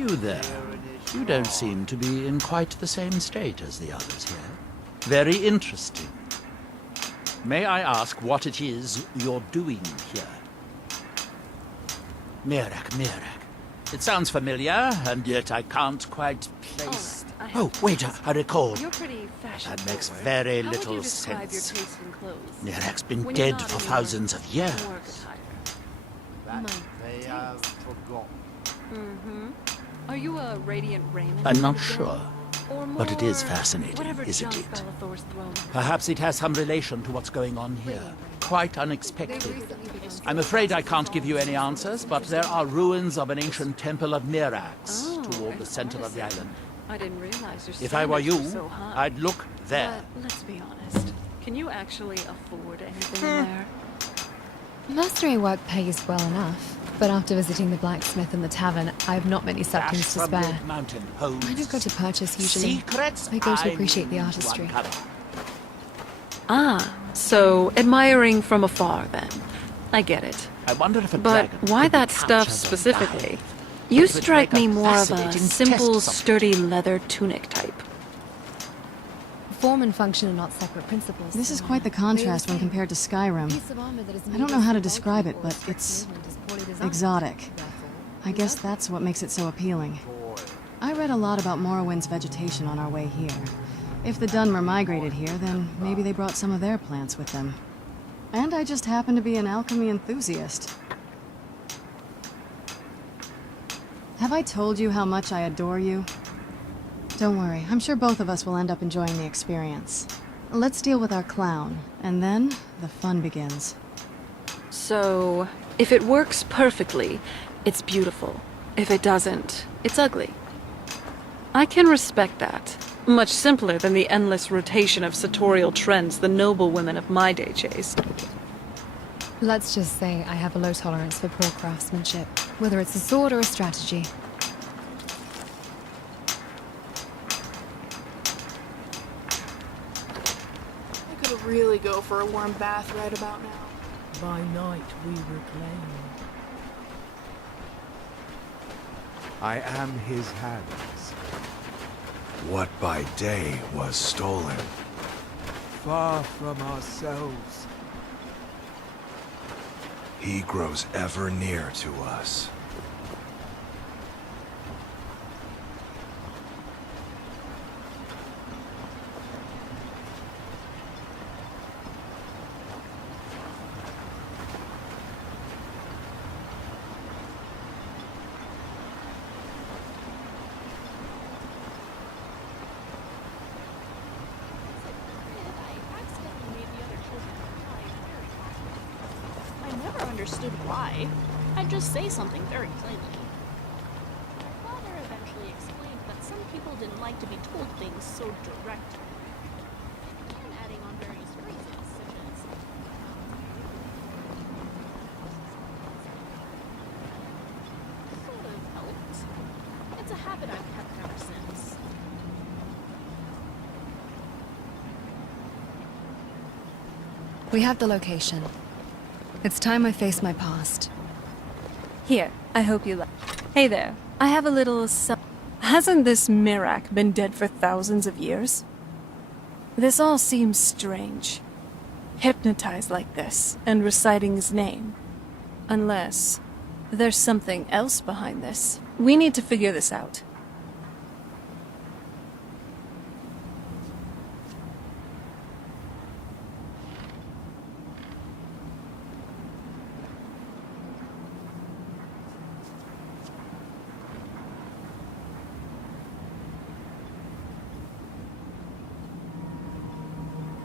You there. You don't seem to be in quite the same state as the others here. Very interesting. May I ask what it is you're doing here? Mirak. It sounds familiar, and yet I can't quite place... Oh, wait, I recall. You're pretty fashionable. That makes very How little would you describe sense. your taste in clothes? Mirak's been When you're dead not for in your thousands of years. work attire. They have forgotten. Mm-hmm. Are you a radiant Raymond? I'm not again? sure, Or but it is more fascinating, whatever isn't junk it? Bellathor's thrown? Perhaps it has some relation to what's going on here. Quite unexpected. I'm afraid I can't give you any answers, but there are ruins of an ancient temple of Mirax toward the center of the island. I didn't realize your If I were you, standards were so high. I'd look there. But let's be honest. Can you actually afford anything there? Mercenary work pays well enough, but after visiting the blacksmith and the tavern, I have not many Ash seconds to from spare. Red Mountain holds I don't go to purchase usually. secrets I go to appreciate need the to artistry. uncover. Ah, so admiring from afar then. I get it. I wonder if a But dragon why could be that stuff captured specifically? alive. You It would strike make me more of a fascinating simple, test subject. sturdy leather tunic type. Form and function are not separate principles. This is quite the contrast when compared to Skyrim. I don't know how to describe it, but it's exotic. I guess that's what makes it so appealing. I read a lot about Morrowind's vegetation on our way here. If the Dunmer migrated here, then maybe they brought some of their plants with them. And I just happen to be an alchemy enthusiast. Have I told you how much I adore you? Don't worry, I'm sure both of us will end up enjoying the experience. Let's deal with our clown, and then the fun begins. So, if it works perfectly, it's beautiful. If it doesn't, it's ugly. I can respect that. Much simpler than the endless rotation of sartorial trends the noble women of my day chased. Let's just say I have a low tolerance for poor craftsmanship, whether it's a sword or a strategy. I could really go for a warm bath right about now. By night we reclaim. I am his hands. What by day was stolen. Far from ourselves. He grows ever near to us. I never understood why. I'd just say something very plainly. My father eventually explained that some people didn't like to be told things so directly. And adding on various phrases, such as... sort of helped. It's a habit I've kept ever since. We have the location. It's time I face my past. Here, I hope you like. Hey there, I have a little Hasn't this Mirac been dead for thousands of years? This all seems strange. Hypnotized like this, and reciting his name. Unless there's something else behind this. We need to figure this out.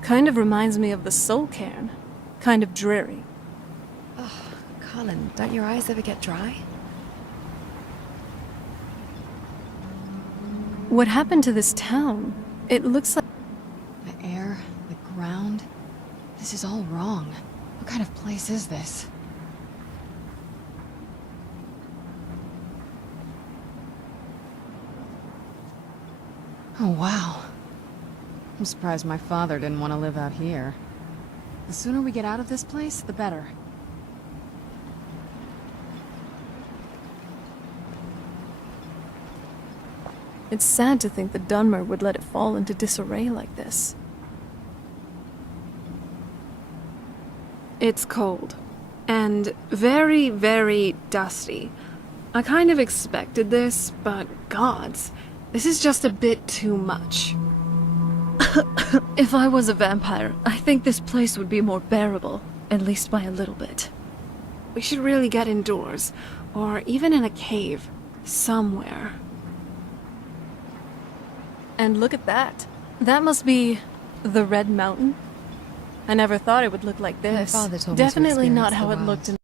Kind of reminds me of the Soul Cairn. Kind of dreary. Colin, don't your eyes ever get dry? What happened to this town? It looks like... The air, the ground. This is all wrong. What kind of place is this? Oh, wow. I'm surprised my father didn't want to live out here. The sooner we get out of this place, the better. It's sad to think that Dunmer would let it fall into disarray like this. It's cold. And very, very dusty. I kind of expected this, but gods, this is just a bit too much. If I was a vampire, I think this place would be more bearable, at least by a little bit. We should really get indoors, or even in a cave, somewhere. And look at that. That must be the Red Mountain. I never thought it would look like this. My father told me to Definitely not experience how the it wild. looked in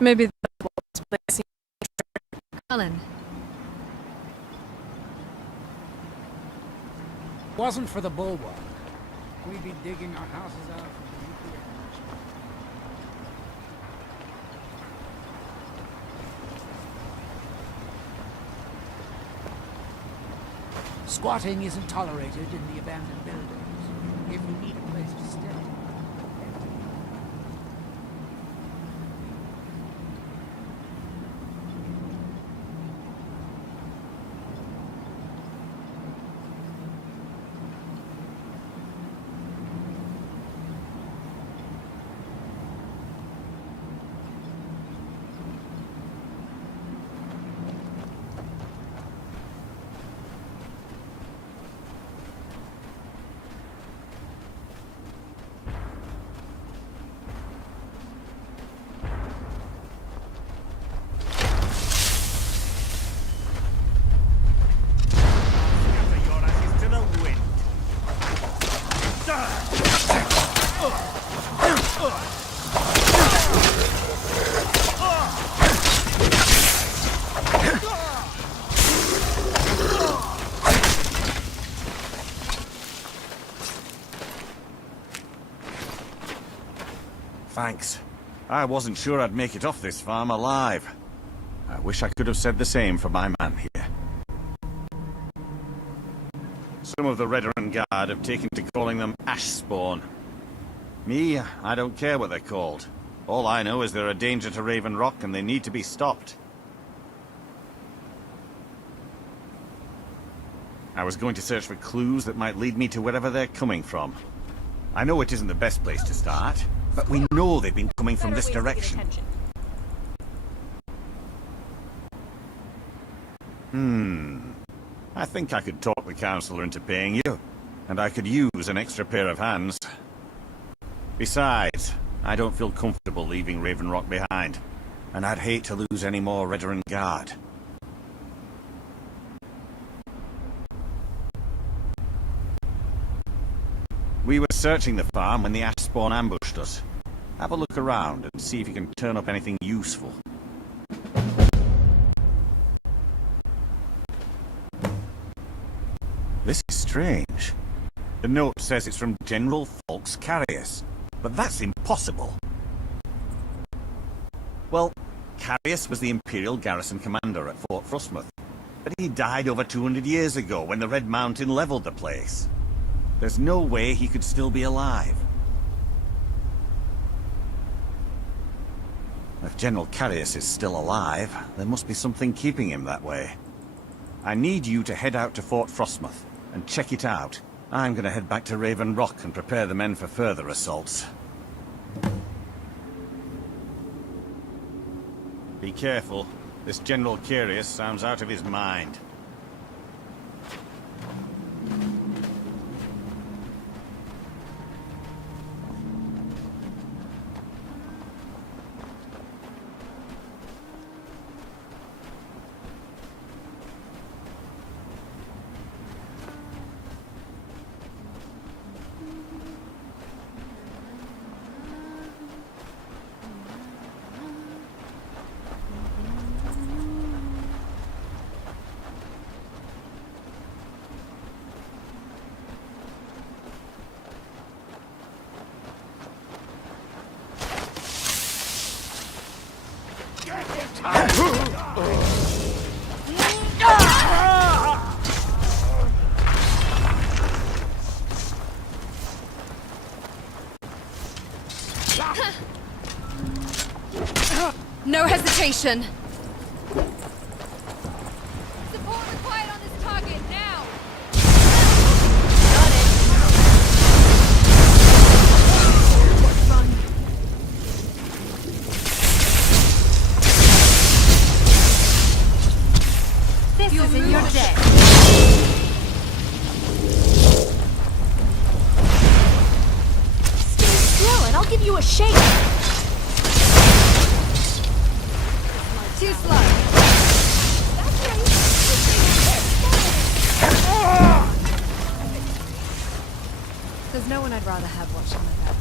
maybe that's what this place. Colin, Wasn't for the bulwark, we'd be digging our houses out from the nuclear energy. Squatting isn't tolerated in the abandoned buildings. If you need a place to stay. Thanks. I wasn't sure I'd make it off this farm alive. I wish I could have said the same for my man here. Some of the Veteran Guard have taken to calling them ash spawn. Me, I don't care what they're called. All I know is they're a danger to Raven Rock and they need to be stopped. I was going to search for clues that might lead me to wherever they're coming from. I know it isn't the best place to start, but we know they've been coming from this direction. I think I could talk the Councillor into paying you, and I could use an extra pair of hands. Besides, I don't feel comfortable leaving Raven Rock behind, and I'd hate to lose any more Veteran Guard. We were searching the farm when the ash spawn ambushed us. Have a look around and see if you can turn up anything useful. This is strange. The note says it's from General Falks Carius, but that's impossible. Well, Carius was the Imperial garrison commander at Fort Frostmoth, but he died over 200 years ago when the Red Mountain leveled the place. There's no way he could still be alive. If General Carius is still alive, there must be something keeping him that way. I need you to head out to Fort Frostmoth and check it out. I'm going to head back to Raven Rock and prepare the men for further assaults. Be careful. This General Carius sounds out of his mind. No hesitation. Support required on this target now. Got it. What fun. This is in your debt. Stay still and I'll give you a shake. Too slow. That's right. There's no one I'd rather have watching my back.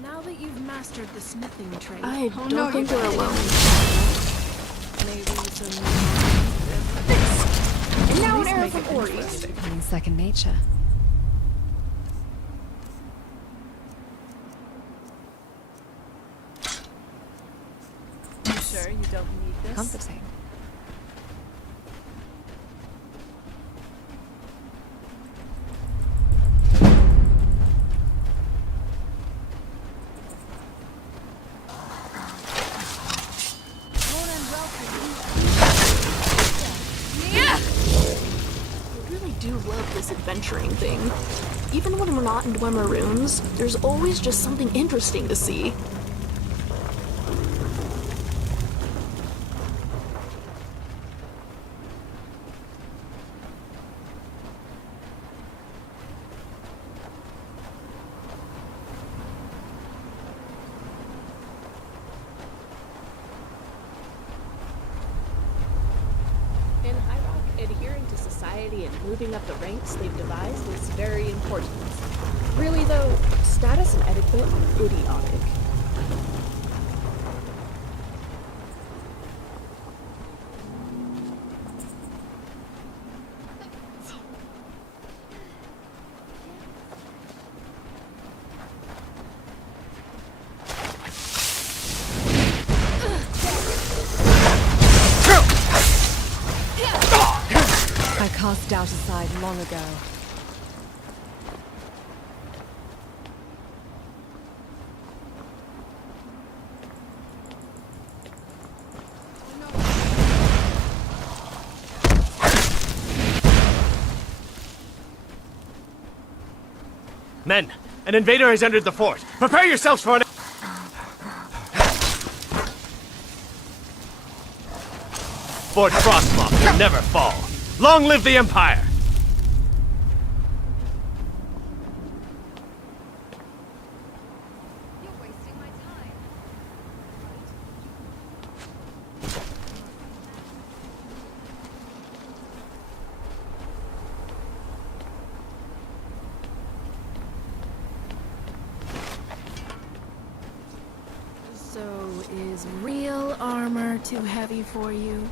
Now that you've mastered the smithing trade, I don't don't think think we're we're alone. Maybe some. And now an arrow from Ori's. Becoming second nature. You sure you don't need this? Comforting. I really do love this adventuring thing. Even when we're not in Dwemer Runes, there's always just something interesting to see. In High Rock, adhering to society and moving up the ranks they've devised is very important. Really though, status and etiquette are idiotic. I cast doubt aside long ago. Men, an invader has entered the fort. Prepare yourselves for an... Fort Frostmoth will never fall. Long live the Empire! You're wasting my time. So, is real armor too heavy for you?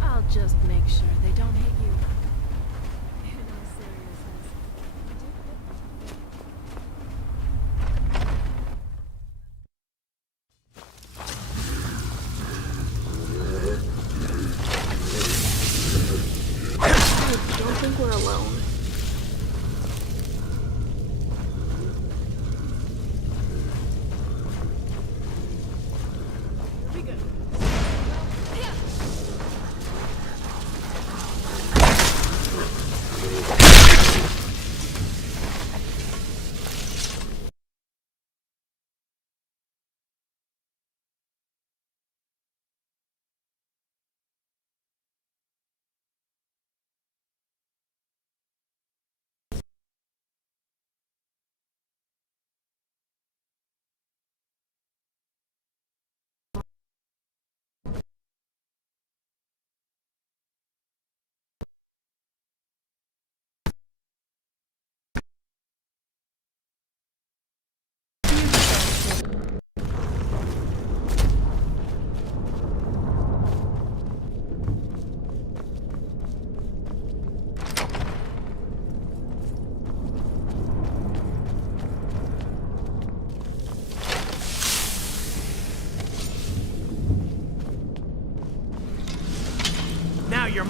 I'll just make sure they don't hit you. In all seriousness, I don't think we're alone.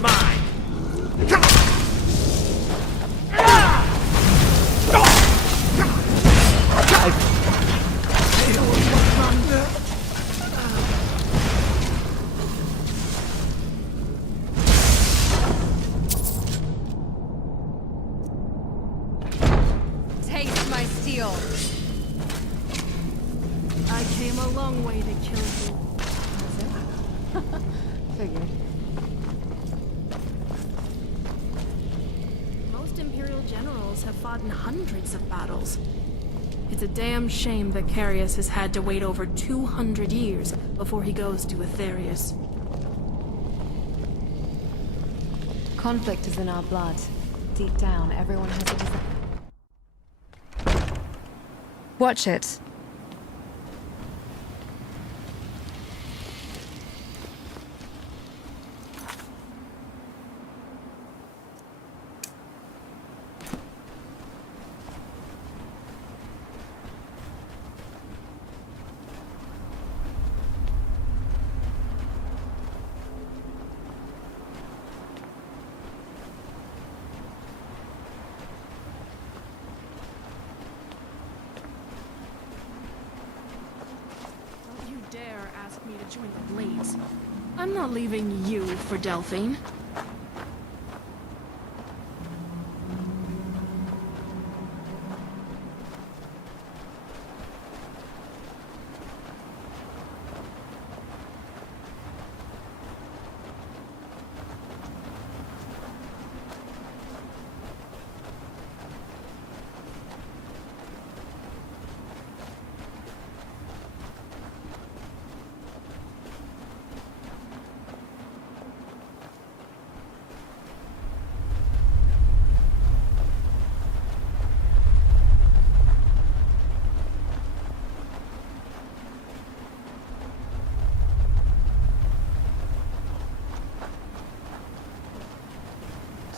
mine! Taste my steel. I came a long way to kill you. Figured. Most Imperial generals have fought in hundreds of battles. It's a damn shame that Carius has had to wait over 200 years before he goes to Aetherius. Conflict is in our blood. Deep down, everyone has a desire. Watch it. Don't you dare ask me to join the Blades. I'm not leaving you for Delphine.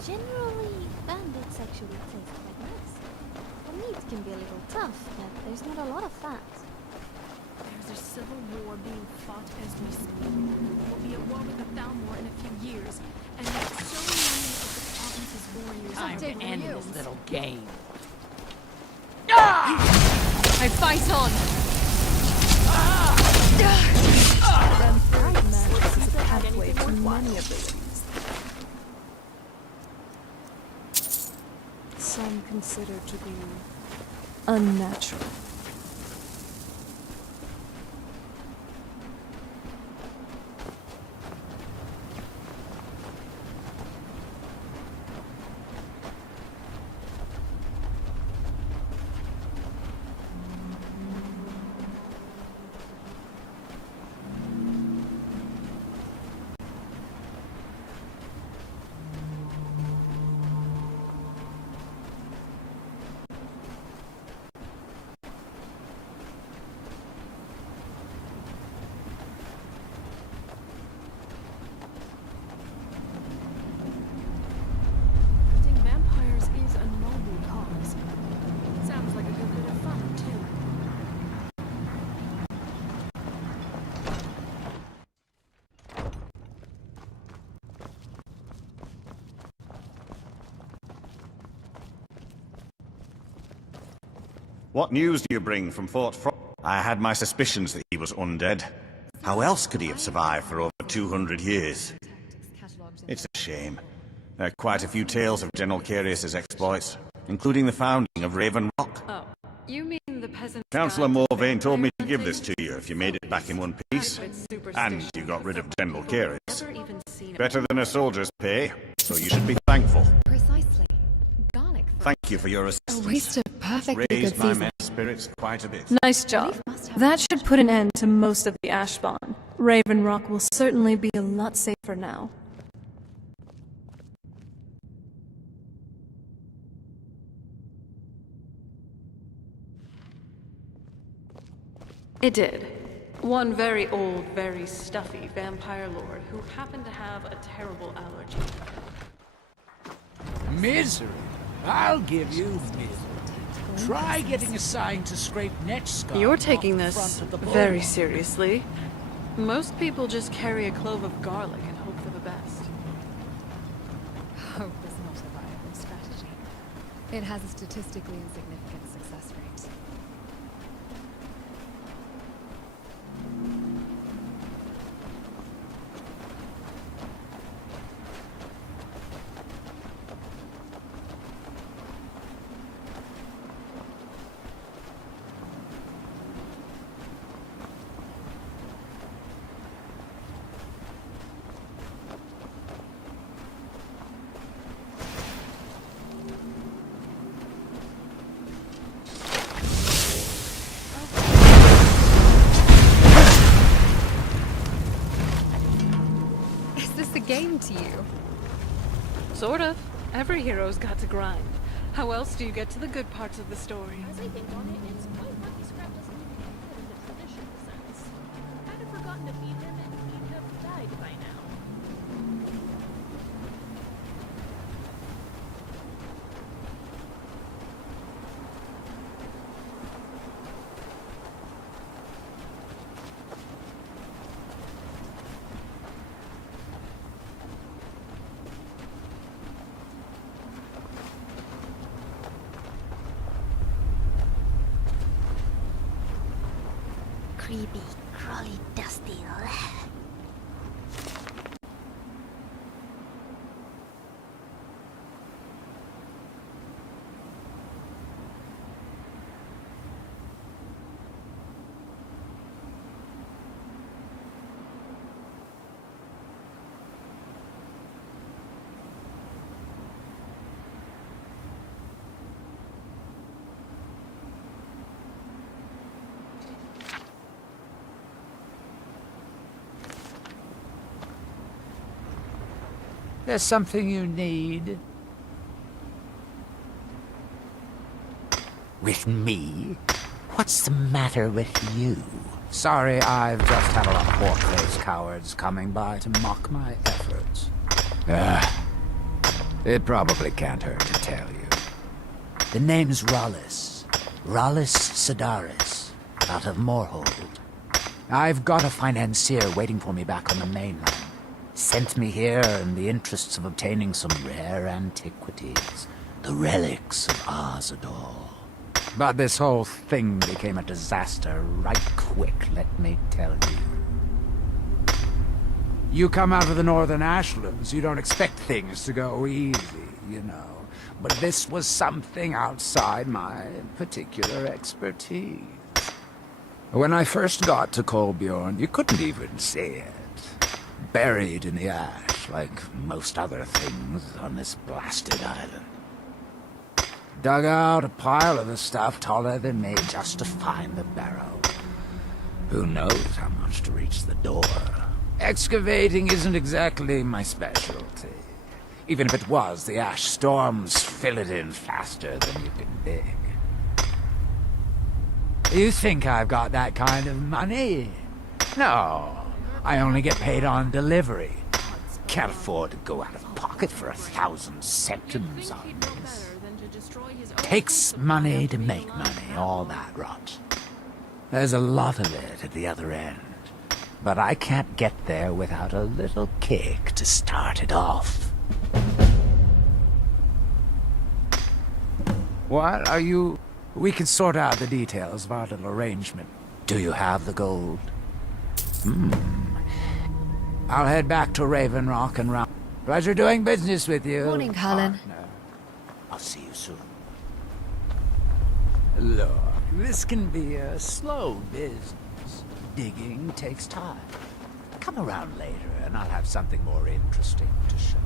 Generally, bandits actually taste quite nice. The meat can be a little tough, but there's not a lot of fat. There's a civil war being fought as we speak. We'll be at war with the Thalmor in a few years, and yet so many of the province's warriors Time to are end this little game. I fight on! Magic is a pathway to many abilities. Some consider to be unnatural. What news do you bring from Fort Frost? I had my suspicions that he was undead. How else could he have survived for over 200 years? It's a shame. There are quite a few tales of General Carius's exploits, including the founding of Raven Rock. Oh, you mean the peasant? Councillor Morvain told me to give this to you if you made it back in one piece. And you got rid of General Carius. Better than a soldier's pay, so you should be thankful. Precisely. Garlic. Thank you for your A assistance. waste of perfectly good Raised my season. men's spirits quite a bit. Nice job. That should put an end to most of the Ashbond. Raven Rock will certainly be a lot safer now. It did. One very old, very stuffy vampire lord who happened to have a terrible allergy. Misery? I'll give you misery. Try getting assigned to scrape net scars. You're off taking the this front of the very bulwark. seriously. Most people just carry a clove of garlic and hope for the best. It has a statistically insignificant success rate. Game to you. Sort of. Every hero's got to grind. How else do you get to the good parts of the story? As I think on it, it's quite lucky Scrap doesn't even fit in the traditional sense. I'd have forgotten to feed him and he'd have died by now. Creepy, crawly, dusty. There's something you need? With me? What's the matter with you? Sorry, I've just had a lot of pork-faced cowards coming by to mock my efforts. It probably can't hurt to tell you. The name's Rollis. Rollis Sedaris, out of Moorhold. I've got a financier waiting for me back on the mainland. Sent me here in the interests of obtaining some rare antiquities. The relics of Arzador. But this whole thing became a disaster right quick, let me tell you. You come out of the northern ashlands, you don't expect things to go easy, you know. But this was something outside my particular expertise. When I first got to Kolbjorn, you couldn't even see it. Buried in the ash, like most other things on this blasted island. Dug out a pile of the stuff taller than me just to find the barrow. Who knows how much to reach the door? Excavating isn't exactly my specialty. Even if it was, the ash storms fill it in faster than you can dig. You think I've got that kind of money? No. I only get paid on delivery. Can't afford to go out of pocket for 1,000 centimes on this. Takes money to make money, all that rot. There's a lot of it at the other end. But I can't get there without a little kick to start it off. What are you... We can sort out the details of our little arrangement. Do you have the gold? I'll head back to Raven Rock and round. Pleasure doing business with you. Morning, Cullen. Partner. I'll see you soon. Look, this can be a slow business. Digging takes time. Come around later and I'll have something more interesting to show.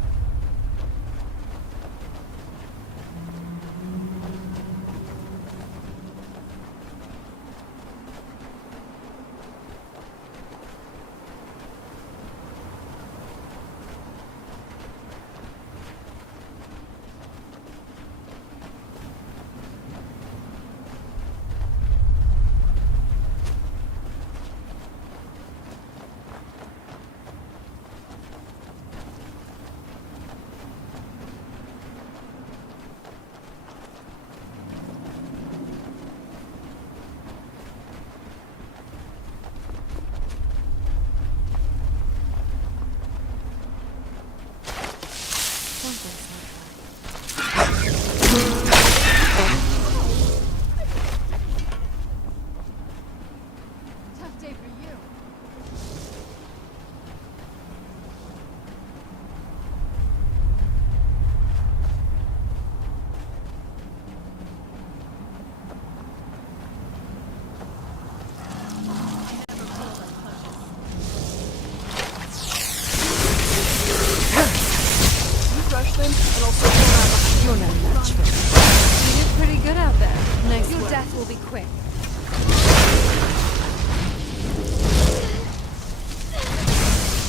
You did pretty good out there. Nice Your work. death will be quick.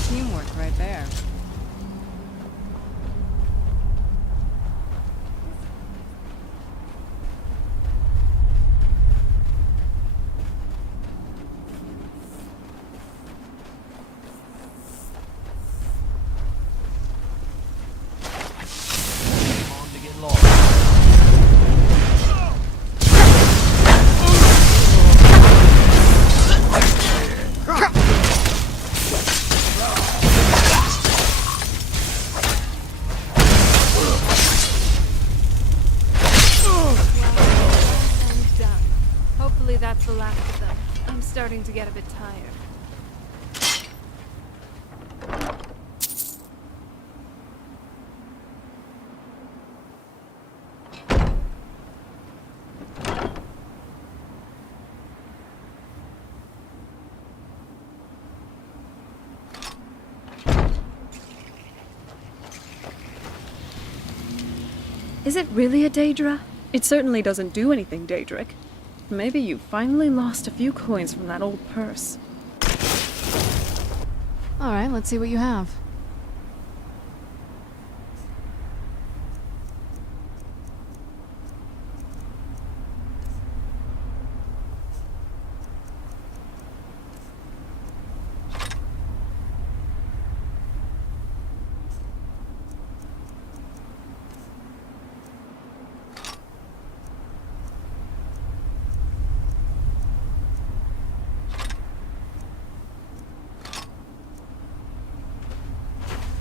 Teamwork right there. On to get lost. And done. Hopefully that's the last of them. I'm starting to get a bit tired. Is it really a Daedra? It certainly doesn't do anything, Daedric. Maybe you finally lost a few coins from that old purse. Alright, let's see what you have.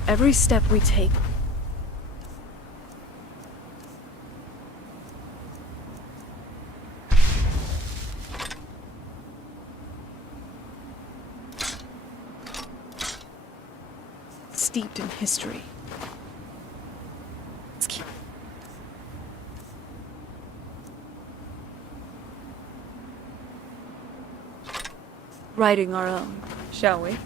Every step we take. Steeped in history. Let's keep. Writing our own, shall we?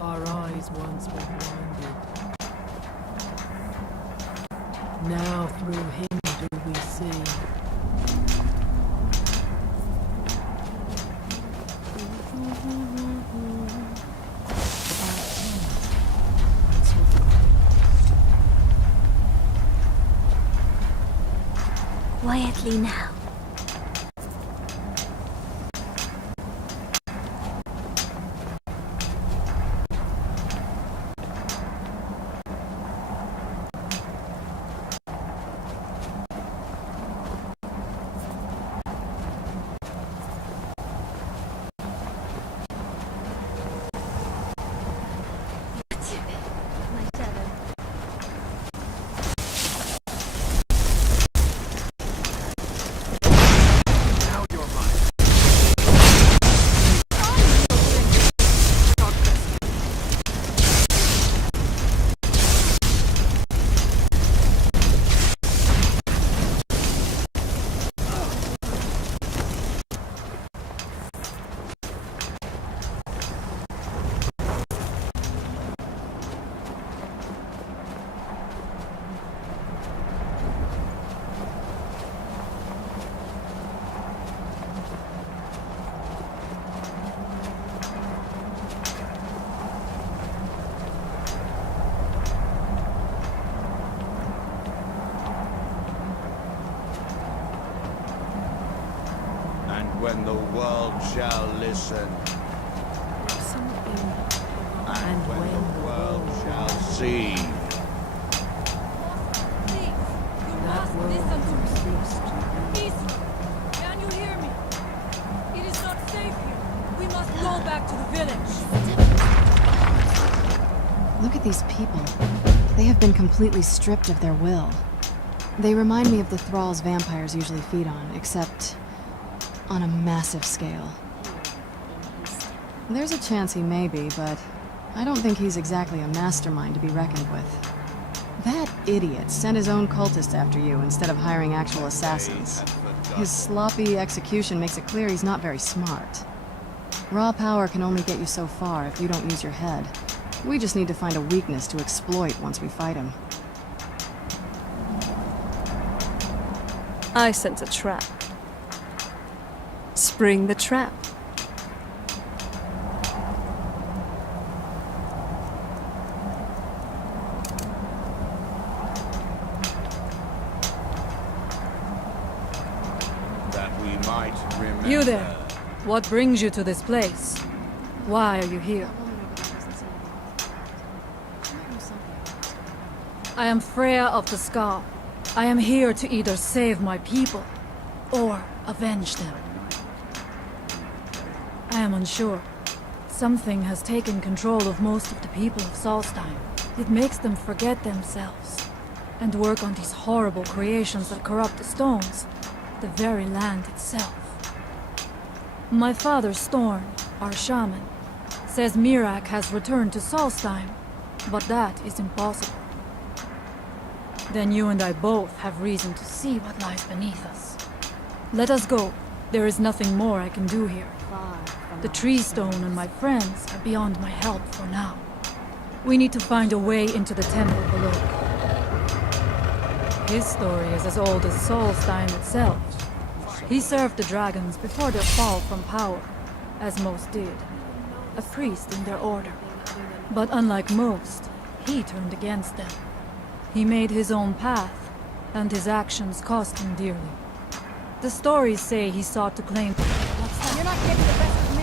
Our eyes once were blinded. Now through him do we see. Quietly now. when the world shall listen. And when the world shall see. Listen to me. Peace. Can you hear me? It is not safe here. We must go back to the village. Look at these people. They have been completely stripped of their will. They remind me of the thralls vampires usually feed on, except on a massive scale. There's a chance he may be, but I don't think he's exactly a mastermind to be reckoned with. That idiot sent his own cultists after you instead of hiring actual assassins. His sloppy execution makes it clear he's not very smart. Raw power can only get you so far if you don't use your head. We just need to find a weakness to exploit once we fight him. I sense a trap. Spring the trap. That we might remember. You there. What brings you to this place? Why are you here? I am Freya of the Scar. I am here to either save my people or avenge them. I am unsure. Something has taken control of most of the people of Solstheim. It makes them forget themselves and work on these horrible creations that corrupt the stones, the very land itself. My father, Storn, our shaman, says Miraak has returned to Solstheim, but that is impossible. Then you and I both have reason to see what lies beneath us. Let us go. There is nothing more I can do here. The tree stone and my friends are beyond my help for now. We need to find a way into the temple below. His story is as old as Solstheim itself. He served the dragons before their fall from power, as most did. A priest in their order. But unlike most, he turned against them. He made his own path, and his actions cost him dearly. The stories say he sought to claim... You're not getting the best of me.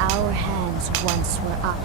Our hands once were up.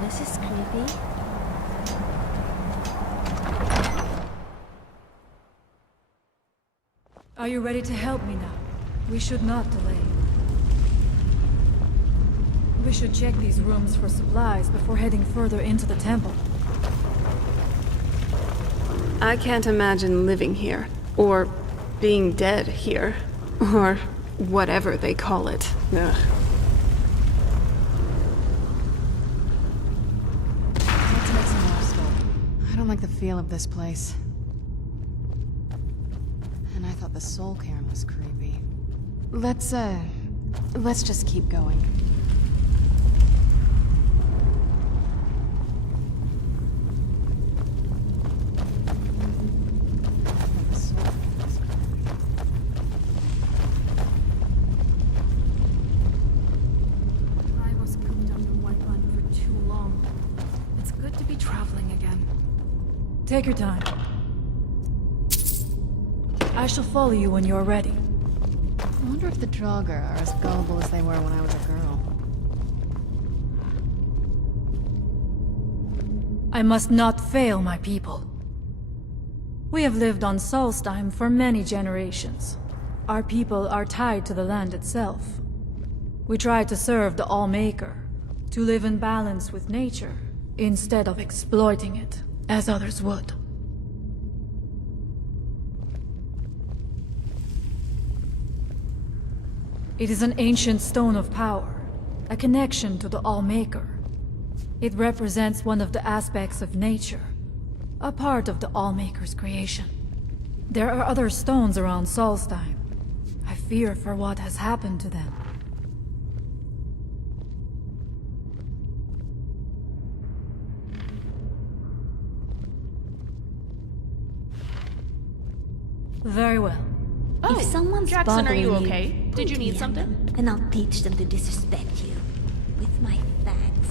This is creepy. Are you ready to help me now? We should not delay. We should check these rooms for supplies before heading further into the temple. I can't imagine living here, or being dead here, or whatever they call it. Ugh. Let's make some more skull. I don't like the feel of this place. And I thought the soul cairn was creepy. Let's just keep going. I was cooped up in Whiterun for too long. It's good to be traveling again. Take your time. I shall follow you when you're ready. I wonder if the Draugr are as gullible as they were when I was a girl. I must not fail my people. We have lived on Solstheim for many generations. Our people are tied to the land itself. We try to serve the Allmaker, to live in balance with nature, instead of exploiting it, as others would. It is an ancient stone of power, a connection to the Allmaker. It represents one of the aspects of nature, a part of the Allmaker's creation. There are other stones around Solstheim. I fear for what has happened to them. Very well. Oh, If someone's Jackson, are you bothering okay? Did you point need me at something? them, and I'll teach them to disrespect you with my thanks.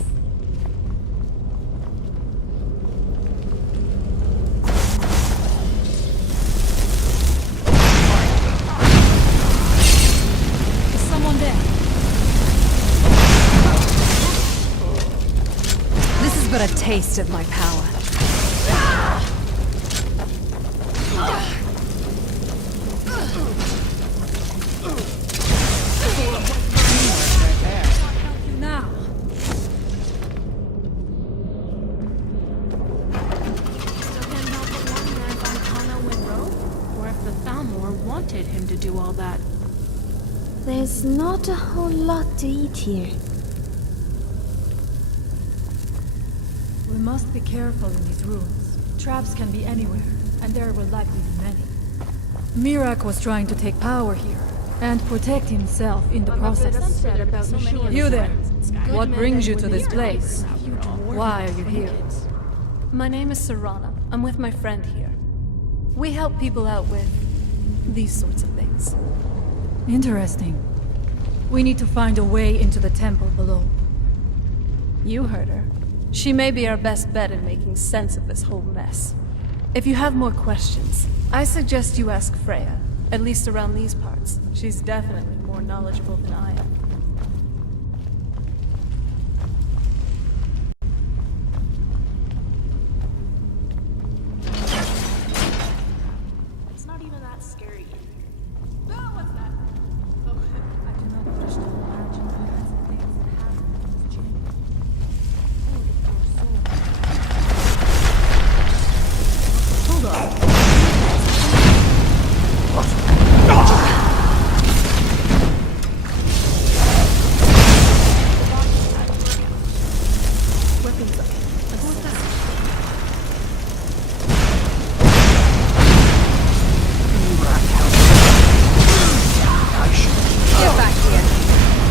Is someone there? This is but a taste of my power. Now. Still can't help but wonder if Arcana went rogue, or if the Thalmor wanted him to do all that. There's not a whole lot to eat here. We must be careful in these rooms. Traps can be anywhere, and there will likely be many. Mirak was trying to take power here, and protect himself in the process. You there, what brings you to this place? Why are you here? My name is Serana. I'm with my friend here. We help people out with these sorts of things. Interesting. We need to find a way into the temple below. You heard her. She may be our best bet in making sense of this whole mess. If you have more questions, I suggest you ask Freya, at least around these parts. She's definitely more knowledgeable than I am. It's not even that scary. What's that? I do not wish to imagine the kinds of things that happen in this chamber. Hold on. Weapons up. What's that? Get back here.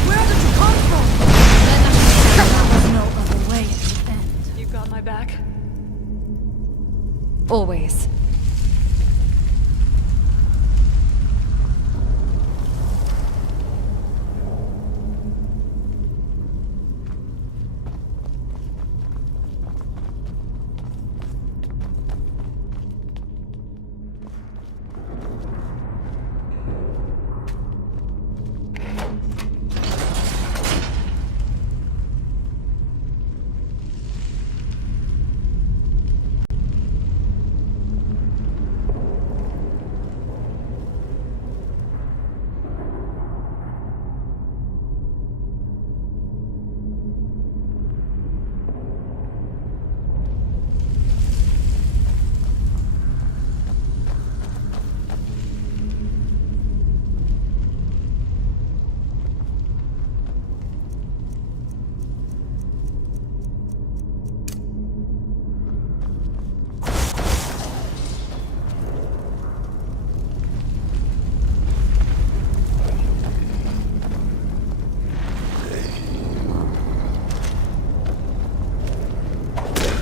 Where did you come from? There was no other way to end. You got my back? Always.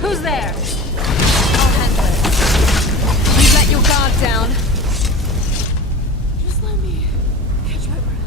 Who's there? I'll handle it. You let your guard down. Just let me catch my breath.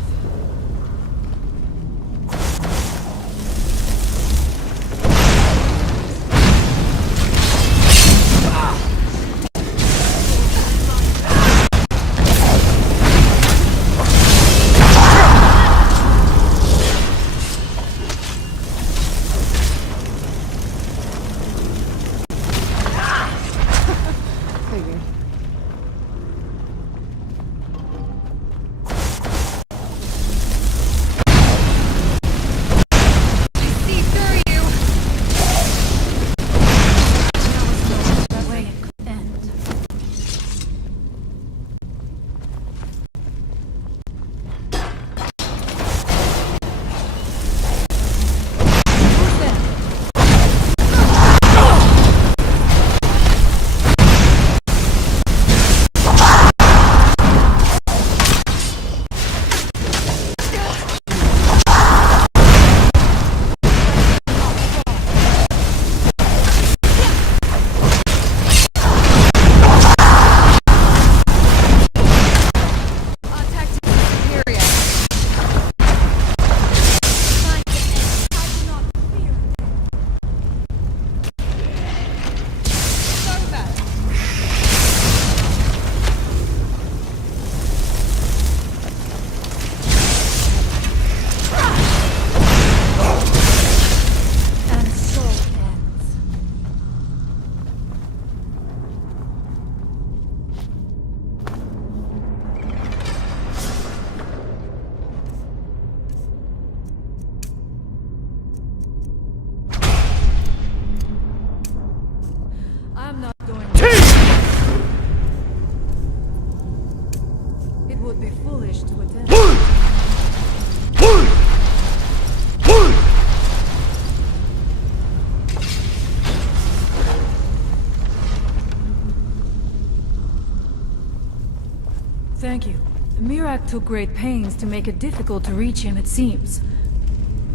Thank you. Mirak took great pains to make it difficult to reach him, it seems.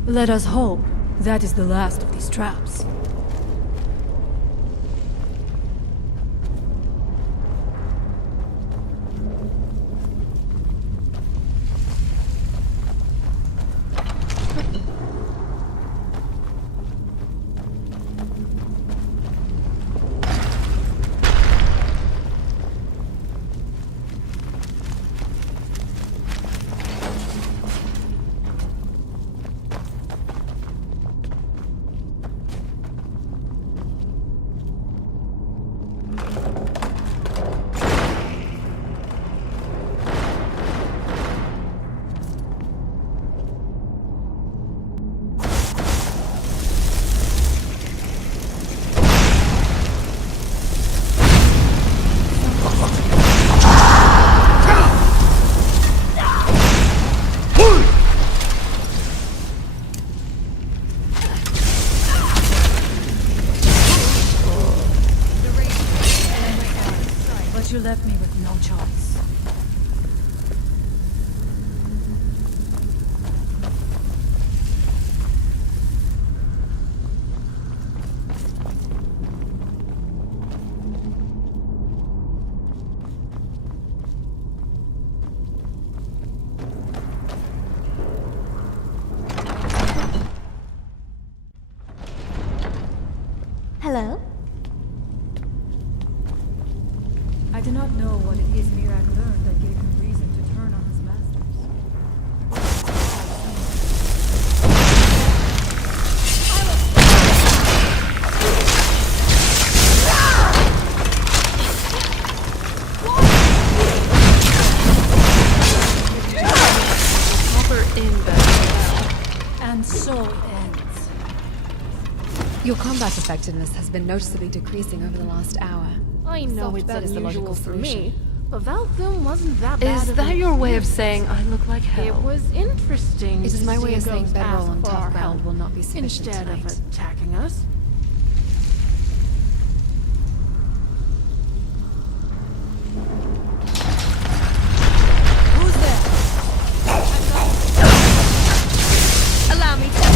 Let us hope that is the last of these traps. You left me with no choice. Hello? I do not know what it is Mirak learned that gave him reason to turn on his masters. And so it ends. Your combat effectiveness has been noticeably decreasing over the last hour. I know Soft it's bet is the unusual logical for solution. me, but Valthum wasn't that bad. Is of that an your way of experience. saying I look like hell? It was interesting. It is to my way see of saying ghosts bedroll ask on for tough our ground help will not be sufficient instead tonight. of attacking us. Who's there? Allow me to...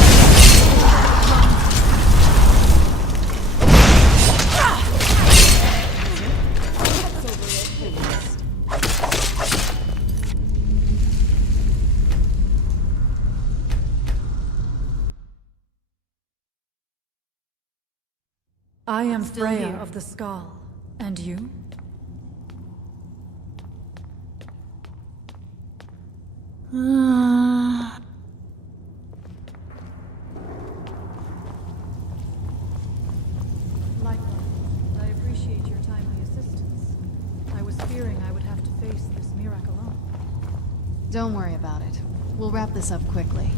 I am Freya of the Skull. And you? Likewise, I appreciate your timely assistance. I was fearing I would have to face this Mirak alone. Don't worry about it. We'll wrap this up quickly.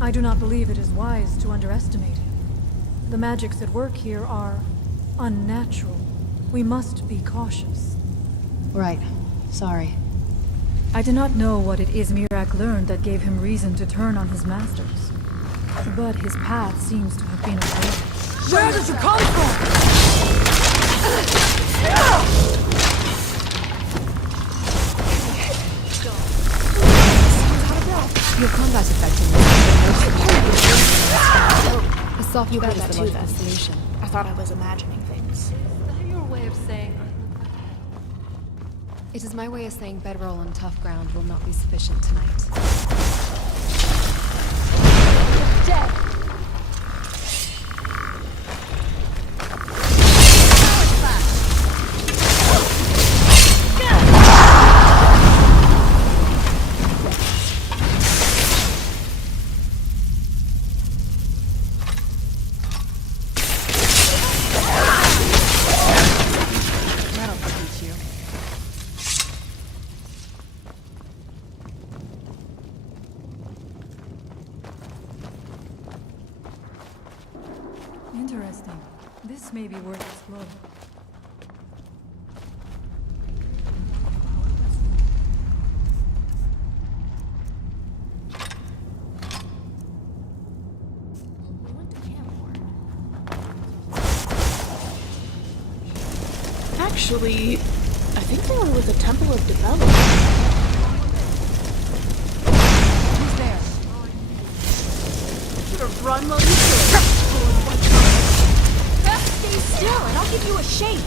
I do not believe it is wise to underestimate him. The magics at work here are unnatural. We must be cautious. Right. Sorry. I do not know what it is Mirak learned that gave him reason to turn on his masters. But his path seems to have been a failure. Where did you come Your combat effectiveness a soft You bet heard is that the too, logical then. solution. I thought I was imagining things. Is that your way of saying I look like It is my way of saying bedroll on tough ground will not be sufficient tonight. Dead! Interesting. This may be worth exploring. We went to Camborne. Actually, I think they were with the Temple of Development. Who's there? Should've run while you could. Stay still and I'll give you a shake.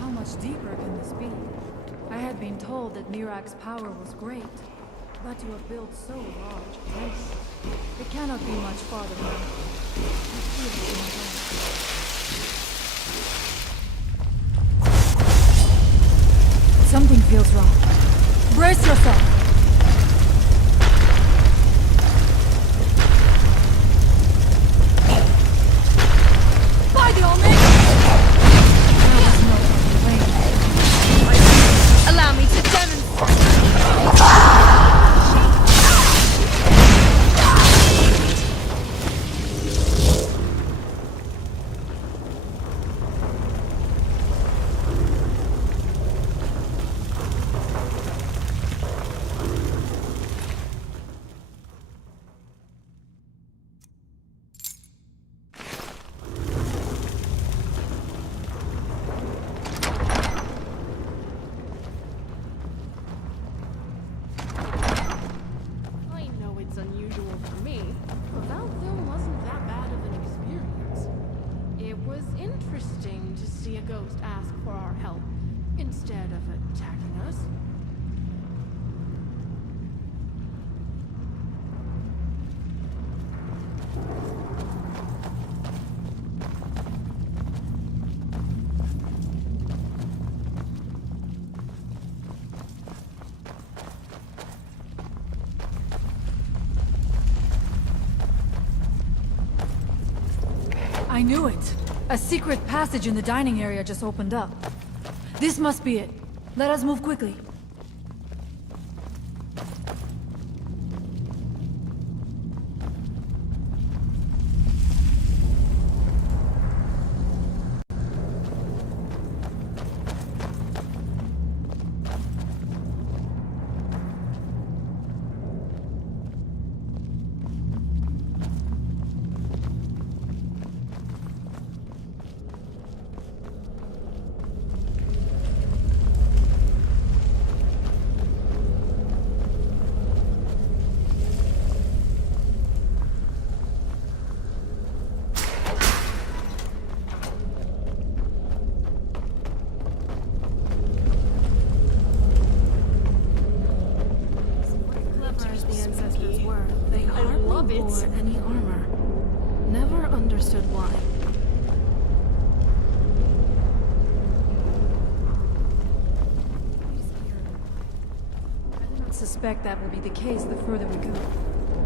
How much deeper can this be? I had been told that Mirak's power was great, but to have built so large a place, it cannot be much farther down. I feel it in my bones. Something feels wrong. Brace yourself! By the Omega! Allow me to demonstrate. I know it's unusual for me, but that film wasn't that bad of an experience. It was interesting to see a ghost ask for our help instead of attacking us. I knew it! A secret passage in the dining area just opened up. This must be it. Let us move quickly. Any armor. Never understood why. I do not suspect that will be the case the further we go.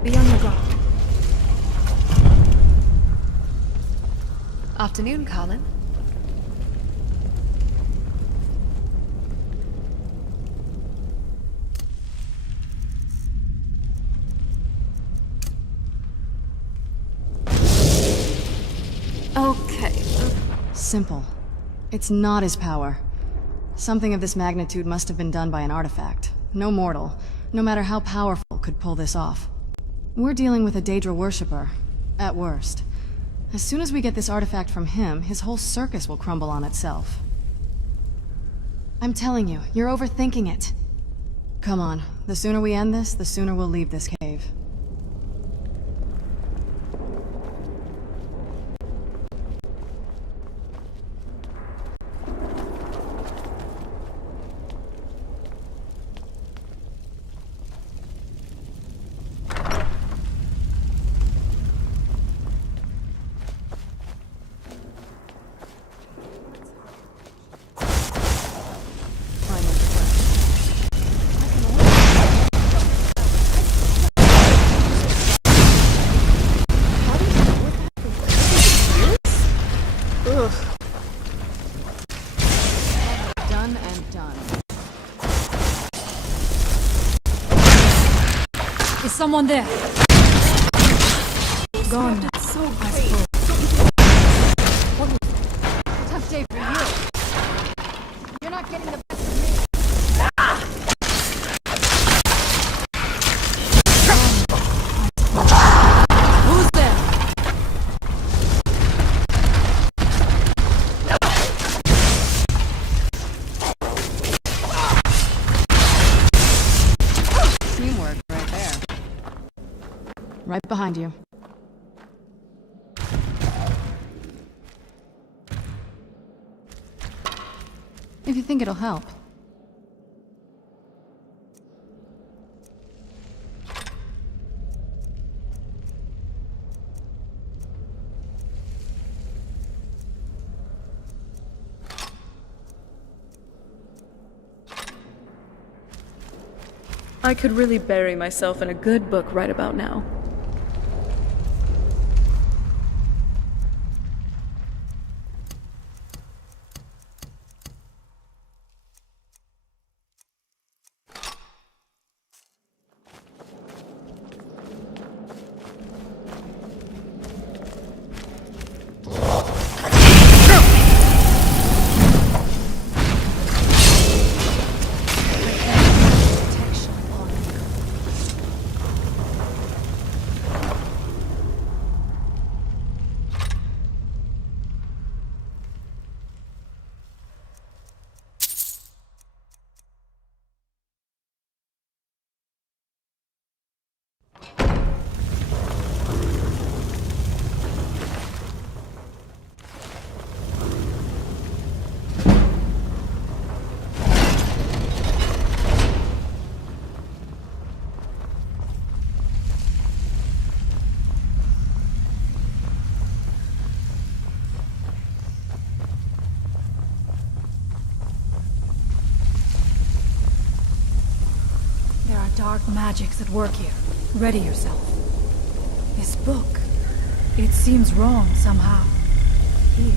Be on your guard. Afternoon, Colin. Okay. Simple. It's not his power. Something of this magnitude must have been done by an artifact. No mortal, no matter how powerful, could pull this off. We're dealing with a Daedra worshipper, at worst. As soon as we get this artifact from him, his whole circus will crumble on itself. I'm telling you, you're overthinking it. Come on, the sooner we end this, the sooner we'll leave this cave. someone there. Gone now. So I great. suppose. Tough day for you. You're not getting the best of me. Who's there? Teamwork right there. Right behind you. If you think it'll help. I could really bury myself in a good book right about now. There are dark magics at work here. Ready yourself. This book, it seems wrong somehow. Here,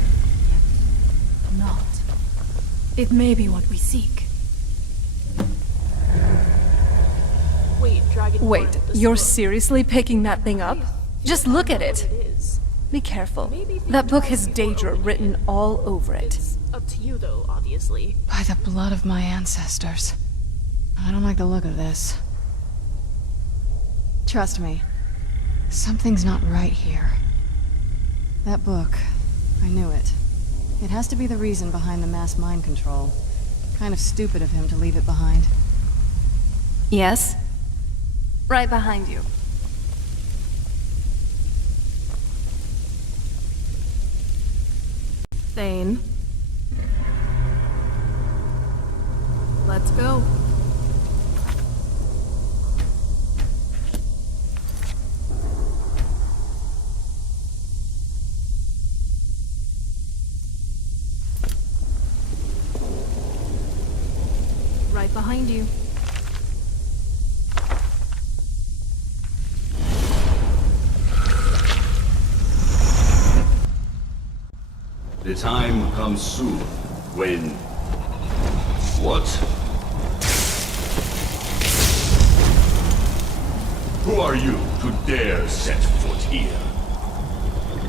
yet not. It may be what we seek. Wait, Dragonborn. Wait, this you're book. seriously picking that thing up? Just look at it. It is. Be careful. Maybe things That book has might be more Daedra open written here. all over it. It's up to you, though, obviously. By the blood of my ancestors. I don't like the look of this. Trust me. Something's not right here. That book. I knew it. It has to be the reason behind the mass mind control. Kind of stupid of him to leave it behind. Yes? Right behind you. Thane. Let's go. Right behind you. The time comes soon when... What? Who are you to dare set foot here?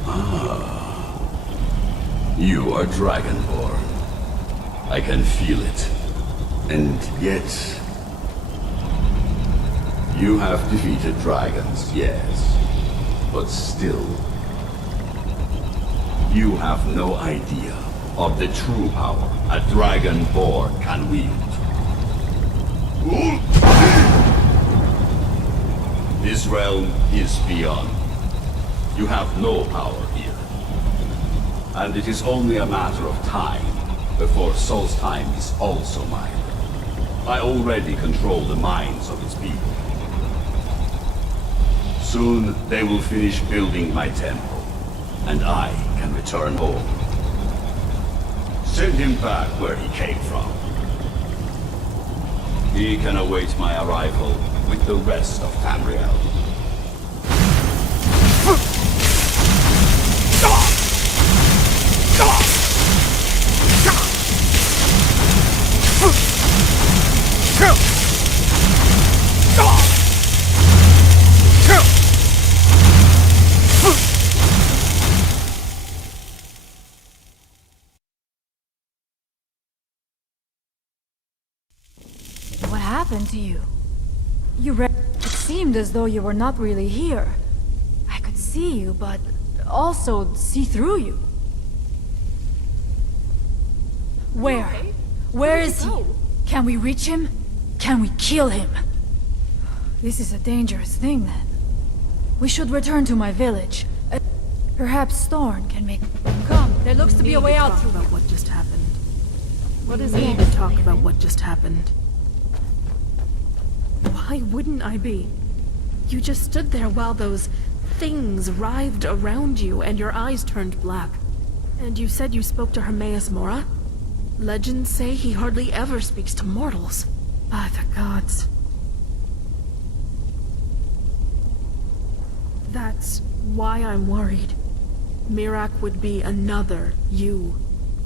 Ah. You are Dragonborn. I can feel it. And yet... You have defeated dragons, yes. But still... You have no idea of the true power a Dragonborn can wield. This realm is beyond. You have no power here. And it is only a matter of time before Solstheim is also mine. I already control the minds of its people. Soon they will finish building my temple, and I can return home. Send him back where he came from. He can await my arrival with the rest of Tamriel. happened to you? It seemed as though you were not really here. I could see you, but also see through you. Where? Okay. Where Where did is you he? go? Can we reach him? Can we kill him? This is a dangerous thing, then. We should return to my village. Perhaps Thorn can make... Come, there looks to be a way out through about what just happened. What is We it? need to talk about what just happened. Why wouldn't I be? You just stood there while those things writhed around you and your eyes turned black. And you said you spoke to Hermaeus Mora? Legends say he hardly ever speaks to mortals. By the gods. That's why I'm worried. Mirac would be another you.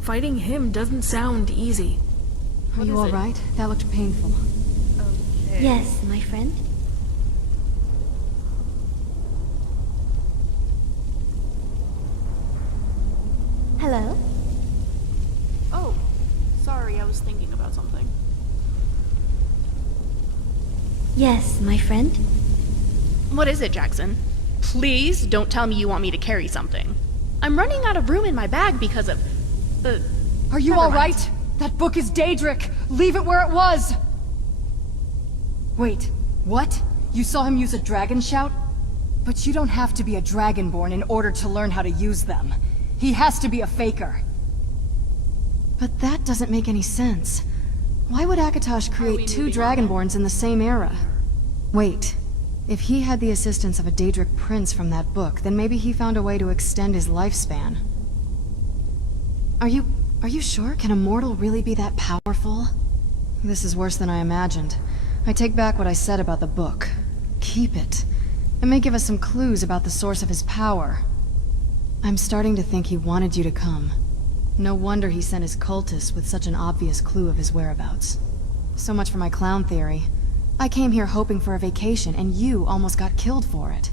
Fighting him doesn't sound easy. Are you alright? That looked painful. Yes, my friend. Hello? Oh, sorry, I was thinking about something. Yes, my friend. What is it, Jackson? Please don't tell me you want me to carry something. I'm running out of room in my bag because of... Are you never mind. alright? That book is Daedric! Leave it where it was! Wait, what? You saw him use a dragon shout? But you don't have to be a Dragonborn in order to learn how to use them. He has to be a faker. But that doesn't make any sense. Why would Akatosh create two Dragonborns in the same era? Wait, if he had the assistance of a Daedric prince from that book, then maybe he found a way to extend his lifespan. Are you sure? Can a mortal really be that powerful? This is worse than I imagined. I take back what I said about the book. Keep it. It may give us some clues about the source of his power. I'm starting to think he wanted you to come. No wonder he sent his cultists with such an obvious clue of his whereabouts. So much for my clown theory. I came here hoping for a vacation, and you almost got killed for it.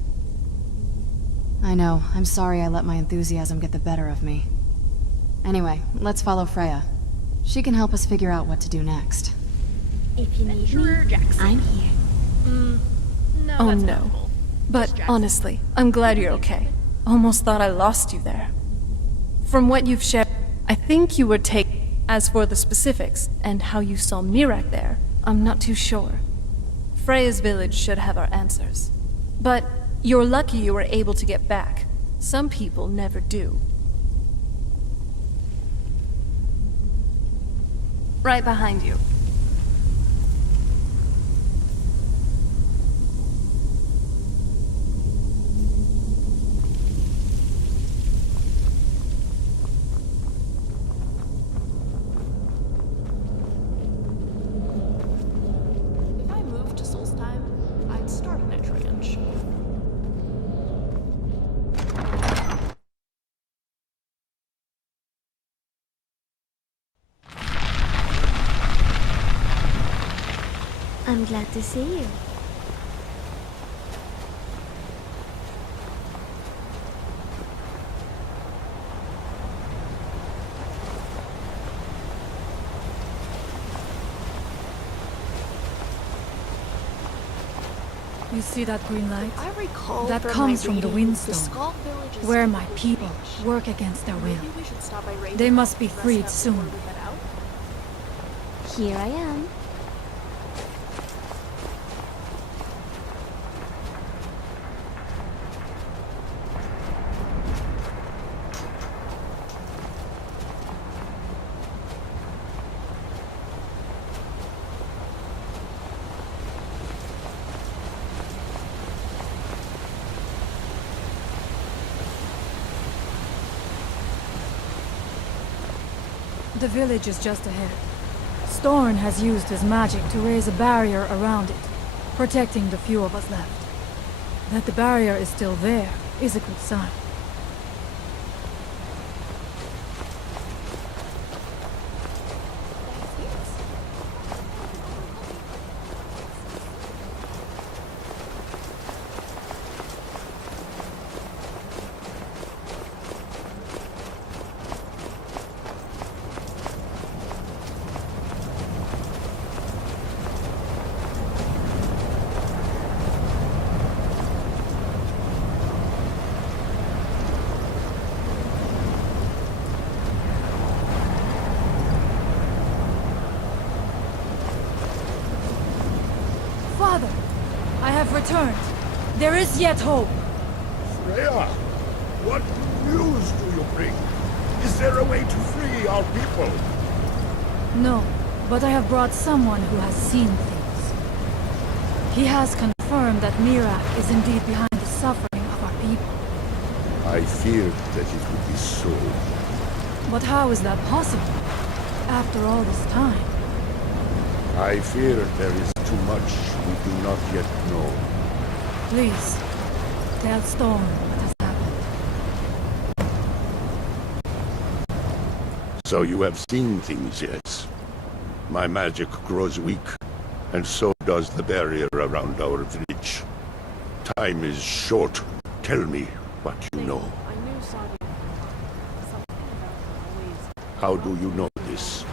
I know. I'm sorry I let my enthusiasm get the better of me. Anyway, let's follow Freya. She can help us figure out what to do next. If you need Sure, me, Jackson. I'm here. No, Oh that's no. helpful. But honestly, I'm glad you're okay. Almost thought I lost you there. From what you've shared, I think you were taken. As for the specifics, and how you saw Mirac there, I'm not too sure. Freya's village should have our answers. But you're lucky you were able to get back. Some people never do. Right behind you. If I moved to Solstheim, I'd start an ranch. I'm glad to see you. You see that green light? I recall That from comes my from the reading, Windstone, Skull Village is where still my within people reach. work against their will. Maybe we should stop by Raven They must be and rest freed up soon. before we head out. Here I am. The village is just ahead. Storn has used his magic to raise a barrier around it, protecting the few of us left. That the barrier is still there is a good sign. have returned. There is yet hope. Freya, what news do you bring? Is there a way to free our people? No, but I have brought someone who has seen things. He has confirmed that Mirak is indeed behind the suffering of our people. I feared that it would be so. But how is that possible? After all this time? I fear there is too much we do not yet know. Please, tell Storm what has happened. So you have seen things, yes? My magic grows weak, and so does the barrier around our village. Time is short. Tell me what you know. How do you know this?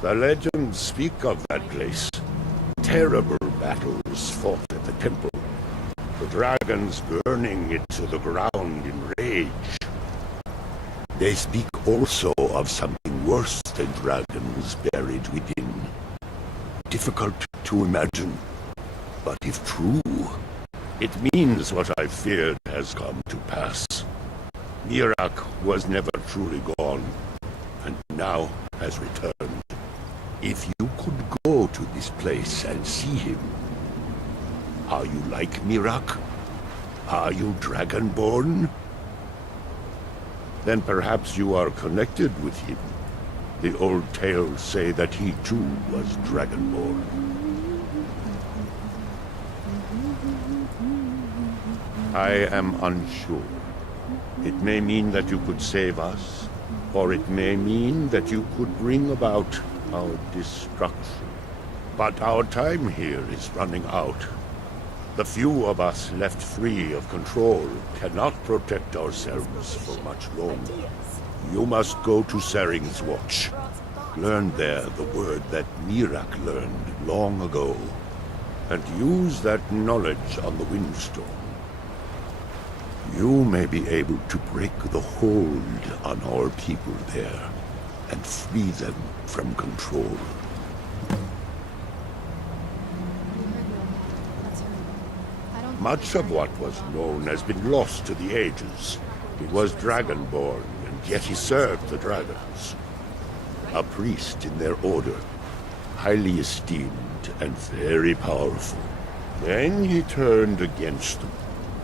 The legends speak of that place. Terrible battles fought at the temple. The dragons burning it to the ground in rage. They speak also of something worse than dragons buried within. Difficult to imagine, but if true, it means what I feared has come to pass. Mirak was never truly gone, and now has returned. If you could go to this place and see him, are you like Mirak? Are you Dragonborn? Then perhaps you are connected with him. The old tales say that he too was Dragonborn. I am unsure. It may mean that you could save us, or it may mean that you could bring about our destruction. But our time here is running out. The few of us left free of control cannot protect ourselves for much longer. You must go to Saring's Watch. Learn there the word that Mirak learned long ago, and use that knowledge on the Windstorm. You may be able to break the hold on our people there, and free them from control. Much of what was known has been lost to the ages. He was Dragonborn, and yet he served the dragons. A priest in their order, highly esteemed and very powerful. Then he turned against them,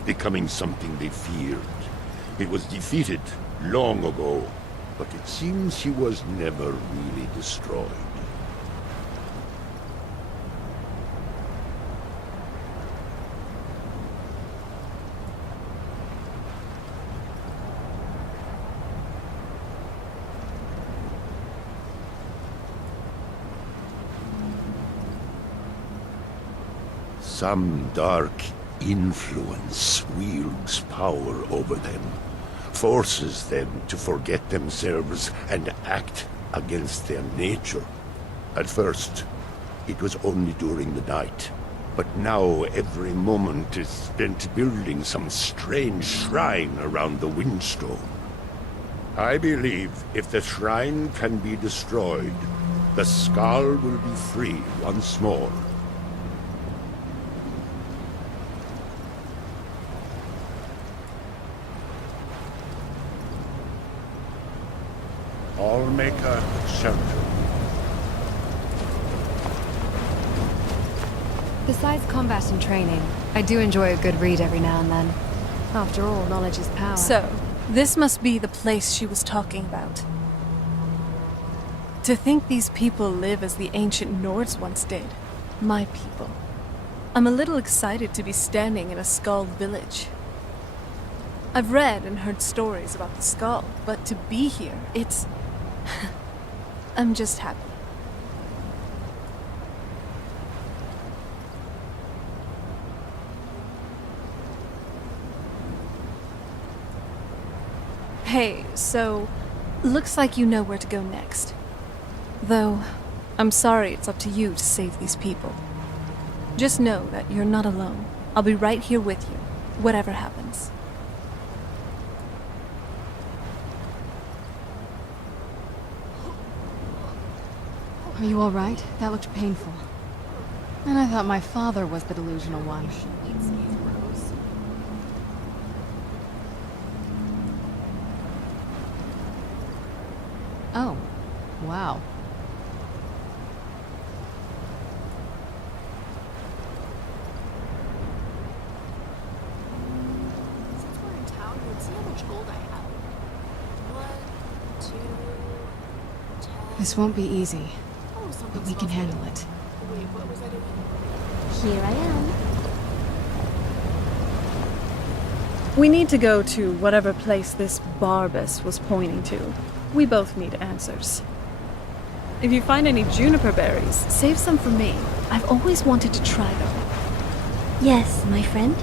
becoming something they feared. He was defeated long ago, but it seems he was never really destroyed. Some dark influence wields power over them, forces them to forget themselves and act against their nature. At first, it was only during the night, but now every moment is spent building some strange shrine around the Windstone. I believe if the shrine can be destroyed, the Skull will be free once more. Allmaker shelter. Besides combat and training, I do enjoy a good read every now and then. After all, knowledge is power. So, this must be the place she was talking about. To think these people live as the ancient Nords once did. My people. I'm a little excited to be standing in a Skull village. I've read and heard stories about the Skull, but to be here, it's... I'm just happy. Hey, so... looks like you know where to go next. Though, I'm sorry it's up to you to save these people. Just know that you're not alone. I'll be right here with you, whatever happens. Are you all right? That looked painful. And I thought my father was the delusional one. Oh, wow. Since we're in town, you would see how much gold I have. 1, 2, 10. This won't be easy, Oh, something but we can smells handle good. it. Wait, what was I doing? Here I am. We need to go to whatever place this Barbus was pointing to. We both need answers. If you find any juniper berries, save some for me. I've always wanted to try them. Yes, my friend.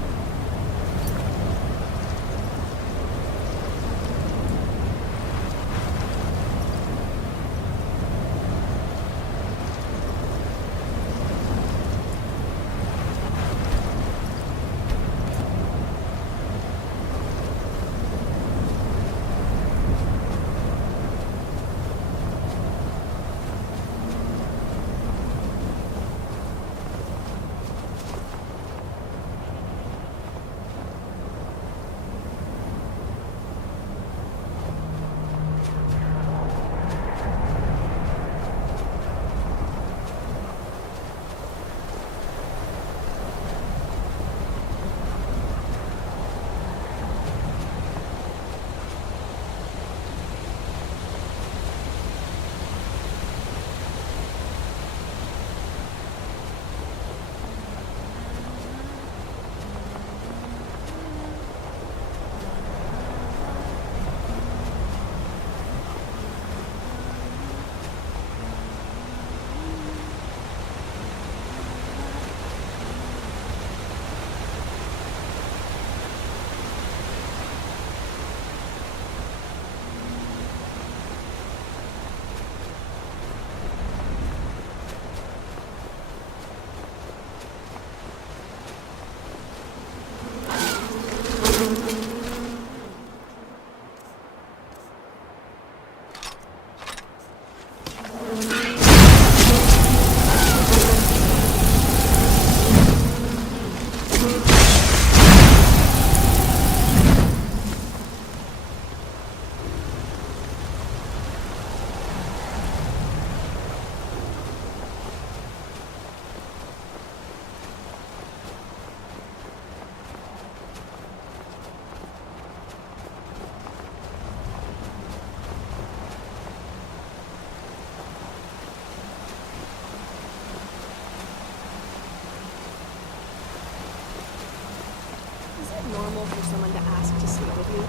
Normal for someone to ask to sleep with you.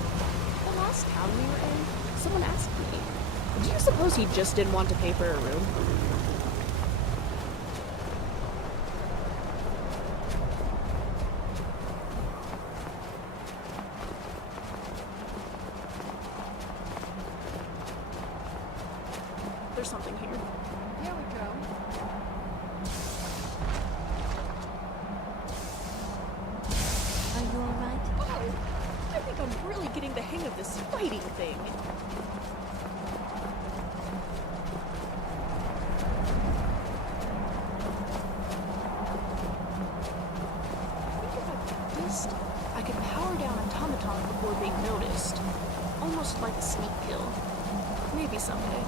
The last town we were in, someone asked me, do you suppose he just didn't want to pay for a room? There's something here. Here we go. Are you alright? Oh, I think I'm really getting the hang of this fighting thing. I think if I practiced, I could power down automaton before being noticed. Almost like a sneak kill. Maybe someday.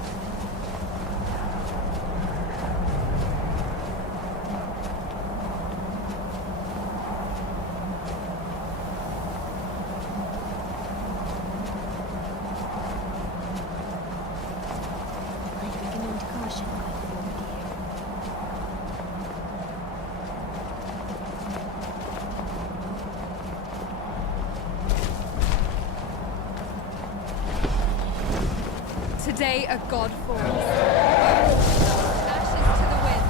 I recommend caution going forward here. Today a god falls. Ashes to the wind.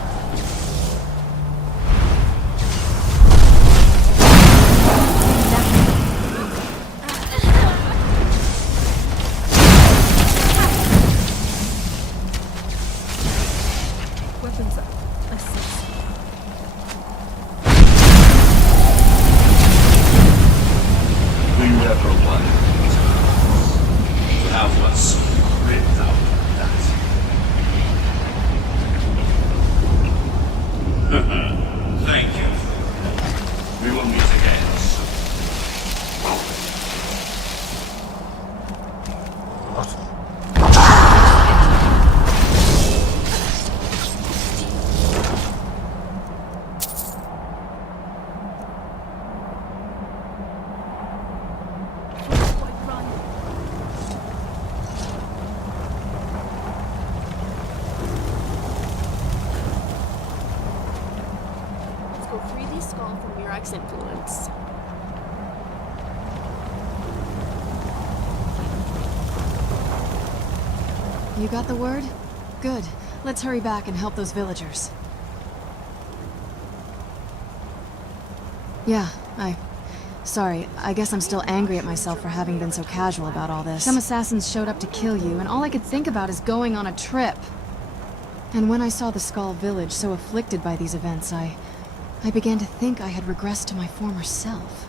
Weapons up. Assist. Do you ever wonder to have what's written out of that? skull from Mirak's influence. You got the word? Good. Let's hurry back and help those villagers. Yeah, Sorry, I guess I'm still angry at myself for having been so casual about all this. Some assassins showed up to kill you, and all I could think about is going on a trip. And when I saw the Skull village so afflicted by these events, I began to think I had regressed to my former self.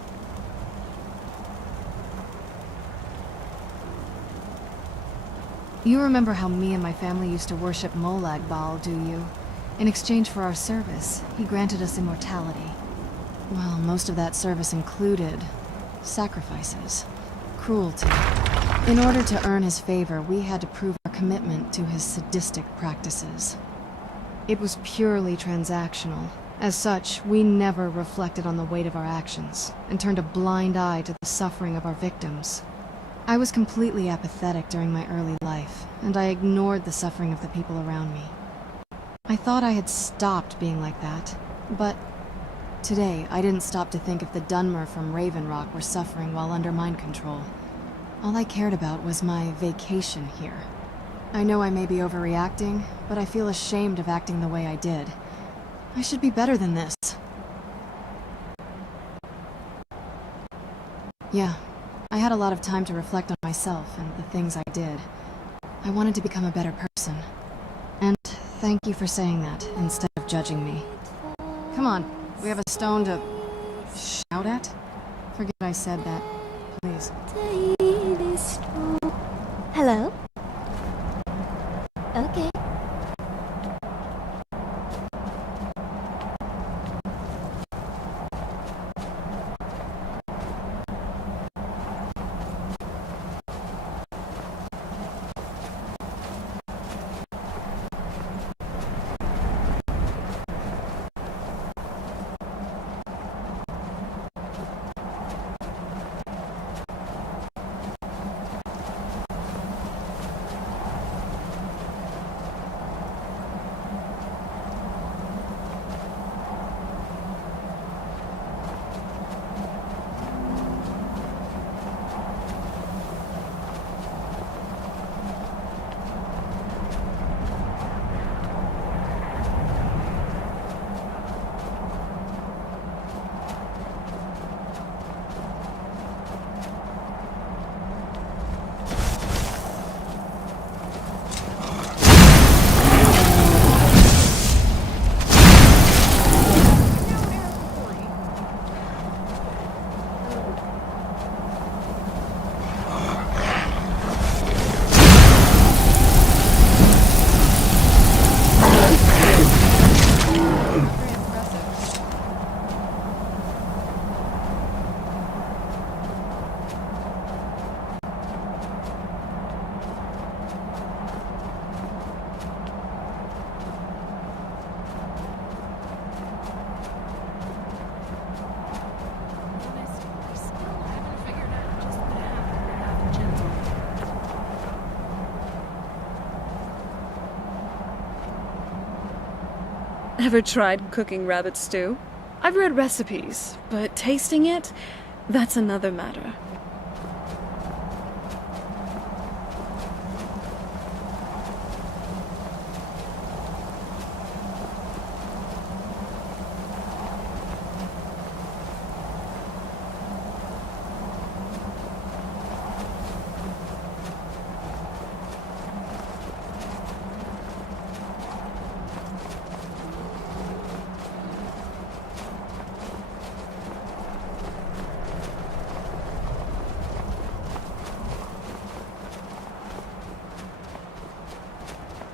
You remember how me and my family used to worship Molag Bal, do you? In exchange for our service, he granted us immortality. Well, most of that service included sacrifices, cruelty. In order to earn his favor, we had to prove our commitment to his sadistic practices. It was purely transactional. As such, we never reflected on the weight of our actions, and turned a blind eye to the suffering of our victims. I was completely apathetic during my early life, and I ignored the suffering of the people around me. I thought I had stopped being like that, but today I didn't stop to think if the Dunmer from Raven Rock were suffering while under mind control. All I cared about was my vacation here. I know I may be overreacting, but I feel ashamed of acting the way I did. I should be better than this. Yeah, I had a lot of time to reflect on myself and the things I did. I wanted to become a better person. And thank you for saying that, instead of judging me. Come on, we have a stone to shout at? Forget I said that, please. Hello? Okay. Ever tried cooking rabbit stew? I've read recipes, but tasting it, that's another matter.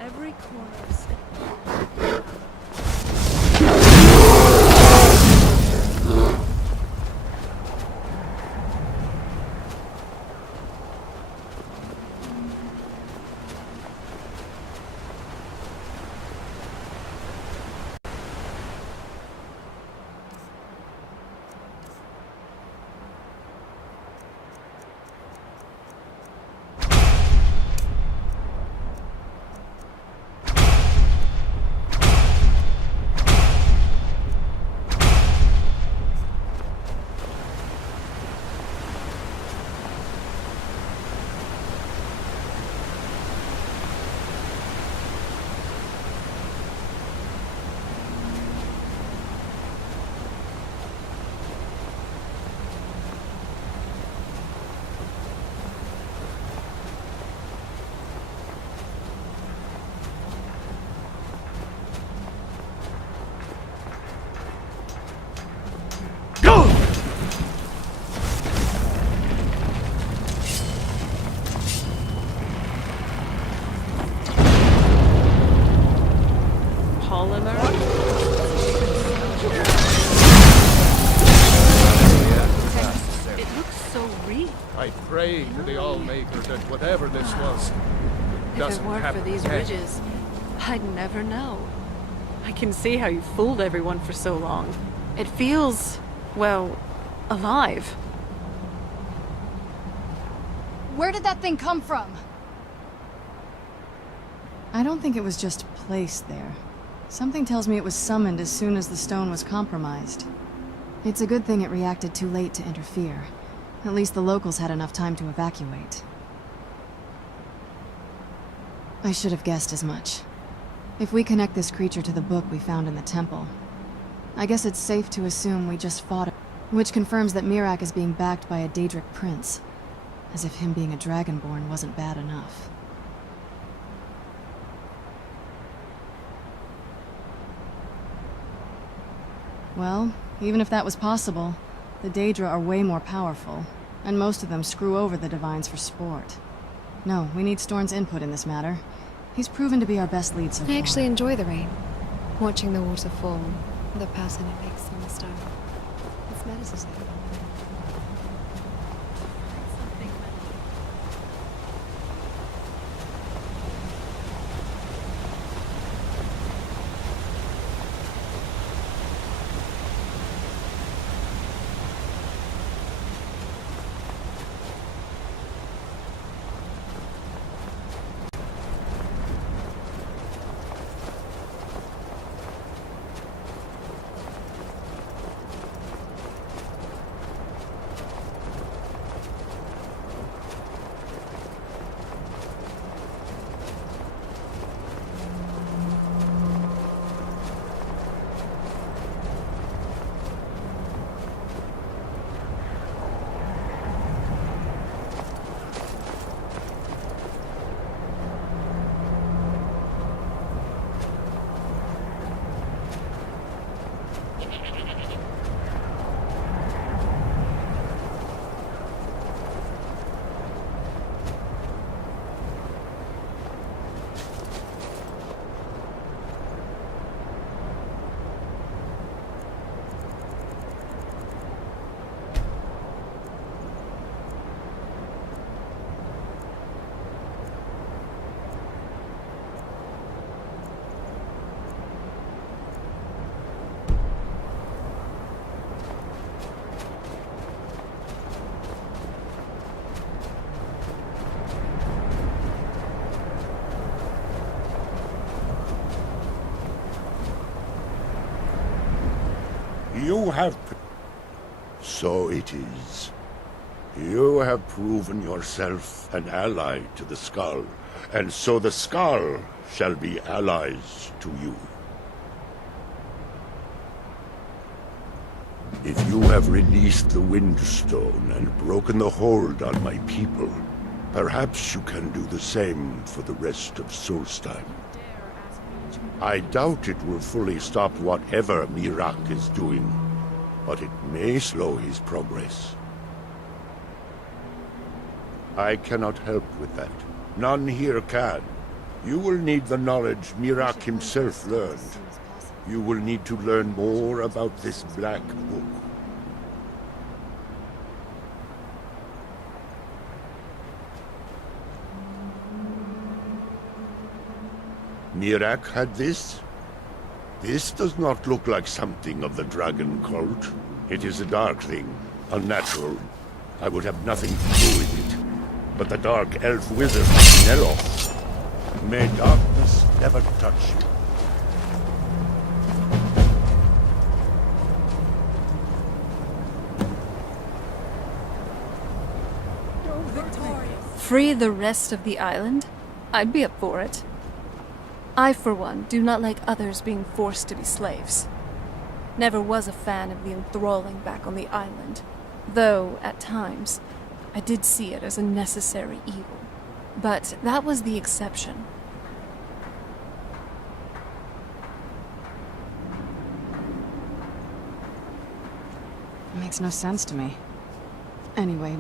Every corner is... or that whatever this was If it doesn't weren't for happen these again. ridges, I'd never know. I can see how you fooled everyone for so long. It feels, well, alive. Where did that thing come from? I don't think it was just placed there. Something tells me it was summoned as soon as the stone was compromised. It's a good thing it reacted too late to interfere. At least the locals had enough time to evacuate. I should have guessed as much. If we connect this creature to the book we found in the temple, I guess it's safe to assume we just fought it, which confirms that Miraak is being backed by a Daedric prince. As if him being a Dragonborn wasn't bad enough. Well, even if that was possible, the Daedra are way more powerful, and most of them screw over the Divines for sport. No, we need Storn's input in this matter. He's proven to be our best lead so far. I actually enjoy the rain. Watching the water fall, the pattern it makes on the stone. It's meditative. You have... So it is. You have proven yourself an ally to the Skull, and so the Skull shall be allies to you. If you have released the Windstone and broken the hold on my people, perhaps you can do the same for the rest of Solstheim. I doubt it will fully stop whatever Miraak is doing, but it may slow his progress. I cannot help with that. None here can. You will need the knowledge Miraak himself learned. You will need to learn more about this Black Book. Miraak had this? This does not look like something of the dragon cult. It is a dark thing, unnatural. I would have nothing to do with it. But the dark elf wizard, Neloth. May darkness never touch you. Free the rest of the island? I'd be up for it. I, for one, do not like others being forced to be slaves. Never was a fan of the enthralling back on the island, though, at times, I did see it as a necessary evil. But that was the exception. It makes no sense to me. Anyway,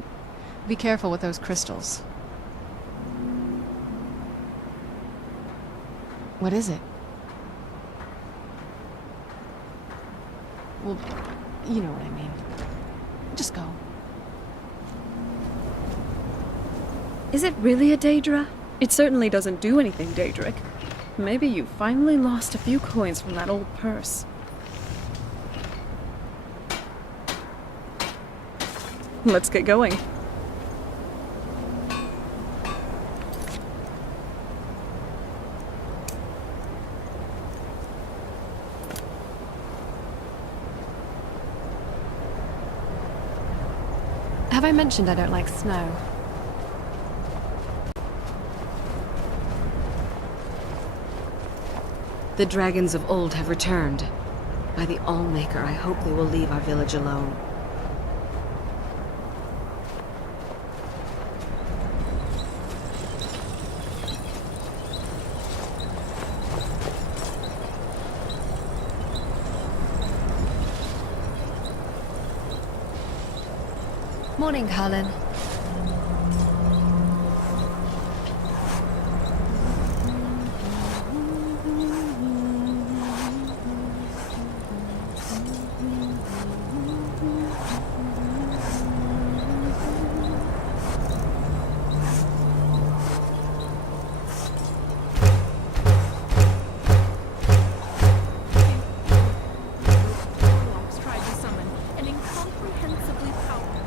be careful with those crystals. What is it? Well, you know what I mean. Just go. Is it really a Daedra? It certainly doesn't do anything, Daedric. Maybe you finally lost a few coins from that old purse. Let's get going. Have I mentioned I don't like snow? The dragons of old have returned. By the Allmaker, I hope they will leave our village alone. Morning, Cullen. Tried to summon an incomprehensibly powerful.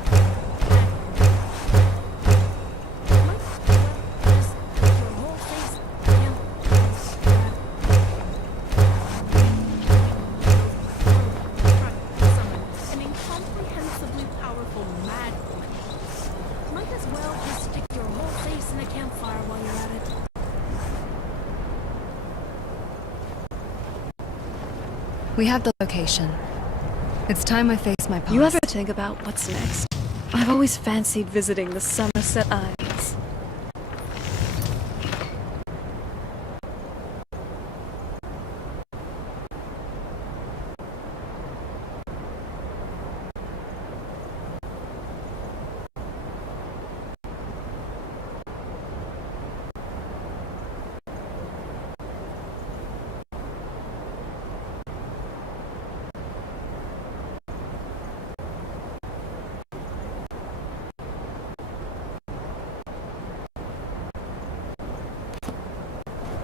An incomprehensibly powerful mad woman. Might as well just stick your whole face in a campfire while you're at it. We have the location. It's time I face my past. You ever think about what's next? I've always fancied visiting the Somerset Isles.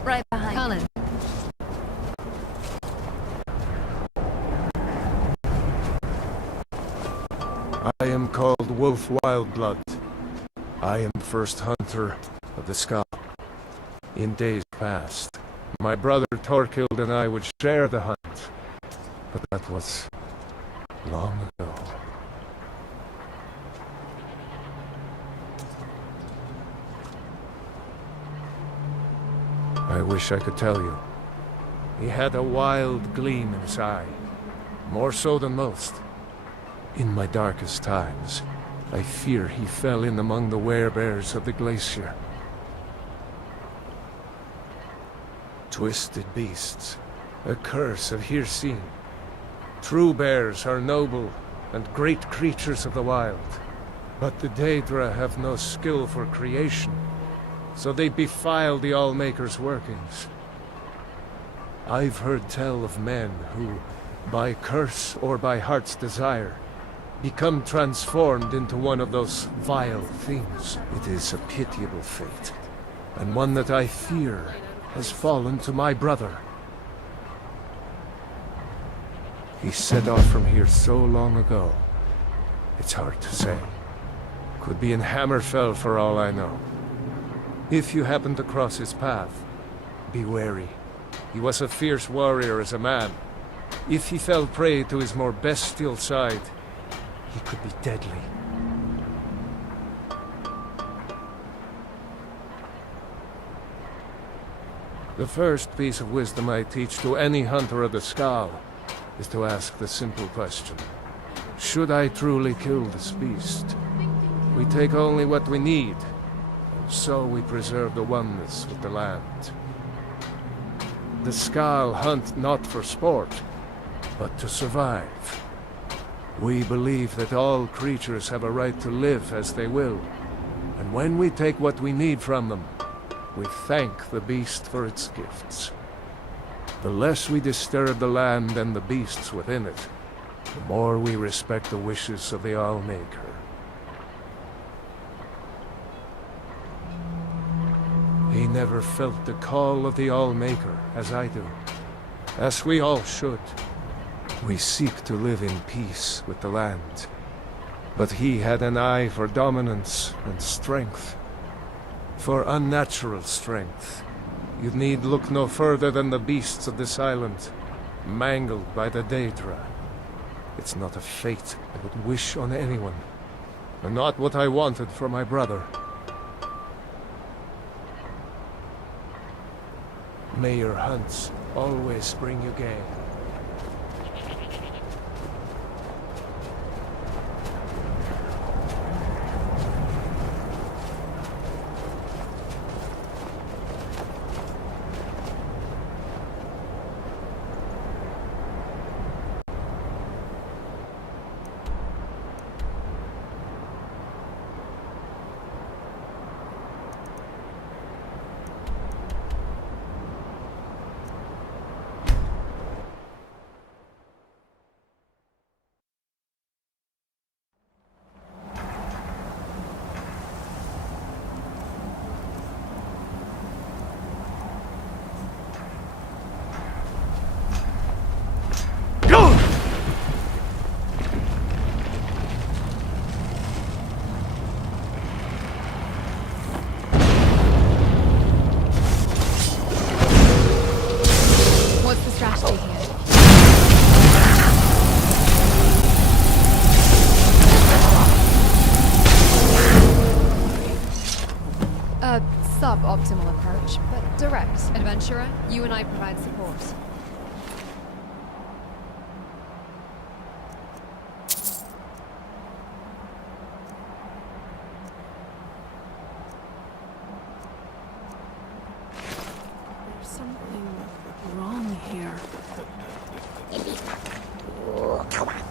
Right behind. Cullen. I am called Wolf Wildblood. I am first hunter of the Ska. In days past, my brother Torkild and I would share the hunt, but that was long ago. I wish I could tell you. He had a wild gleam in his eye, more so than most. In my darkest times, I fear he fell in among the werebears of the glacier. Twisted beasts, a curse of Hirsine. True bears are noble and great creatures of the wild, but the Daedra have no skill for creation, so they defile the Allmaker's workings. I've heard tell of men who, by curse or by heart's desire, become transformed into one of those vile things. It is a pitiable fate, and one that I fear has fallen to my brother. He set off from here so long ago, it's hard to say. Could be in Hammerfell for all I know. If you happen to cross his path, be wary. He was a fierce warrior as a man. If he fell prey to his more bestial side, he could be deadly. The first piece of wisdom I teach to any hunter of the Skal is to ask the simple question: should I truly kill this beast? We take only what we need, and so we preserve the oneness with the land. The Skal hunt not for sport, but to survive. We believe that all creatures have a right to live as they will, and when we take what we need from them, we thank the beast for its gifts. The less we disturb the land and the beasts within it, the more we respect the wishes of the Allmaker. never felt the call of the All-Maker as I do. As we all should. We seek to live in peace with the land. But he had an eye for dominance and strength. For unnatural strength. You need look no further than the beasts of this island, mangled by the Daedra. It's not a fate I would wish on anyone, and not what I wanted for my brother. May your hunts always bring you game. Suboptimal approach, but direct. Adventurer, you and I provide support. There's something wrong here. Come on.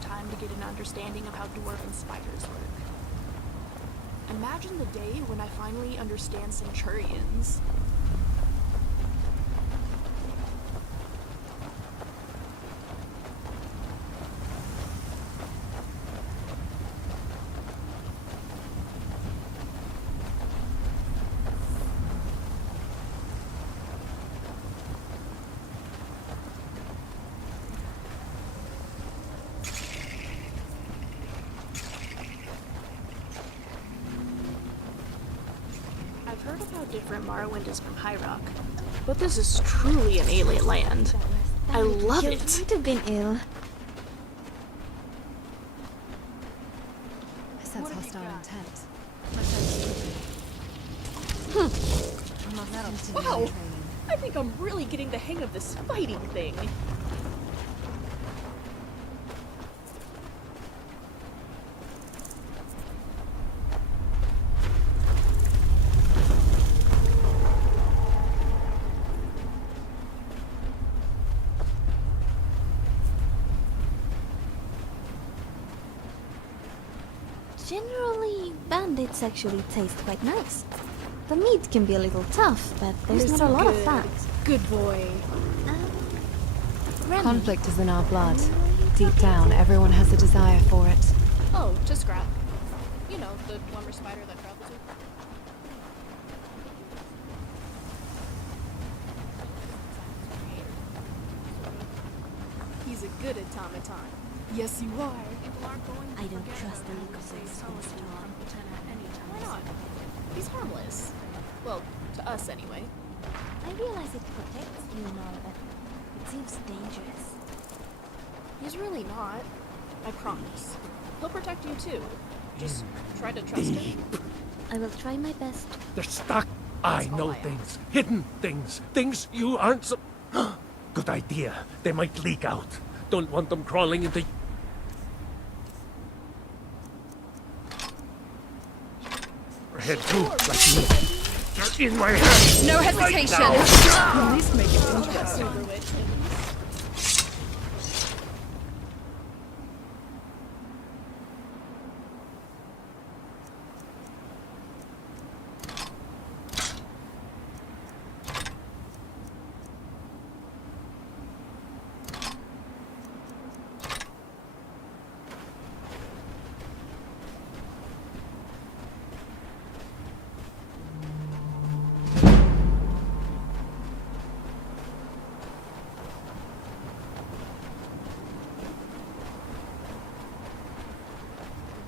Time to get an understanding of how dwarven spiders work. Imagine the day when I finally understand centurions. I've heard of how different Morrowind is from High Rock, but this is truly an alien land. I love it. You might have been ill. I sense hostile intent. Wow! I think I'm really getting the hang of this fighting thing. Generally, bandits actually taste quite nice. The meat can be a little tough, but there's not a lot of fat. Good boy. Conflict is in our blood. Deep down, everyone has a desire for it. Oh, to scrap. You know, the lumber spider that travels with. He's a good automaton. Yes, you are. I don't trust the look of those things at all. Why not? He's harmless. Well, to us anyway. I realize it protects you and all, but it seems dangerous. He's really not. I promise. He'll protect you too. Just try to trust him. I will try my best. They're stuck. I know things. Hidden things. Things you aren't so... Good idea. They might leak out. Don't want them crawling into... Head too, like me. They're in my head. No hesitation. At least make it interesting.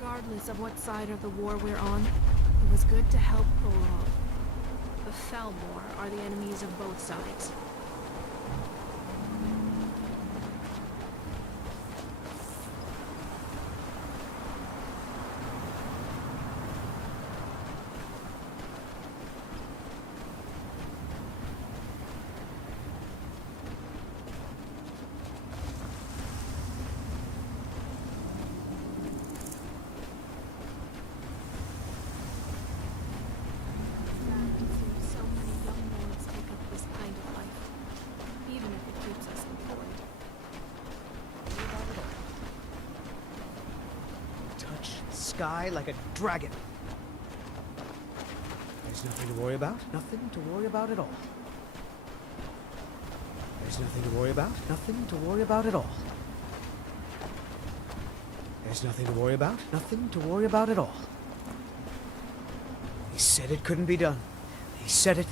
Regardless of what side of the war we're on, it was good to help Olaf. The Thalmor are the enemies of both sides. So many young lords take up this kind of life, even if it keeps us employed. Touch the sky like a dragon. There's nothing to worry about. Nothing to worry about at all. There's nothing to worry about. Nothing to worry about at all. There's nothing to worry about. Nothing to worry about at all. They said it couldn't be done.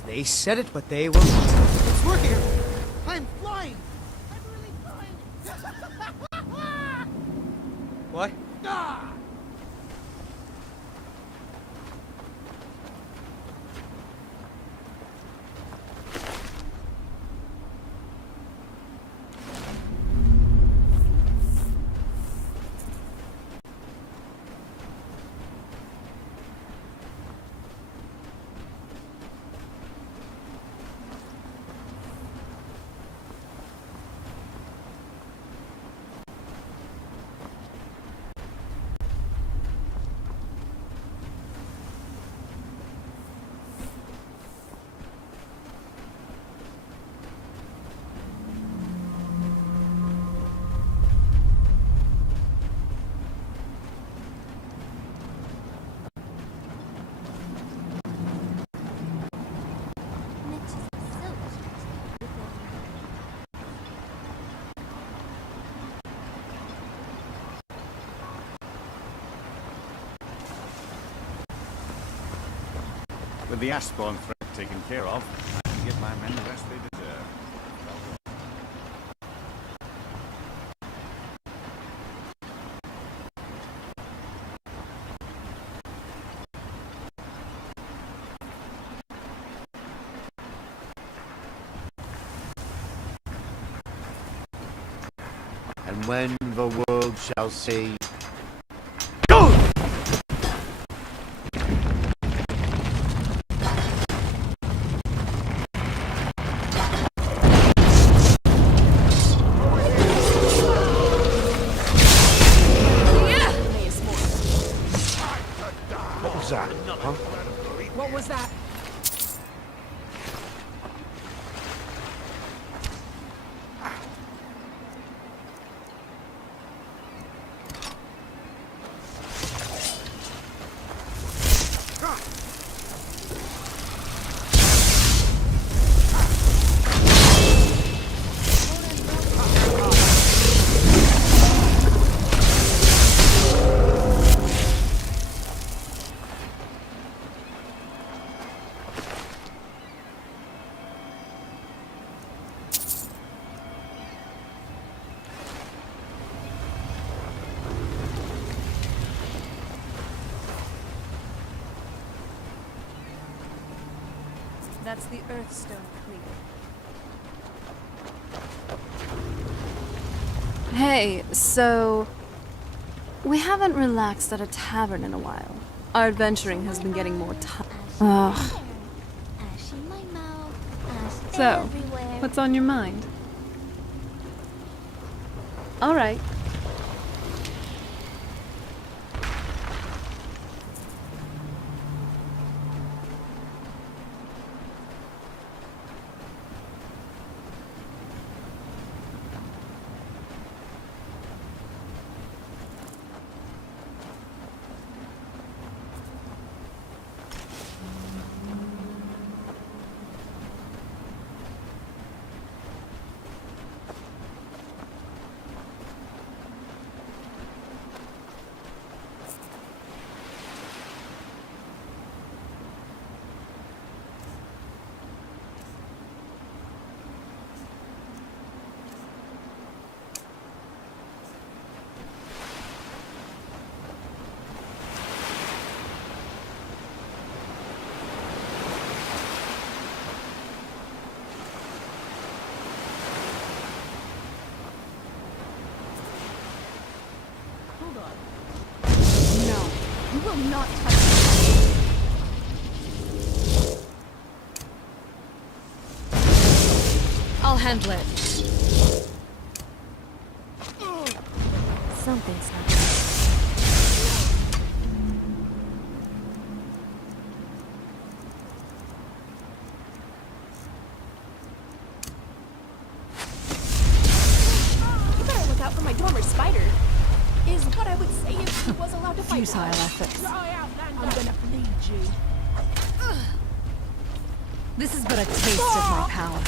They said it, but they were wrong. It's working! I'm flying! I'm really flying! What? Ah! With the Ashbourne threat taken care of, I can give my men the rest they deserve. And when the world shall see... What was that? That's the Earthstone cleaver. Hey, so... we haven't relaxed at a tavern in a while. Our adventuring has been getting more tough. Ugh. Ash in my mouth, ash So, everywhere. what's on your mind? All right. You will not touch me. I'll handle it. Something's happening. You better look out for my dormer spider. Is what I would say if he was allowed to fight. Futile efforts. I'm gonna bleed you. This is but a taste of my power.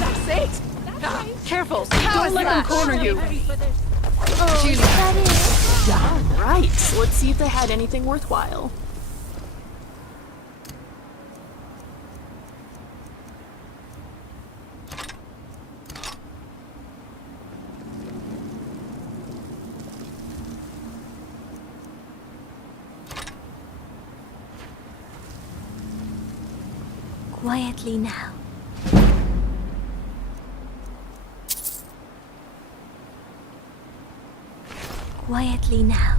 That's it. Careful! Power Don't let them slash. corner you! Oh, is that it? Yeah, right. Let's see if they had anything worthwhile. Quietly now. Quietly now.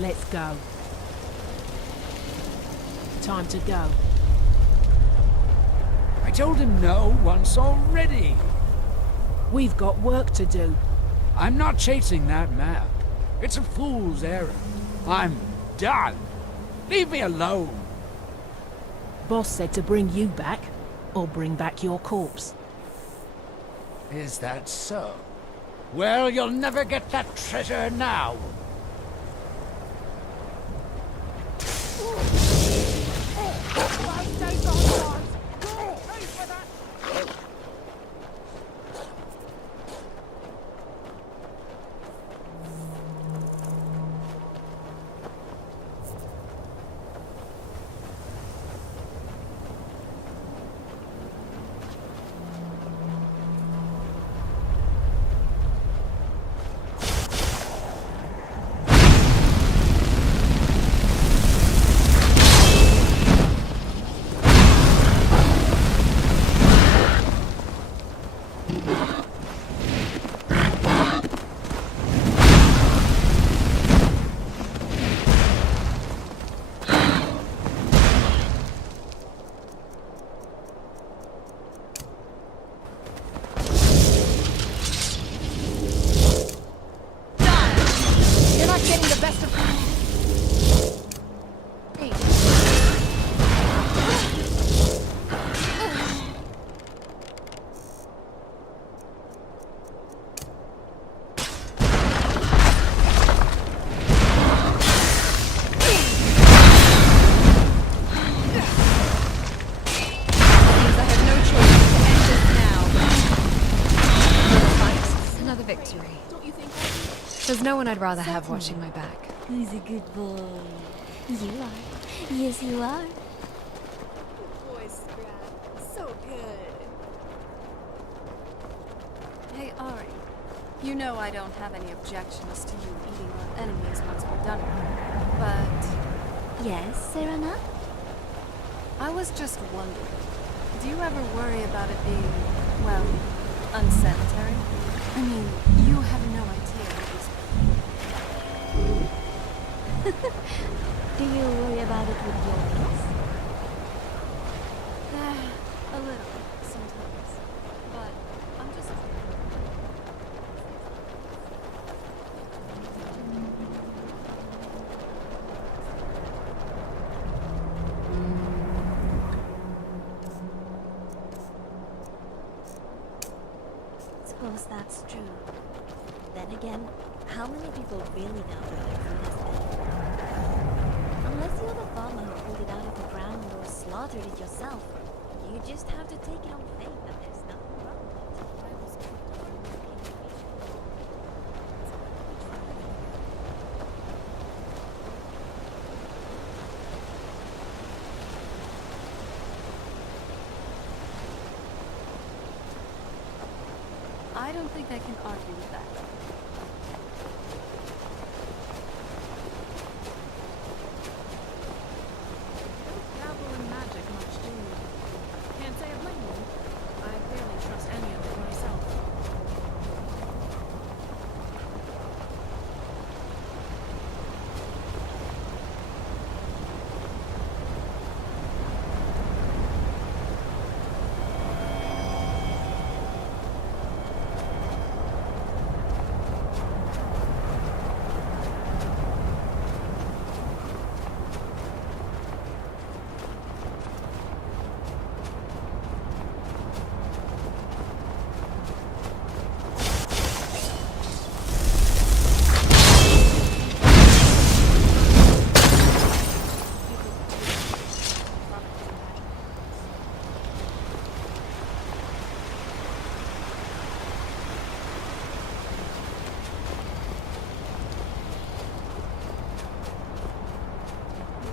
Let's go. Time to go. I told him no once already. We've got work to do. I'm not chasing that map. It's a fool's errand. I'm done. Leave me alone. Boss said to bring you back, or bring back your corpse. Is that so? Well, you'll never get that treasure now. There's no one I'd rather have watching my back. He's a good boy. You are. Yes, you are. Boy, Scrap. So good. Hey, Ari. You know I don't have any objections to you eating our enemies once we're done with them. But... Yes, Serena? I was just wondering, do you ever worry about it being, well, unsanitary? I mean, you have no idea what these... Do you worry about it with your meals? A little, sometimes. But I'm just... Suppose that's true. Then again, how many people really know where their food has been? Unless you're the farmer who pulled it out of the ground or slaughtered it yourself, you just have to take it on faith that there's nothing wrong with it. I don't think I can argue with that. Dabble in magic much, do you? Can't say I blame you. I barely trust any of it myself.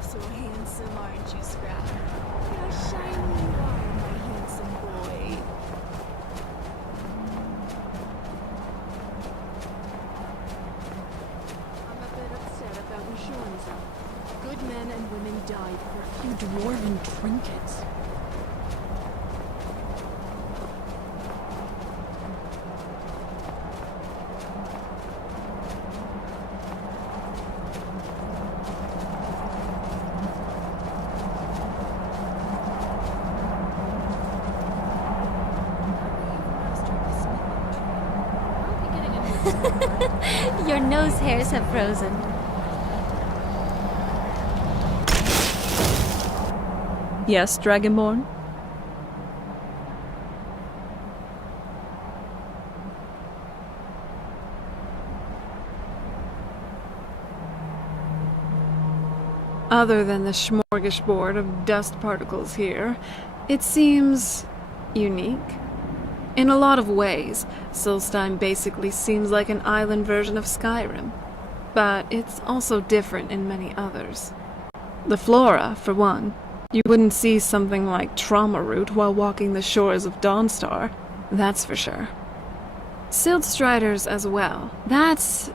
So handsome, aren't you, Scrap? How shiny you are, my handsome boy. I'm a bit upset about insurance. Good men and women died for a few dwarven trinkets. Your nose hairs have frozen. Yes, Dragonborn? Other than the smorgasbord of dust particles here, it seems unique. In a lot of ways, Solstheim basically seems like an island version of Skyrim, but it's also different in many others. The flora, for one. You wouldn't see something like trauma root while walking the shores of Dawnstar, that's for sure. Sildstriders as well. That's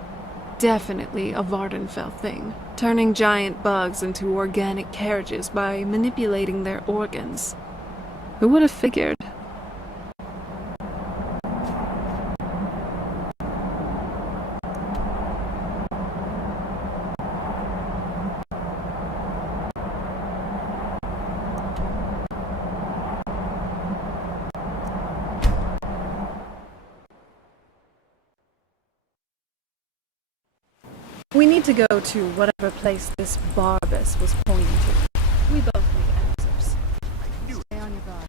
definitely a Vardenfell thing, turning giant bugs into organic carriages by manipulating their organs. Who would have figured? We need to go to whatever place this Barbus was pointing to. We both need answers. Stay on your guard.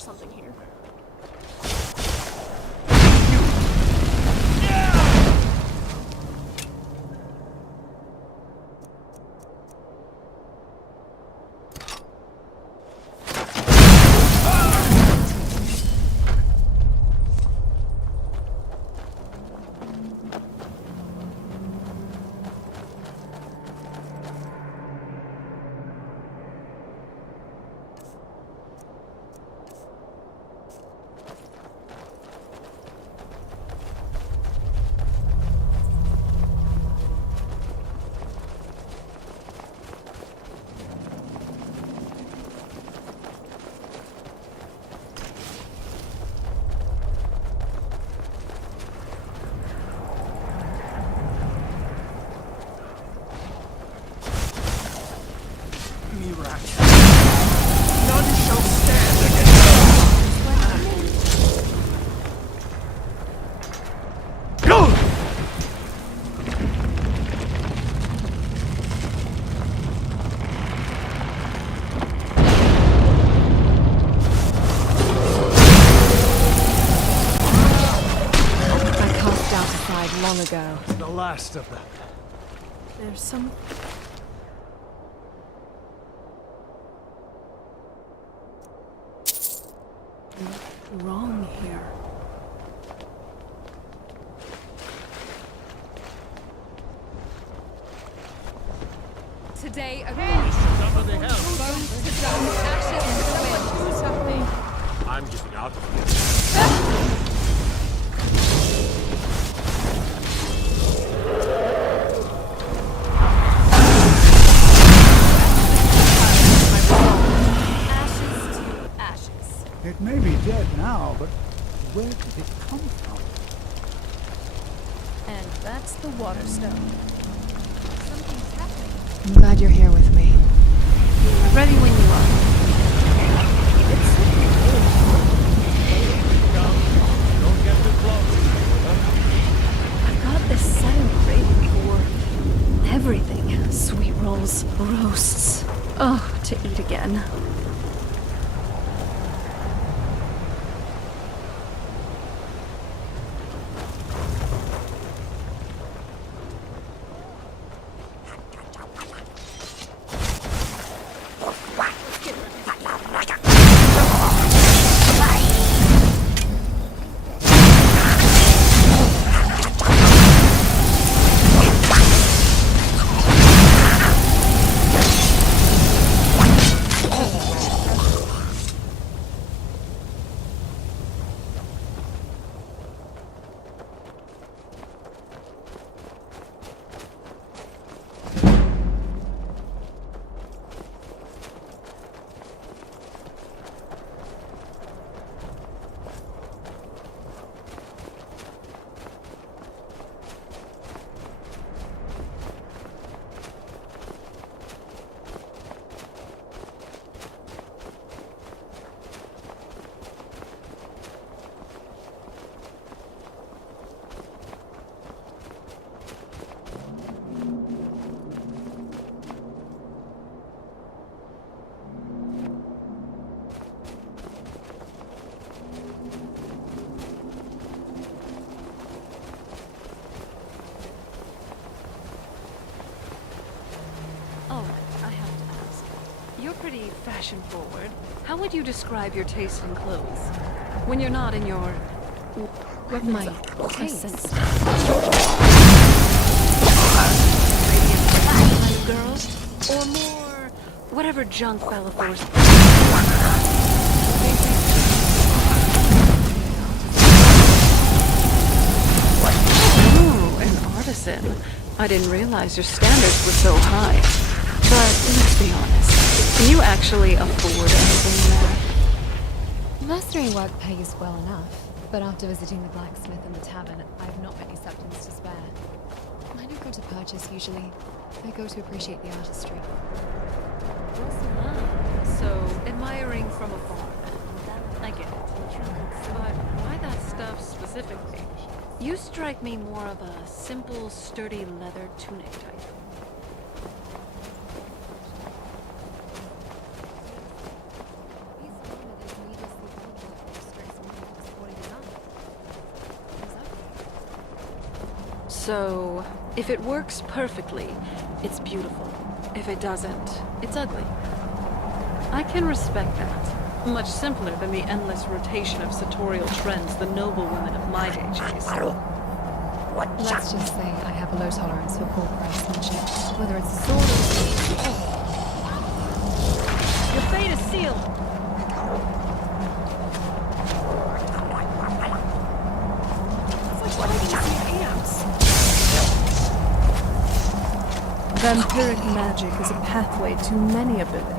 there's something here. Long ago. The last of them. There's some... wrong here. Today, a Somebody help. bones to dust, ashes to the wind. Do something. I'm getting out of here. It may be dead now, but where did it come from? And that's the water stone. Something's happening. I'm glad you're here with me. Ready when you are. Don't get too close. I've got this sudden craving for everything. Sweet rolls, roasts. Oh, to eat again. Pretty fashion forward. How would you describe your taste in clothes? When you're not in your... My essence. taste. Kind of girl? Or more... whatever junk fella force... Oh, an artisan. I didn't realize your standards were so high. But let's be honest. Can you actually afford anything there? Mastering work pays well enough, but after visiting the blacksmith and the tavern, I've not many substance to spare. I don't go to purchase usually. I go to appreciate the artistry. So, admiring from afar. I get it. But why that stuff specifically? You strike me more of a simple, sturdy leather tunic type. So, if it works perfectly, it's beautiful. If it doesn't, it's ugly. I can respect that. Much simpler than the endless rotation of sartorial trends the noble women of my day chase. Let's just say I have a low tolerance for poor craftsmanship, whether it's a sword or a Your fate is sealed! Vampiric magic is a pathway to many abilities.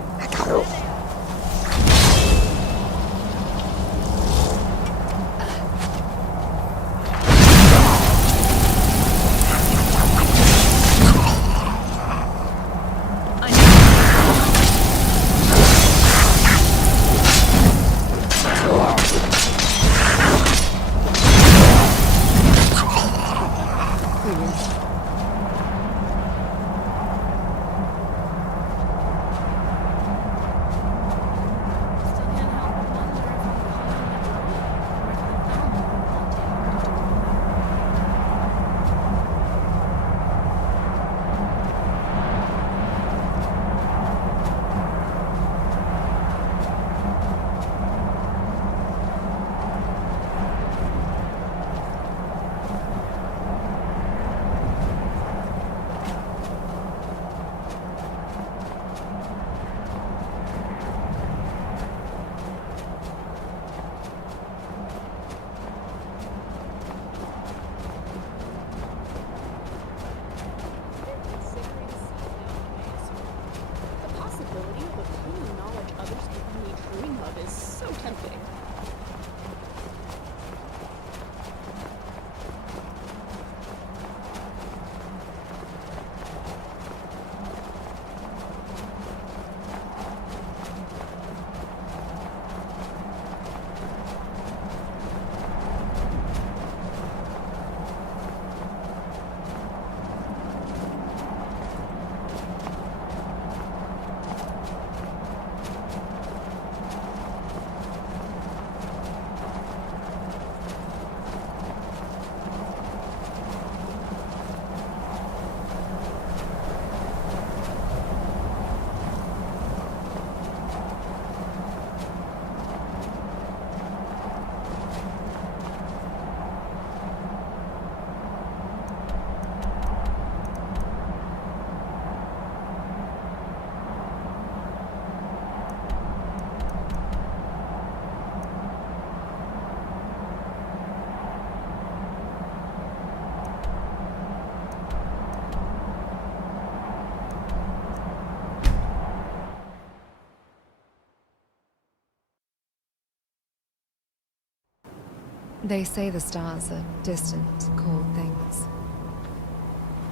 They say the stars are distant, cold things.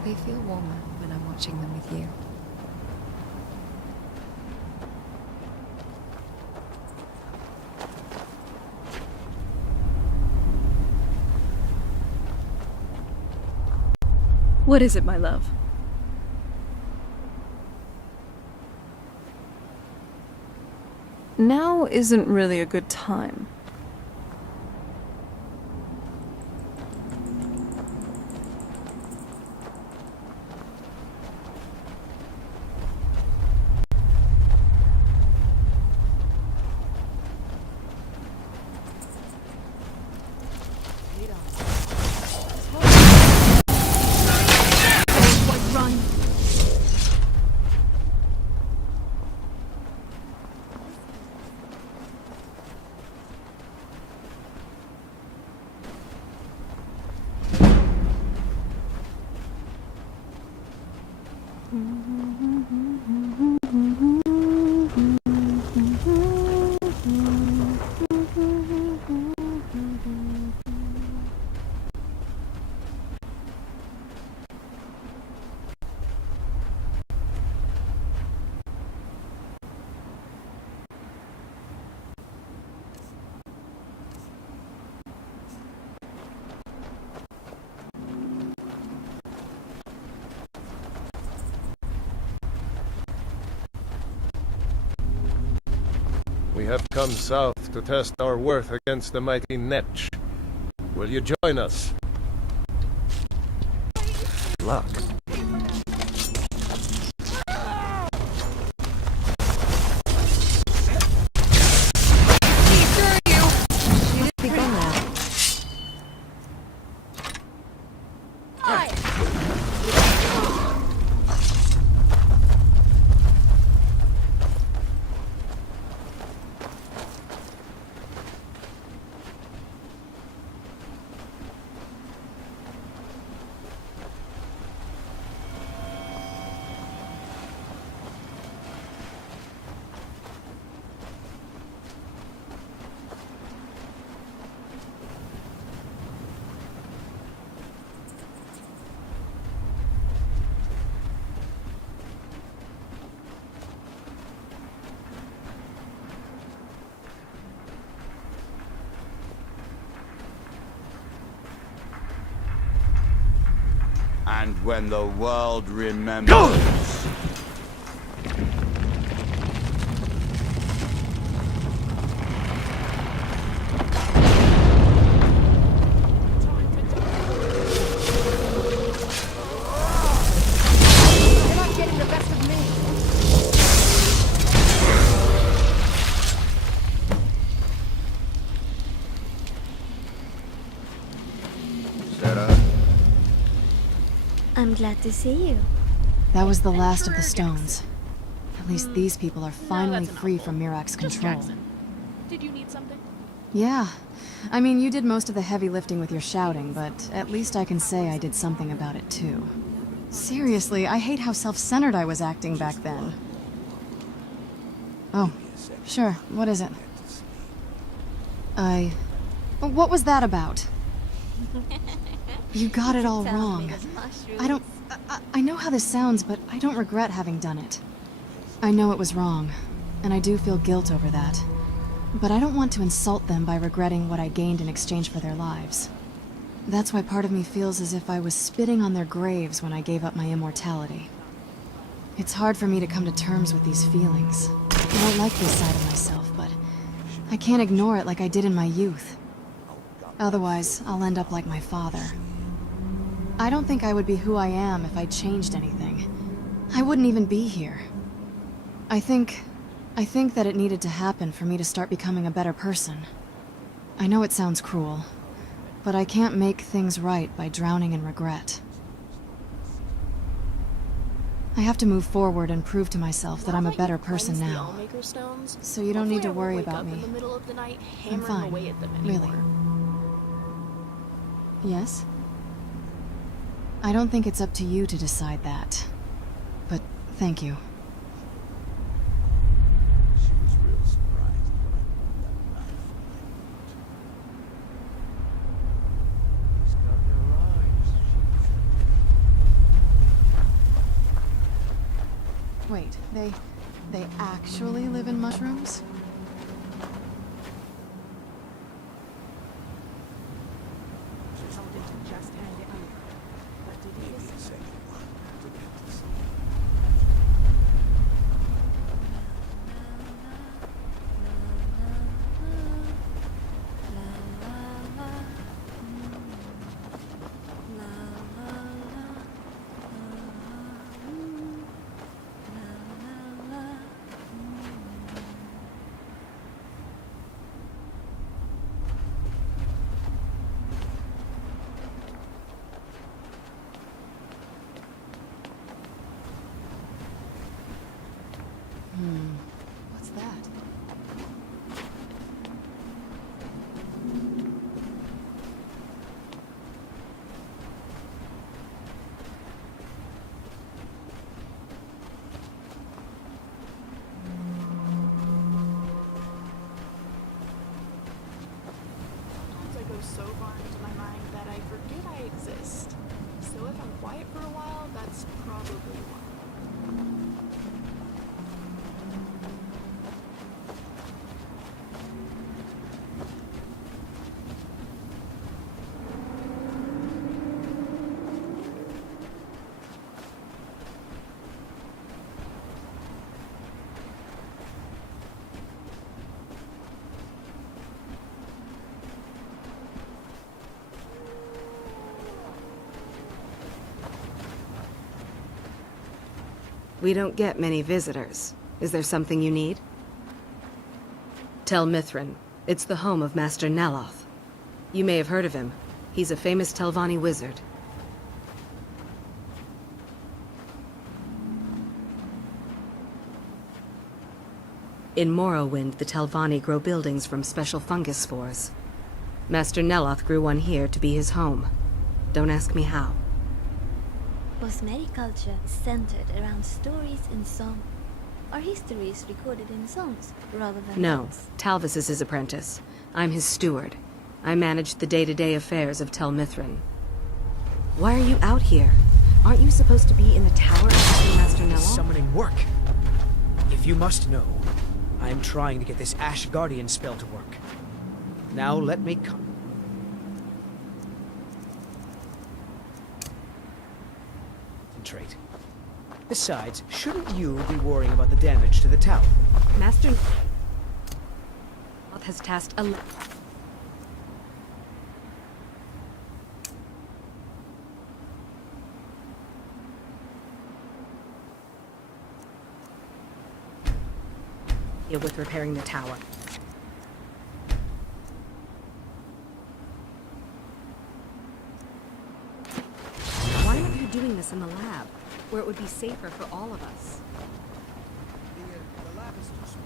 They feel warmer when I'm watching them with you. What is it, my love? Now isn't really a good time. We have come south to test our worth against the mighty Netch. Will you join us? luck. And when the world remembers... I'm glad to see you. That was the last of the stones. At least these people are finally free from Mirak's control. Did you need something? Yeah. I mean, you did most of the heavy lifting with your shouting, but at least I can say I did something about it too. Seriously, I hate how self-centered I was acting back then. Oh, sure. What is it? What was that about? You got it all wrong. I know how this sounds, but I don't regret having done it. I know it was wrong, and I do feel guilt over that. But I don't want to insult them by regretting what I gained in exchange for their lives. That's why part of me feels as if I was spitting on their graves when I gave up my immortality. It's hard for me to come to terms with these feelings. I don't like this side of myself, but I can't ignore it like I did in my youth. Otherwise, I'll end up like my father. I don't think I would be who I am if I changed anything. I wouldn't even be here. I think that it needed to happen for me to start becoming a better person. I know it sounds cruel, but I can't make things right by drowning in regret. I have to move forward and prove to myself that I'm a better person now. So you don't need to worry about me. I'm fine, really. Yes? I don't think it's up to you to decide that. But thank you. Wait, they actually live in mushrooms? What's that? Sometimes I go so far into my mind that I forget I exist. So if I'm quiet for a while, that's probably why. We don't get many visitors. Is there something you need? Tel Mithrin. It's the home of Master Neloth. You may have heard of him. He's a famous Telvanni wizard. In Morrowind, the Telvanni grow buildings from special fungus spores. Master Neloth grew one here to be his home. Don't ask me how. Bosmeri culture is centered around stories and song. Are histories recorded in songs rather than No, notes? Talvis is his apprentice. I'm his steward. I manage the day-to-day affairs of Tel Mithrin. Why are you out here? Aren't you supposed to be in the tower assisting Master Neloth? Summoning work. If you must know, I am trying to get this Ash Guardian spell to work. Now let me come. Concentrate. Besides, shouldn't you be worrying about the damage to the tower? Master Neloth has tasked a... with repairing the tower. Why aren't you doing this in the lab, where it would be safer for all of us? The lab is too small.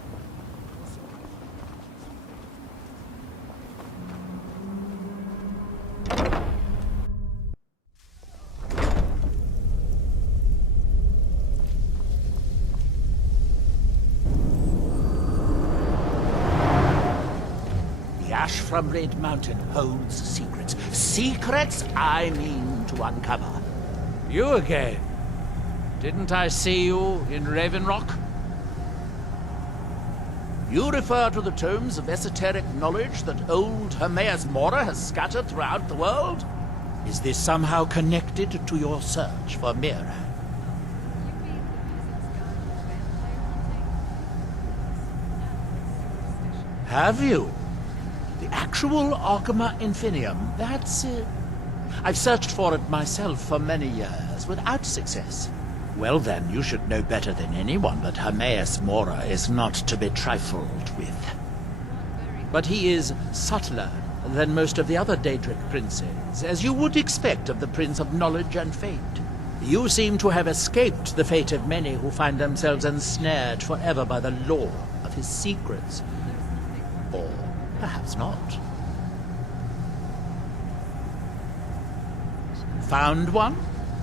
Ash from Red Mountain holds secrets. Secrets I mean to uncover. You again? Didn't I see you in Raven Rock? You refer to the tomes of esoteric knowledge that old Hermaeus Mora has scattered throughout the world? Is this somehow connected to your search for Mira? Have you? The actual Arcama Infinium, that's it. I've searched for it myself for many years, without success. Well then, you should know better than anyone that Hermaeus Mora is not to be trifled with. But he is subtler than most of the other Daedric princes, as you would expect of the Prince of Knowledge and Fate. You seem to have escaped the fate of many who find themselves ensnared forever by the lore of his secrets. Or perhaps not. Found one?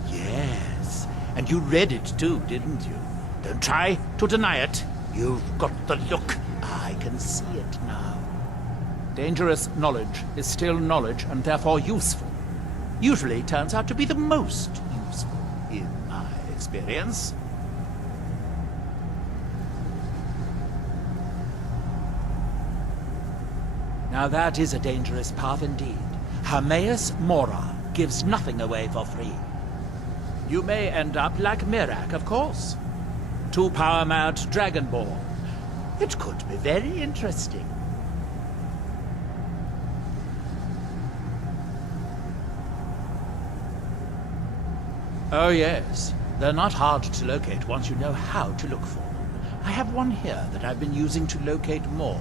Yes. And you read it too, didn't you? Don't try to deny it. You've got the look. I can see it now. Dangerous knowledge is still knowledge and therefore useful. Usually turns out to be the most useful, in my experience. Now that is a dangerous path indeed. Hermaeus Mora gives nothing away for free. You may end up like Mirac, of course. Too power-mad Dragonborn. It could be very interesting. Oh yes, they're not hard to locate once you know how to look for them. I have one here that I've been using to locate more.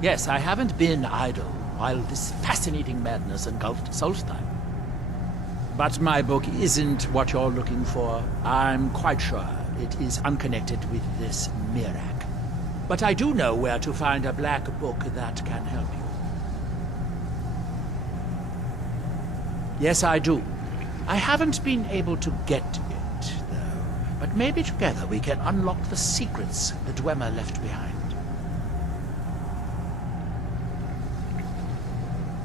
Yes, I haven't been idle while this fascinating madness engulfed Solstheim. But my book isn't what you're looking for. I'm quite sure it is unconnected with this Mirac. But I do know where to find a black book that can help you. Yes, I do. I haven't been able to get it, though. But maybe together we can unlock the secrets the Dwemer left behind.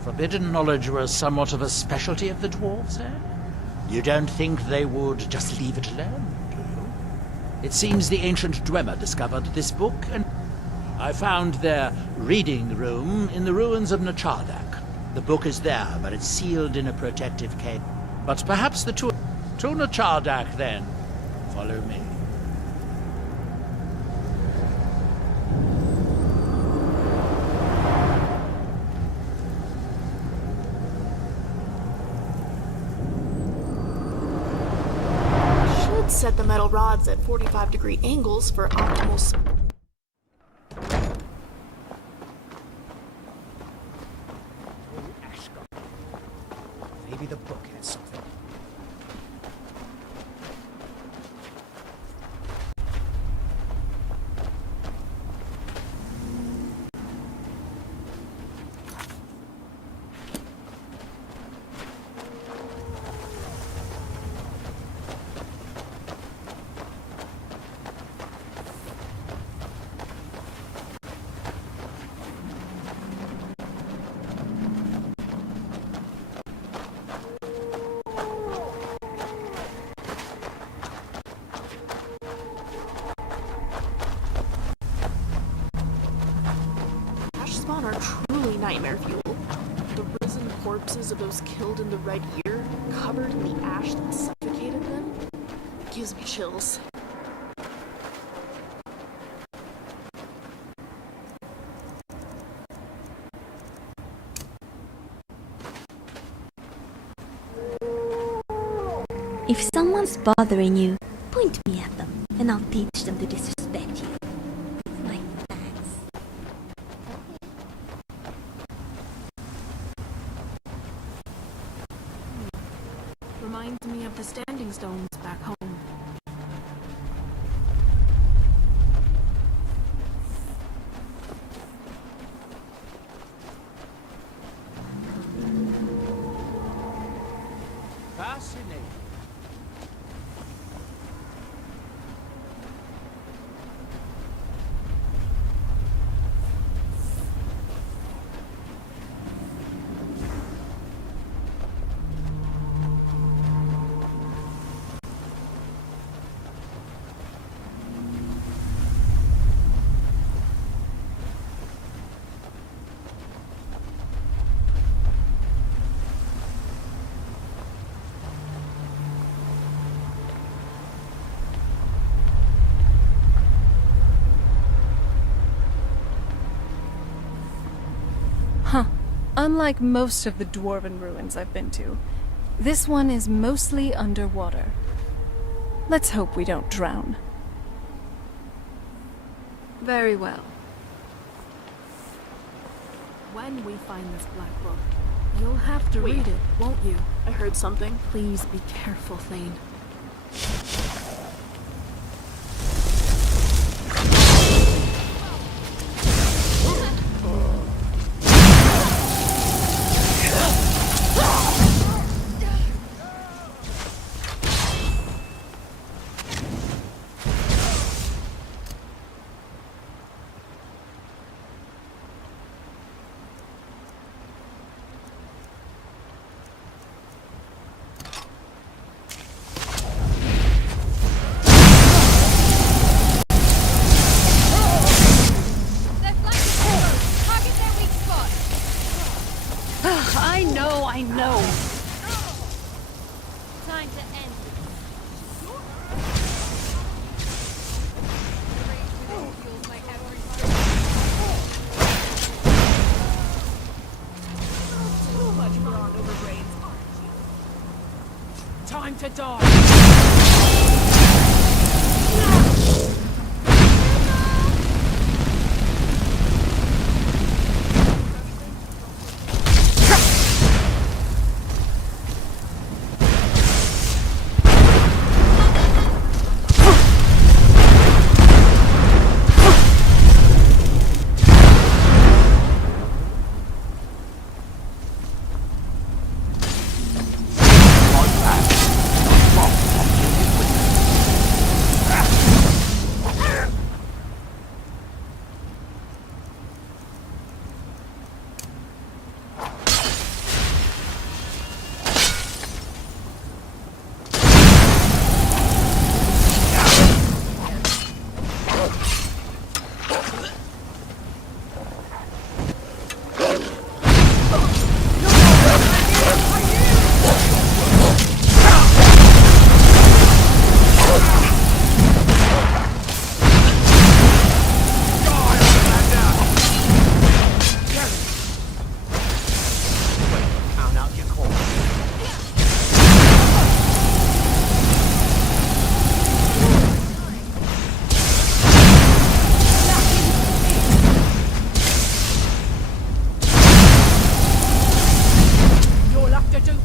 Forbidden knowledge was somewhat of a specialty of the dwarves, eh? You don't think they would just leave it alone, do you? It seems the ancient Dwemer discovered this book, and I found their reading room in the ruins of Nachardak. The book is there, but it's sealed in a protective cage. But perhaps the two... To Nachardak, then. Follow me. set the metal rods at 45-degree angles for optimal Maybe the book has something. spawn are truly nightmare fuel. The risen corpses of those killed in the Red Year, covered in the ash that suffocated them, gives me chills. If someone's bothering you, point me at them, and I'll teach them to disrespect you. Like that. Reminds me of the standing stones back home. Fascinating. Huh. Unlike most of the dwarven ruins I've been to, this one is mostly underwater. Let's hope we don't drown. Very well. When we find this black book, you'll have to read it, won't you? I heard something. Please be careful, Thane. I know. Time to end Too much beyond overbrains. Time to die.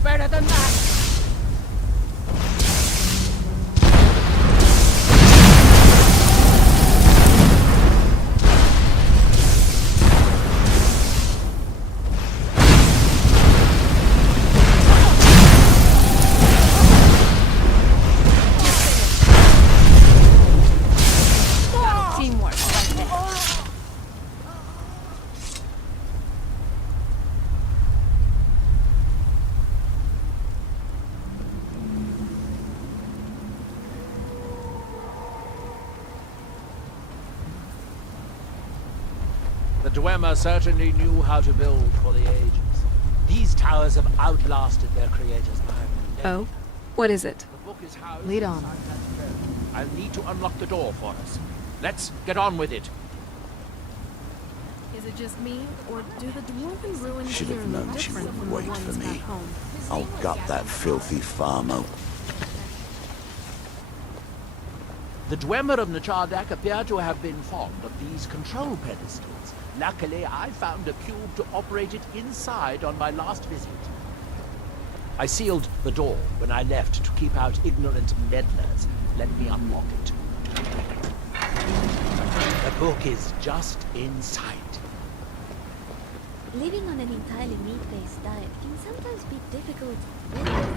better than that! Teamwork right there. The Dwemer certainly knew how to build for the ages. These towers have outlasted their creators by a millennium. Oh? What is it? The book is housed Lead on. inside that throne. I'll need to unlock the door for us. Let's get on with it. Is it just me, or do the dwarven ruins Should here have look known she different would from the wait ones for me. back home? I'll gut that filthy farmer. The Dwemer of Nachardak appear to have been fond of these control pedestals. Luckily, I found a cube to operate it inside on my last visit. I sealed the door when I left to keep out ignorant meddlers. Let me unlock it. The book is just inside. Living on an entirely meat-based diet can sometimes be difficult.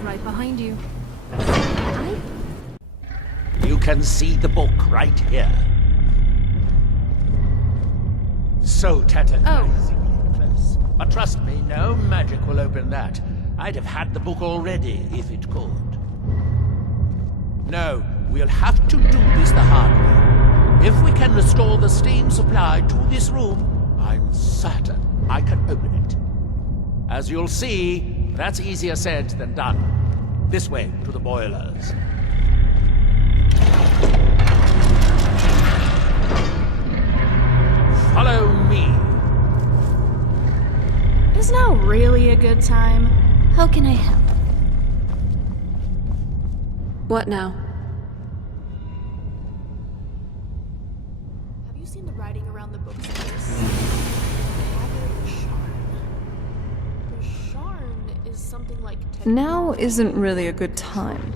Right behind you. You can see the book right here. So tantalizingly close. But trust me, no magic will open that. I'd have had the book already if it could. No, we'll have to do this the hard way. If we can restore the steam supply to this room, I'm certain I can open it. As you'll see, that's easier said than done. This way to the boilers. Follow me. Is now really a good time? How can I help? What now? Have you seen the writing around the books of this? The Sharn is something like Now isn't really a good time.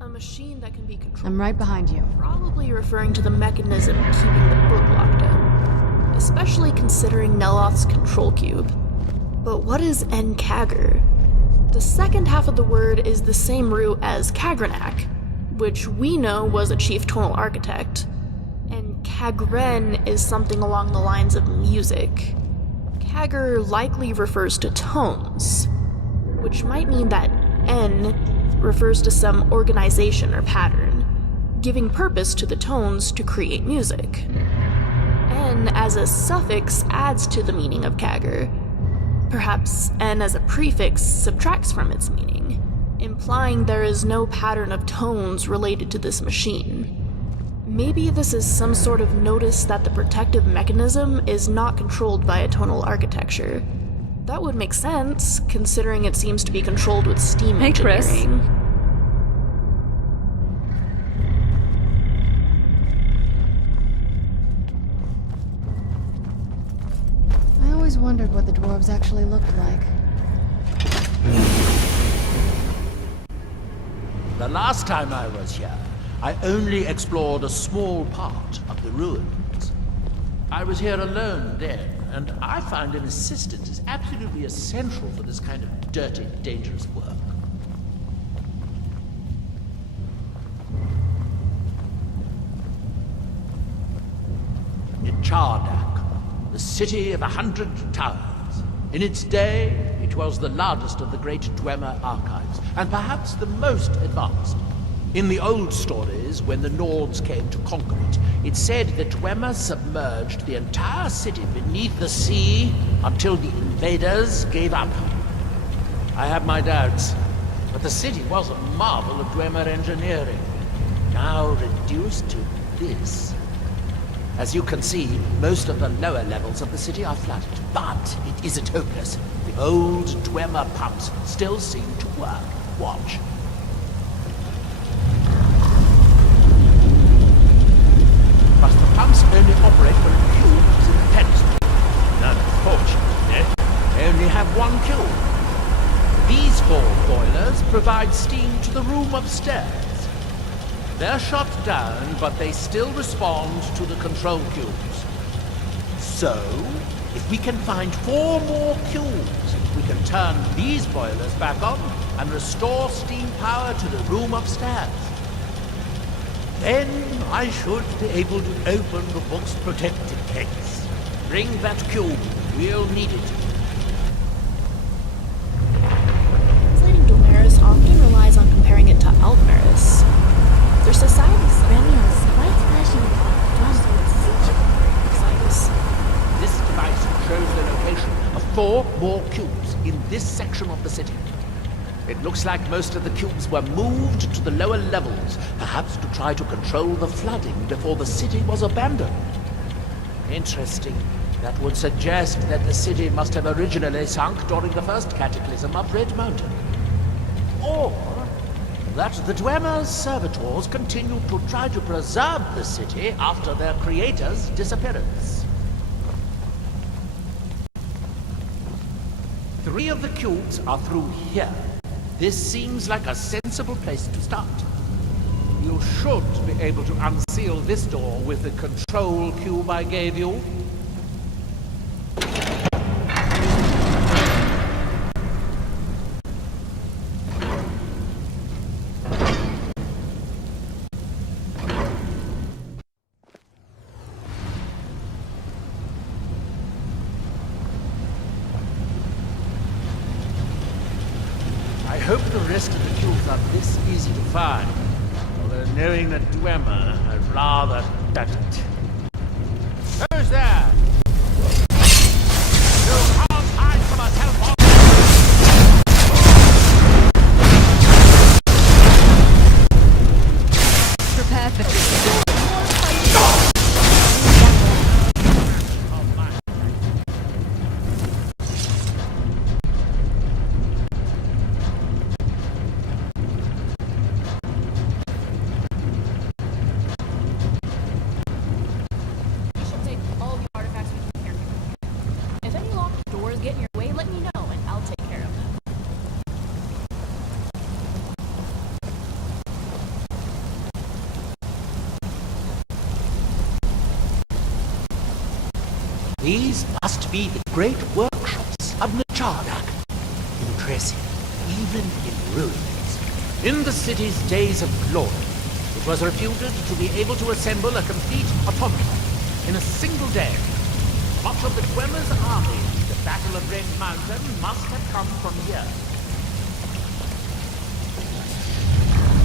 a machine that can be controlled. I'm right behind you. Probably referring to the mechanism keeping the book locked up. Especially considering Neloth's control cube. But what is Nkagr? The second half of the word is the same root as Kagranak, which we know was a chief tonal architect. And Kagren is something along the lines of music. Kagr likely refers to tones, which might mean that N refers to some organization or pattern, giving purpose to the tones to create music. N as a suffix adds to the meaning of Kagr. Perhaps N as a prefix subtracts from its meaning, implying there is no pattern of tones related to this machine. Maybe this is some sort of notice that the protective mechanism is not controlled by a tonal architecture. That would make sense, considering it seems to be controlled with steam Hey, Chris. engineering. I always wondered what the dwarves actually looked like. The last time I was here, I only explored a small part of the ruins. I was here alone then, and I found an assistant is absolutely essential for this kind of dirty, dangerous work. In Chardak, the city of 100 towers. In its day, it was the largest of the great Dwemer archives, and perhaps the most advanced. In the old stories, when the Nords came to conquer it, it said that Dwemer submerged the entire city beneath the sea until the invaders gave up. I have my doubts, but the city was a marvel of Dwemer engineering, now reduced to this. As you can see, most of the lower levels of the city are flooded, but it isn't hopeless. The old Dwemer pumps still seem to work. Watch. But the pumps only operate when the cube is in the pedestal. And unfortunately, they only have one cube. These 4 boilers provide steam to the room upstairs. They're shut down, but they still respond to the control cubes. So, if we can find 4 more cubes, we can turn these boilers back on and restore steam power to the room upstairs. Then I should be able to open the book's protected case. Bring that cube. We'll need it. Translating Domeris often relies on comparing it to Almeris. Their society's This device shows the location of 4 more cubes in this section of the city. It looks like most of the cubes were moved to the lower levels, perhaps to try to control the flooding before the city was abandoned. Interesting. That would suggest that the city must have originally sunk during the first cataclysm of Red Mountain. Or that the Dwemer's servitors continued to try to preserve the city after their creator's disappearance. 3 of the cubes are through here. This seems like a sensible place to start. You should be able to unseal this door with the control cube I gave you. I hope the rest of the cubes are this easy to find. Although knowing that Dwemer, I'd rather doubt it. Who's there? You can't hide from us, Hellboy! Prepare for get in your way, let me know, and I'll take care of them. These must be the great workshops of Nachardak. Impressive, even in ruins. In the city's days of glory, it was reputed to be able to assemble a complete automaton in a single day. Much of the Dwemer's army in the Battle of Red Mountain must have come from here.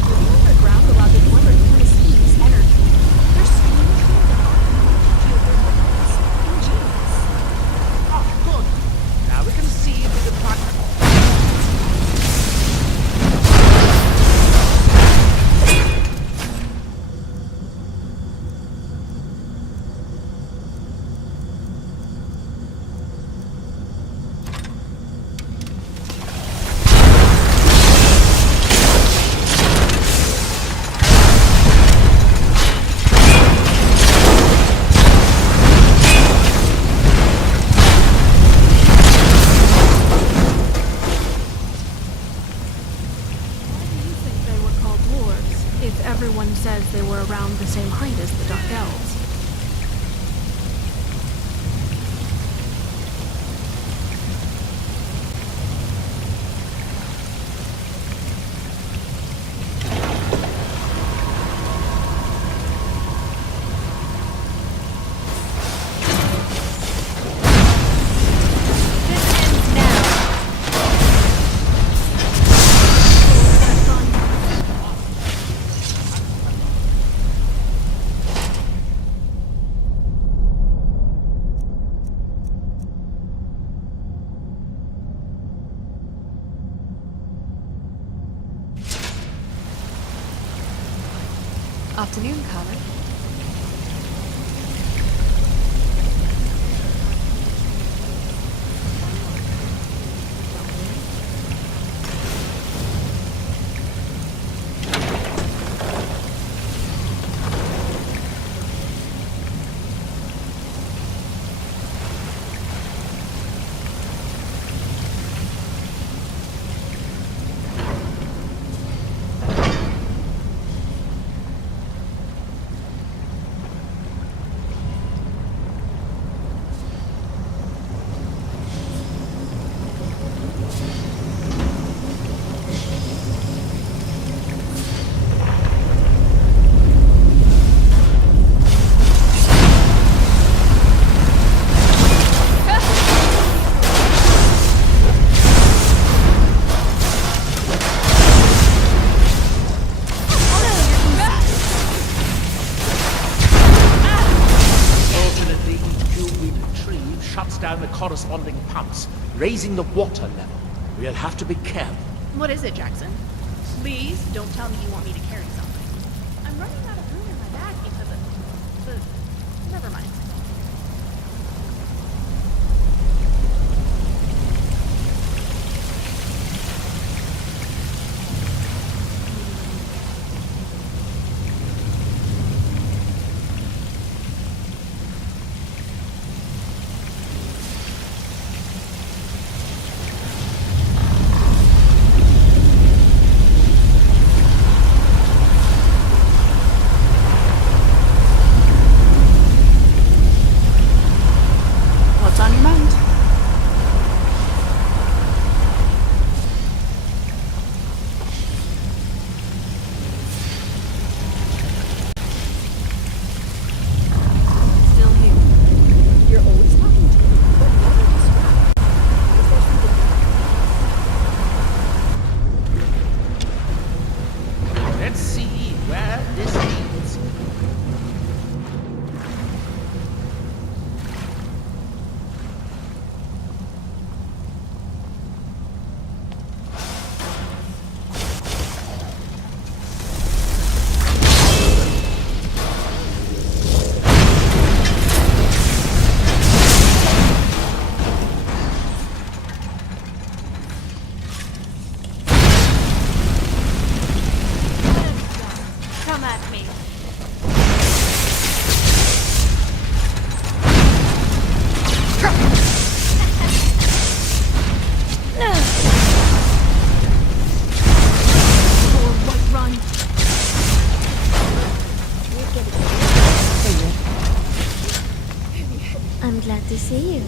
The underground allowed the Dwemer to receive energy. Their steam trained the army, geothermal plants, ingenious. Oh, good. Now we can see if we can find them. Everyone says they were around the same height as the Dark Elves. Afternoon, Carmen. corresponding pumps, raising the water level. We'll have to be careful. What is it, Jackson? Please don't tell me you want me to carry something. I'm running out of room in my bag because of the... Never mind. I'm glad to see you.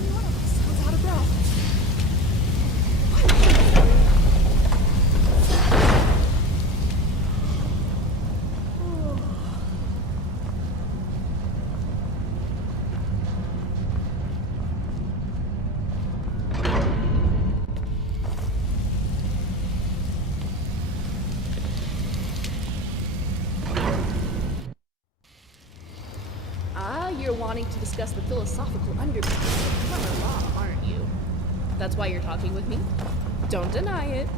You're wanting to discuss the philosophical underpinnings of common law, aren't you? That's why you're talking with me? Don't deny it.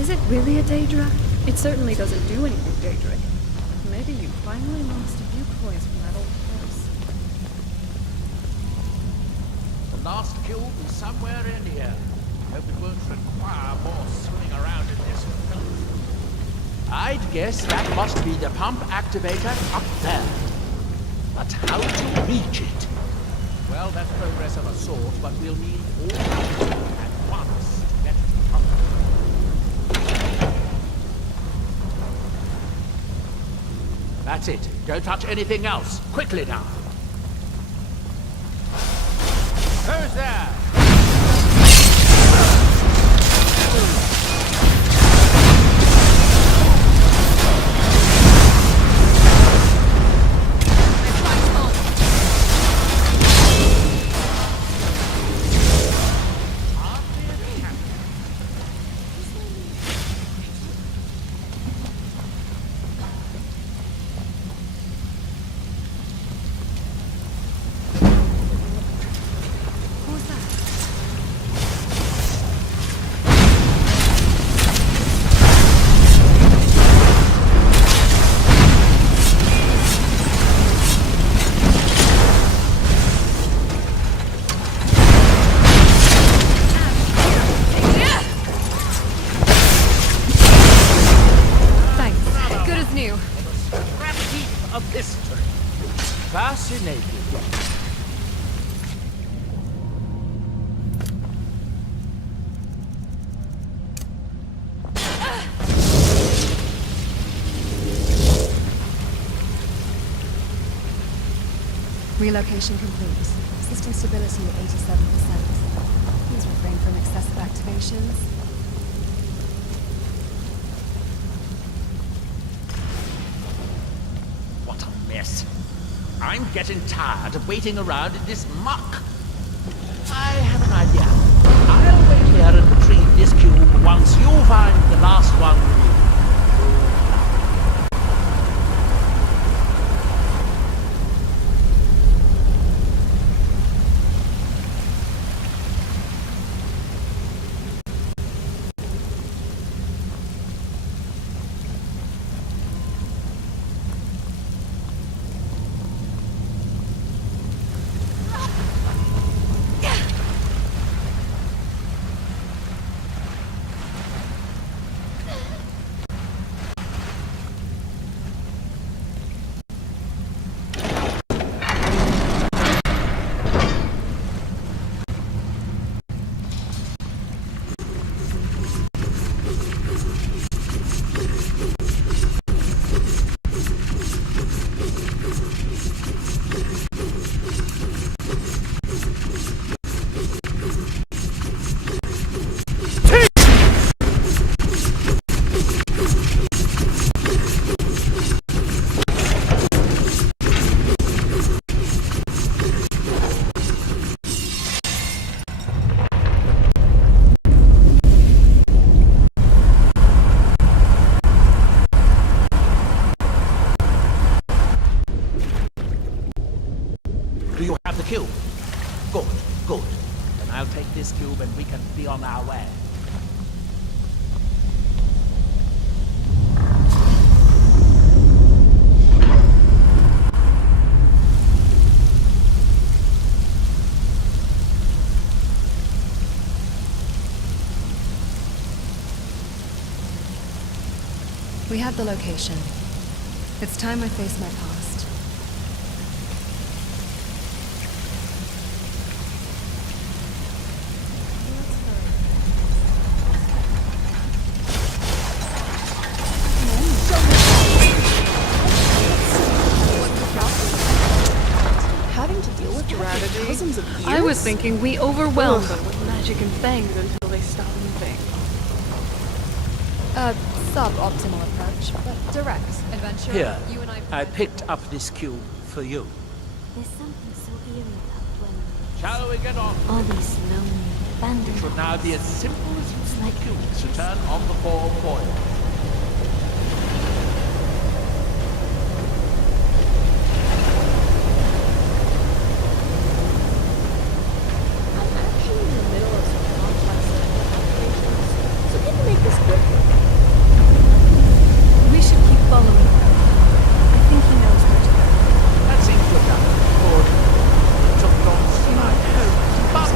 Is it really a Daedra? It certainly doesn't do anything Daedric. Maybe you finally lost a few coins from that old horse. The last cube is somewhere in here. Hope it won't require more swimming around in this filth. I'd guess that must be the pump activator up there. But how to reach it? Well, that's progress of a sort, but we'll need all at once to get to the pump. That's it. Don't touch anything else. Quickly now. Who's there? Fascinating. Relocation complete. System stability at 87%. Please refrain from excessive activations. What a mess. I'm getting tired of waiting around in this muck. I have an idea. I'll wait here and retrieve this cube once you find the last one. Do you have the cube? Good, good. Then I'll take this cube and we can be on our way. We have the location. It's time I face my past. Having to deal with thousands of years? I was thinking we overwhelmed them with magic and fangs until they stopped moving. Suboptimal approach, but direct. Adventure. Here, You and I picked up this cube for you. There's something so eerie about when Shall we get on? all these lonely, abandoned It should now be as simple as using like the cube to turn on the 4 coils. I'm actually in the middle of some complex applications, so can you make this quick? We should keep following him. I think he knows where to go. That seems to have done it. Good. It took long tonight. But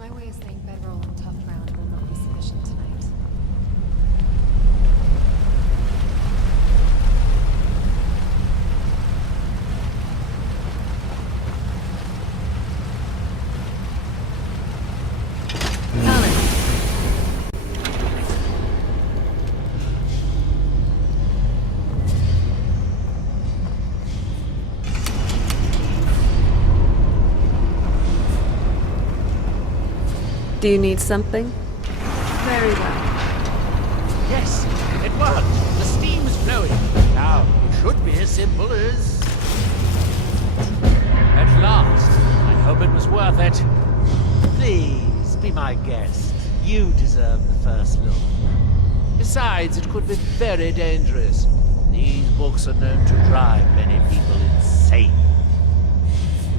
My way of staying bedroll on tough ground will not be sufficient tonight. Do you need something? Very well. Yes, it worked. The steam's flowing. Now, it should be as simple as... At last. I hope it was worth it. Please, be my guest. You deserve the first look. Besides, it could be very dangerous. These books are known to drive many people insane.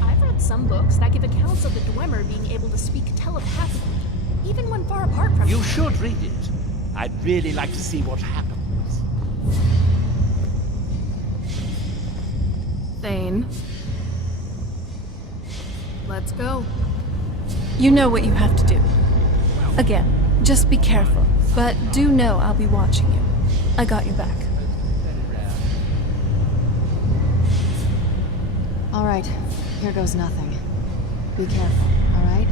I've read some books that give accounts of the Dwemer being able to speak telepathically, even when far apart from You should read it. I'd really like to see what happens. Thane. Let's go. You know what you have to do. Again, just be careful, but do know I'll be watching you. I got your back. All right, here goes nothing. Be careful, all right?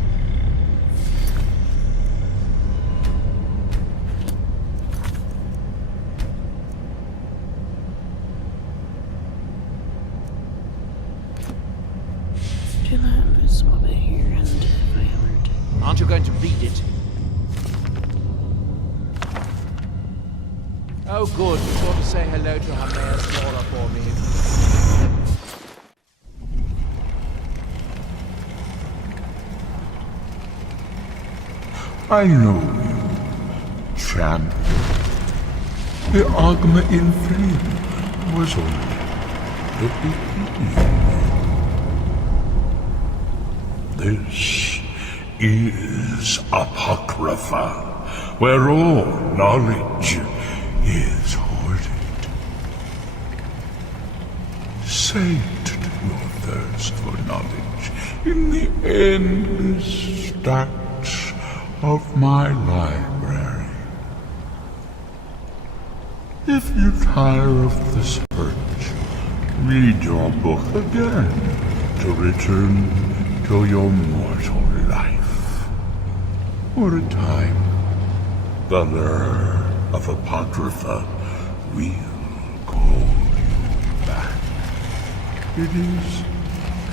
Aren't you going to read it? Oh, good. You ought to say hello to Hermaeus Laura for me. I know you, champ. The Agma in Flame was only the beginning. This is Apocrypha, where all knowledge is hoarded. Sate your thirst for knowledge in the endless stacks of my library. If you tire of the search, read your book again to return to your mortal life. For a time, the lure of Apocrypha will call you back. It is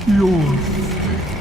your fate.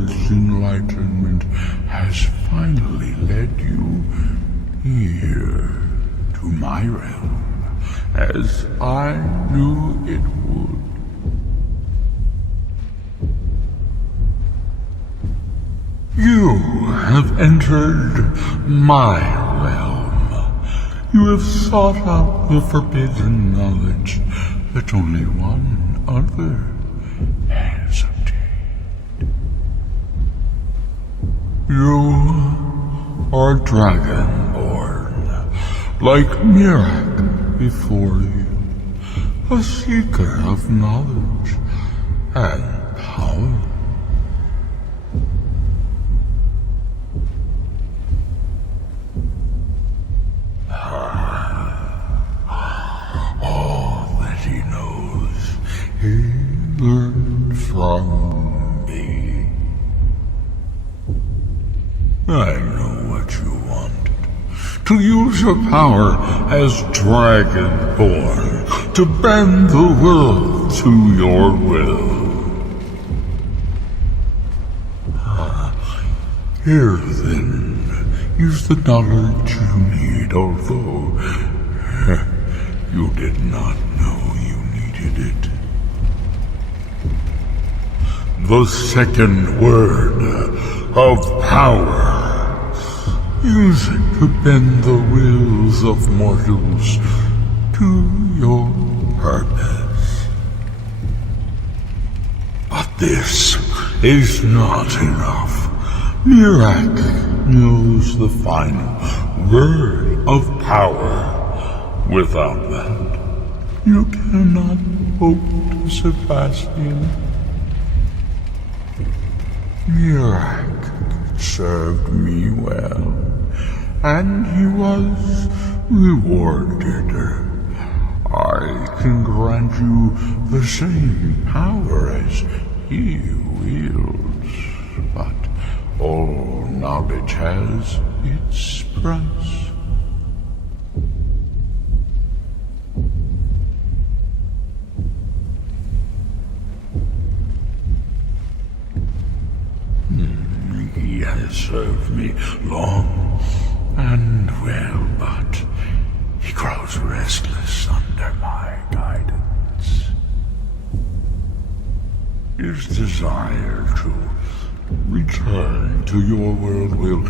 Lord's enlightenment has finally led you here to my realm, as I knew it would. You have entered my realm. You have sought out the forbidden knowledge that only one other has obtained. You are Dragonborn, like Mirak before you, a seeker of knowledge and power. All that he knows, he learned from me. I know what you wanted. To use your power as Dragonborn, to bend the world to your will. Here then, use the knowledge you need, although you did not know you needed it. The second word of power. Use it to bend the wills of mortals to your purpose. But this is not enough. Mirak knows the final word of power. Without that, you cannot hope to surpass him. Mirak served me well, and he was rewarded. I can grant you the same power as he wields, but all knowledge has its price. He has served me long and well, but he grows restless under my guidance. His desire to return to your world will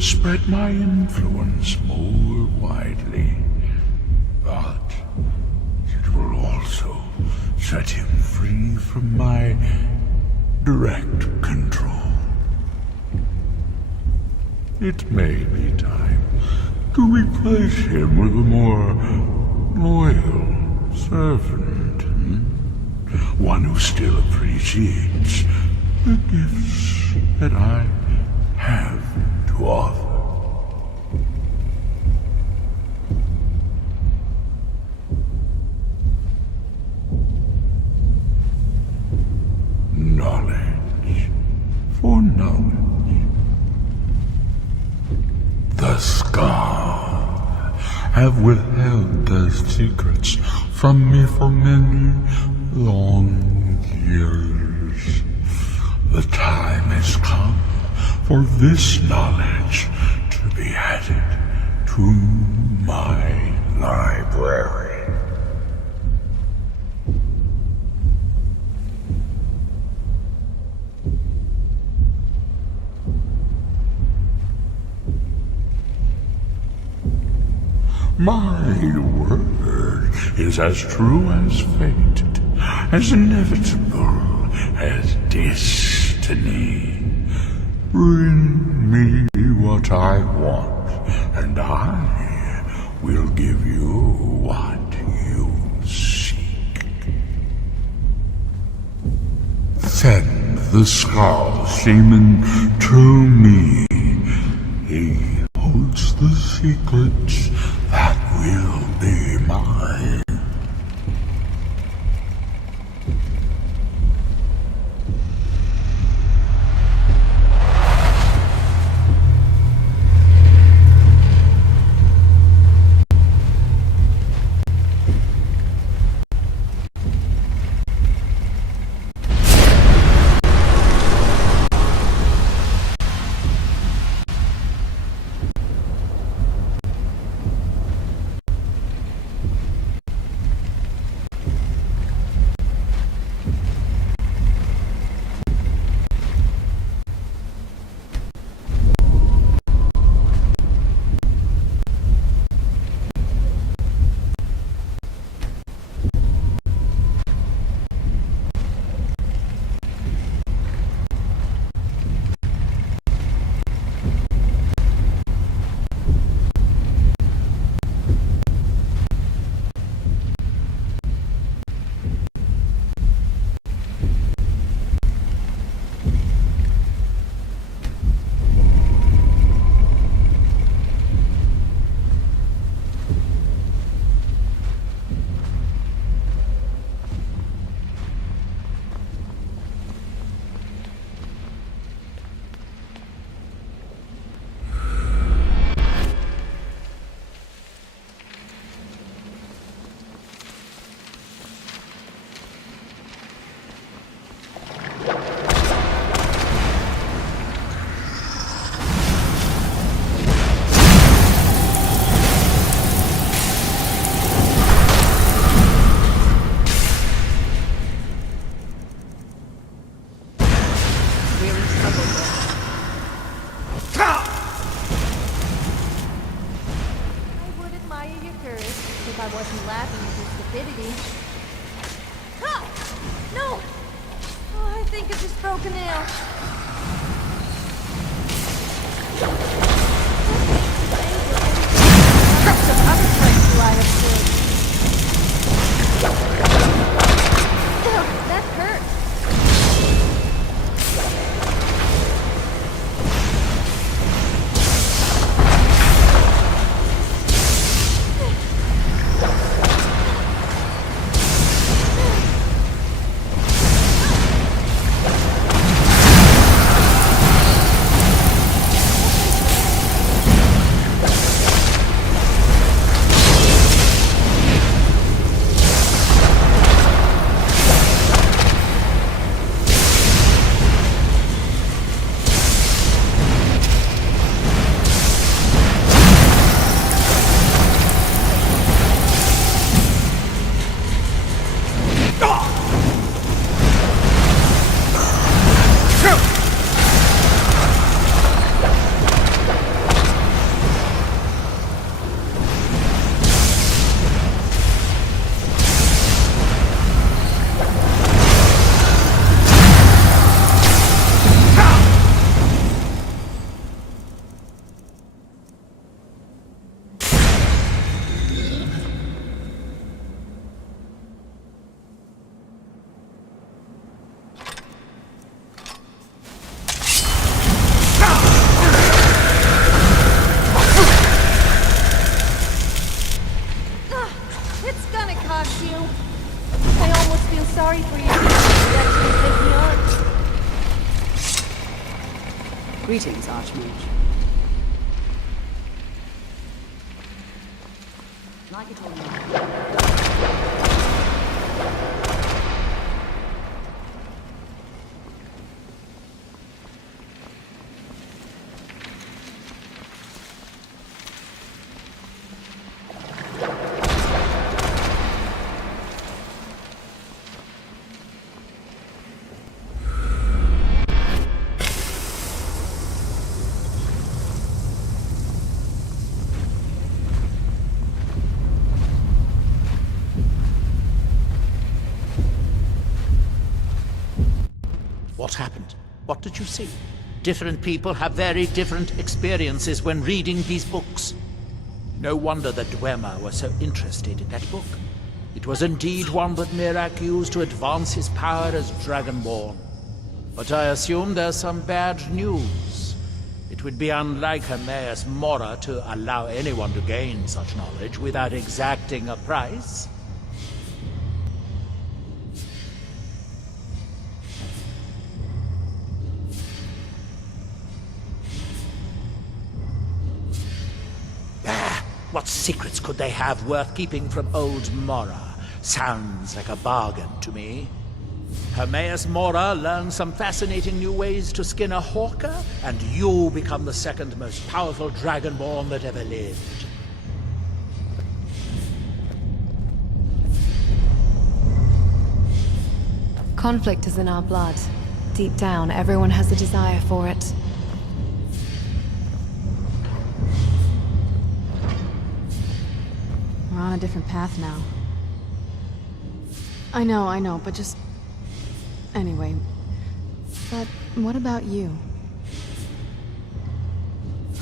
spread my influence more widely, but it will also set him free from my direct control. It may be time to replace him with a more loyal servant. One who still appreciates the gifts that I have to offer. Knowledge for knowledge. The Scar have withheld their secrets from me for many long years. The time has come for this knowledge to be added to my library. My word is as true as fate, as inevitable as destiny. Bring me what I want, and I will give you what you seek. Send the Skull Shaman to me. He holds the secrets that will be mine. wasn't laughing at his stupidity. Ha! No! Oh, I think I just broke a nail. Some other place do I have stood? Ugh, that hurts. Sorry for you. Actually take me on. Greetings, Archmage. Like it or not. What happened? What did you see? Different people have very different experiences when reading these books. No wonder that Dwemer was so interested in that book. It was indeed one that Miraak used to advance his power as Dragonborn. But I assume there's some bad news. It would be unlike Hermaeus Mora to allow anyone to gain such knowledge without exacting a price. What secrets could they have worth keeping from old Mora? Sounds like a bargain to me. Hermaeus Mora learned some fascinating new ways to skin a hawker, and you become the second most powerful Dragonborn that ever lived. Conflict is in our blood. Deep down, everyone has a desire for it. We're on a different path now. I know, but just... Anyway. But what about you?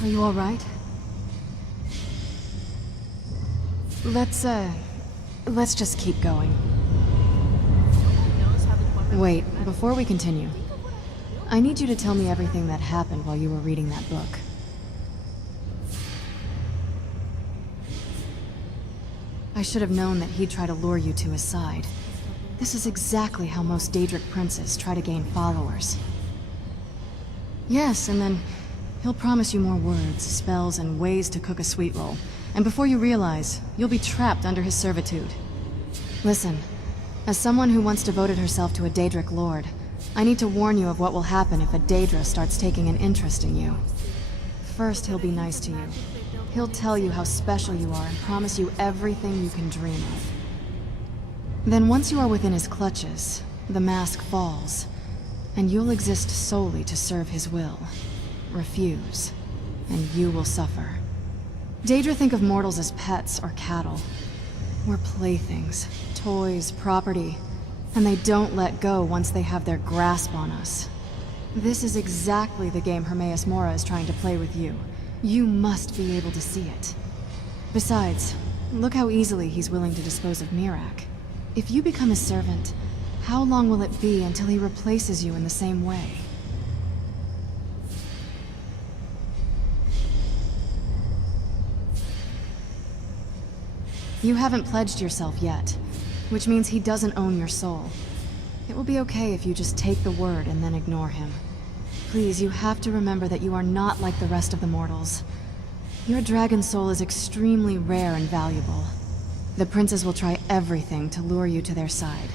Are you alright? Let's just keep going. Wait, before we continue, I need you to tell me everything that happened while you were reading that book. I should have known that he'd try to lure you to his side. This is exactly how most Daedric princes try to gain followers. Yes, and then he'll promise you more words, spells, and ways to cook a sweet roll. And before you realize, you'll be trapped under his servitude. Listen, as someone who once devoted herself to a Daedric lord, I need to warn you of what will happen if a Daedra starts taking an interest in you. First, he'll be nice to you. He'll tell you how special you are and promise you everything you can dream of. Then once you are within his clutches, the mask falls, and you'll exist solely to serve his will. Refuse, and you will suffer. Daedra think of mortals as pets or cattle. We're playthings, toys, property, and they don't let go once they have their grasp on us. This is exactly the game Hermaeus Mora is trying to play with you. You must be able to see it. Besides, look how easily he's willing to dispose of Mirac. If you become his servant, how long will it be until he replaces you in the same way? You haven't pledged yourself yet, which means he doesn't own your soul. It will be okay if you just take the word and then ignore him. Please, you have to remember that you are not like the rest of the mortals. Your dragon soul is extremely rare and valuable. The princes will try everything to lure you to their side.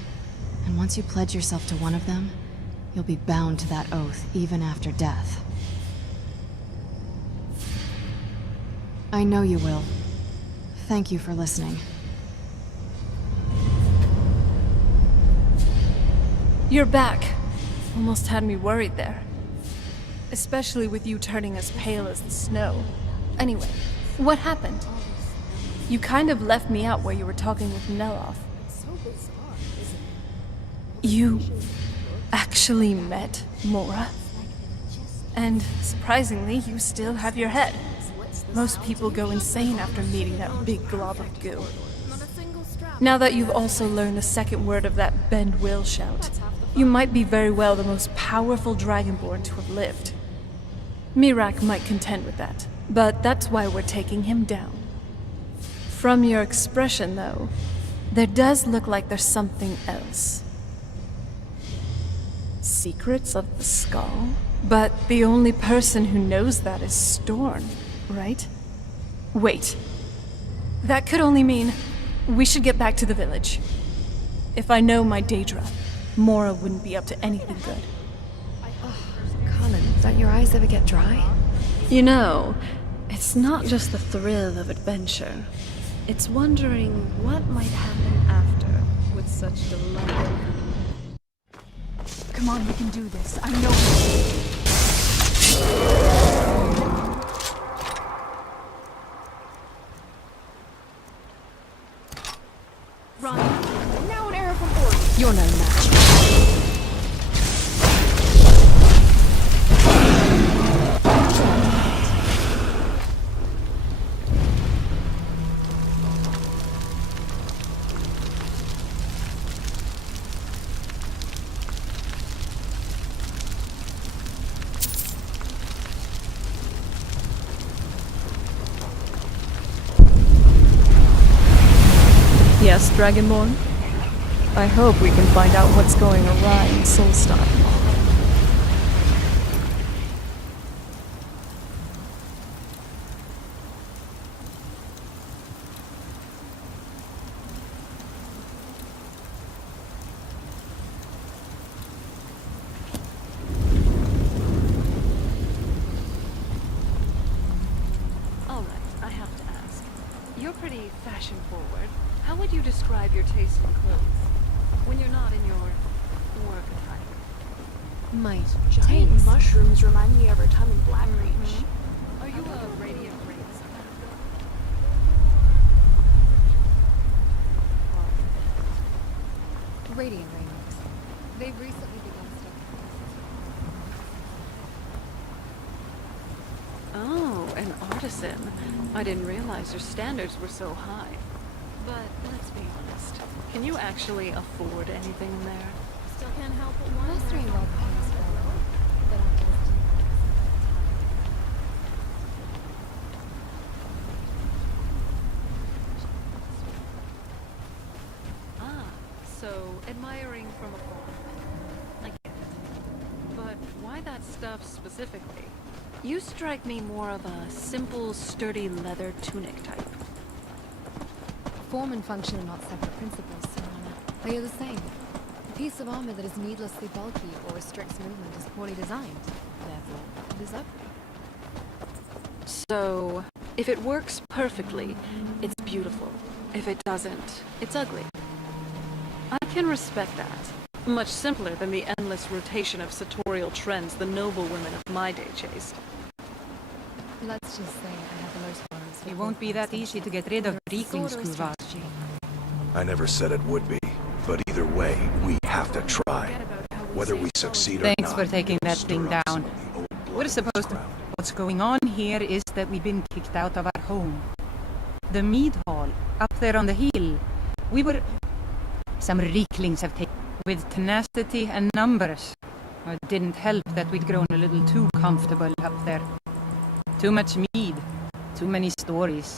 And once you pledge yourself to one of them, you'll be bound to that oath even after death. I know you will. Thank you for listening. You're back. Almost had me worried there. Especially with you turning as pale as the snow. Anyway, what happened? You kind of left me out where you were talking with Neloth. You actually met Mora? And surprisingly, you still have your head. Most people go insane after meeting that big glob of goo. Now that you've also learned the second word of that bend will shout, you might be very well the most powerful Dragonborn to have lived. Mirac might contend with that, but that's why we're taking him down. From your expression, though, there does look like there's something else. Secrets of the Skull? But the only person who knows that is Storn, right? Wait. That could only mean we should get back to the village. If I know my Daedra, Mora wouldn't be up to anything good. Colin, don't your eyes ever get dry? You know, it's not just the thrill of adventure. It's wondering what might happen after with such delight. Come on, we can do this. I know we Run. Now an arrow from Orton. You're no match. Yes, Dragonborn? I hope we can find out what's going awry in Solstar. All right, I have to ask. You're pretty fashion-forward. How would you describe your taste in clothes when you're not in your work attire? My Giant taste. mushrooms remind me of our time in Blackreach. Are you a radiant race? Radiant Rainbows. They've recently begun studying. Oh, an artisan. I didn't realize your standards were so high. But let's be honest. Can you actually afford anything in there? Still can't help but wonder. Mastering well pays well, but after this so admiring from afar. I get it. But why that stuff specifically? You strike me more of a simple, sturdy leather tunic type. Form and function are not separate principles, Serana. They are the same. A piece of armor that is needlessly bulky or restricts movement is poorly designed. Therefore, it is ugly. So, if it works perfectly, it's beautiful. If it doesn't, it's ugly. I can respect that. Much simpler than the endless rotation of sartorial trends the noble women of my day chased. Let's just say I have the most tolerance for It won't be that easy to get rid of Reekling's Guvard. I never said it would be, but either way, we have to try. Whether we succeed or not. Thanks for taking that thing down. We're supposed to... What's going on here is that we've been kicked out of our home. The mead hall, up there on the hill. We were... Some reeklings have taken... With tenacity and numbers. It didn't help that we'd grown a little too comfortable up there. Too much mead. Too many stories.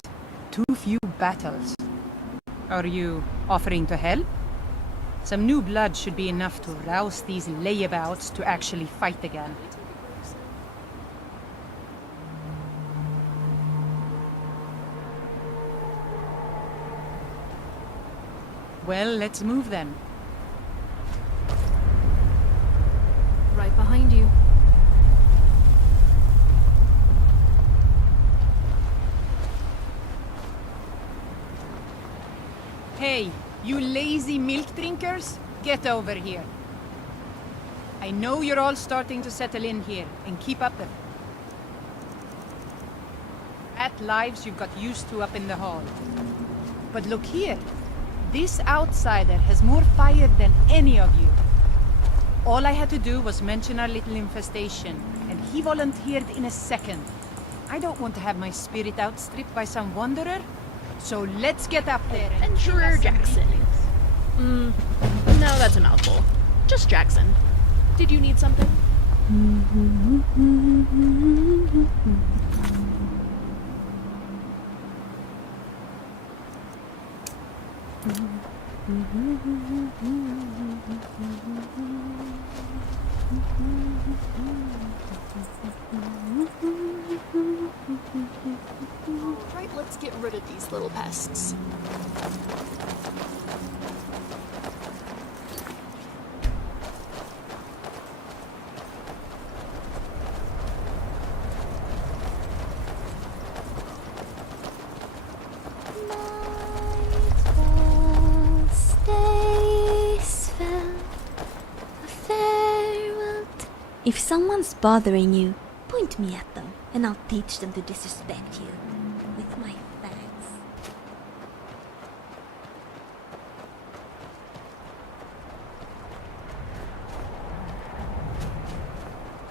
Too few battles. Are you offering to help? Some new blood should be enough to rouse these layabouts to actually fight again. Well, let's move then. Right behind you. Hey, you lazy milk drinkers, get over here. I know you're all starting to settle in here, and keep up the fat lives you've got used to up in the hall. But look here, this outsider has more fire than any of you. All I had to do was mention our little infestation, and he volunteered in a second. I don't want to have my spirit outstripped by some wanderer. So let's get up there and Adventurer Jackson. No, that's a mouthful. Just Jackson. Did you need something? Alright, let's get rid of these little pests. If someone's bothering you, point me at them, and I'll teach them to disrespect you with my fangs.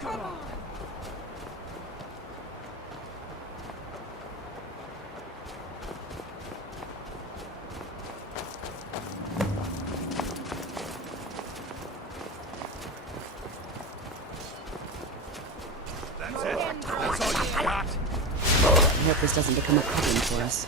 Come on! That's it? That's all you got? I hope this doesn't become a problem for us.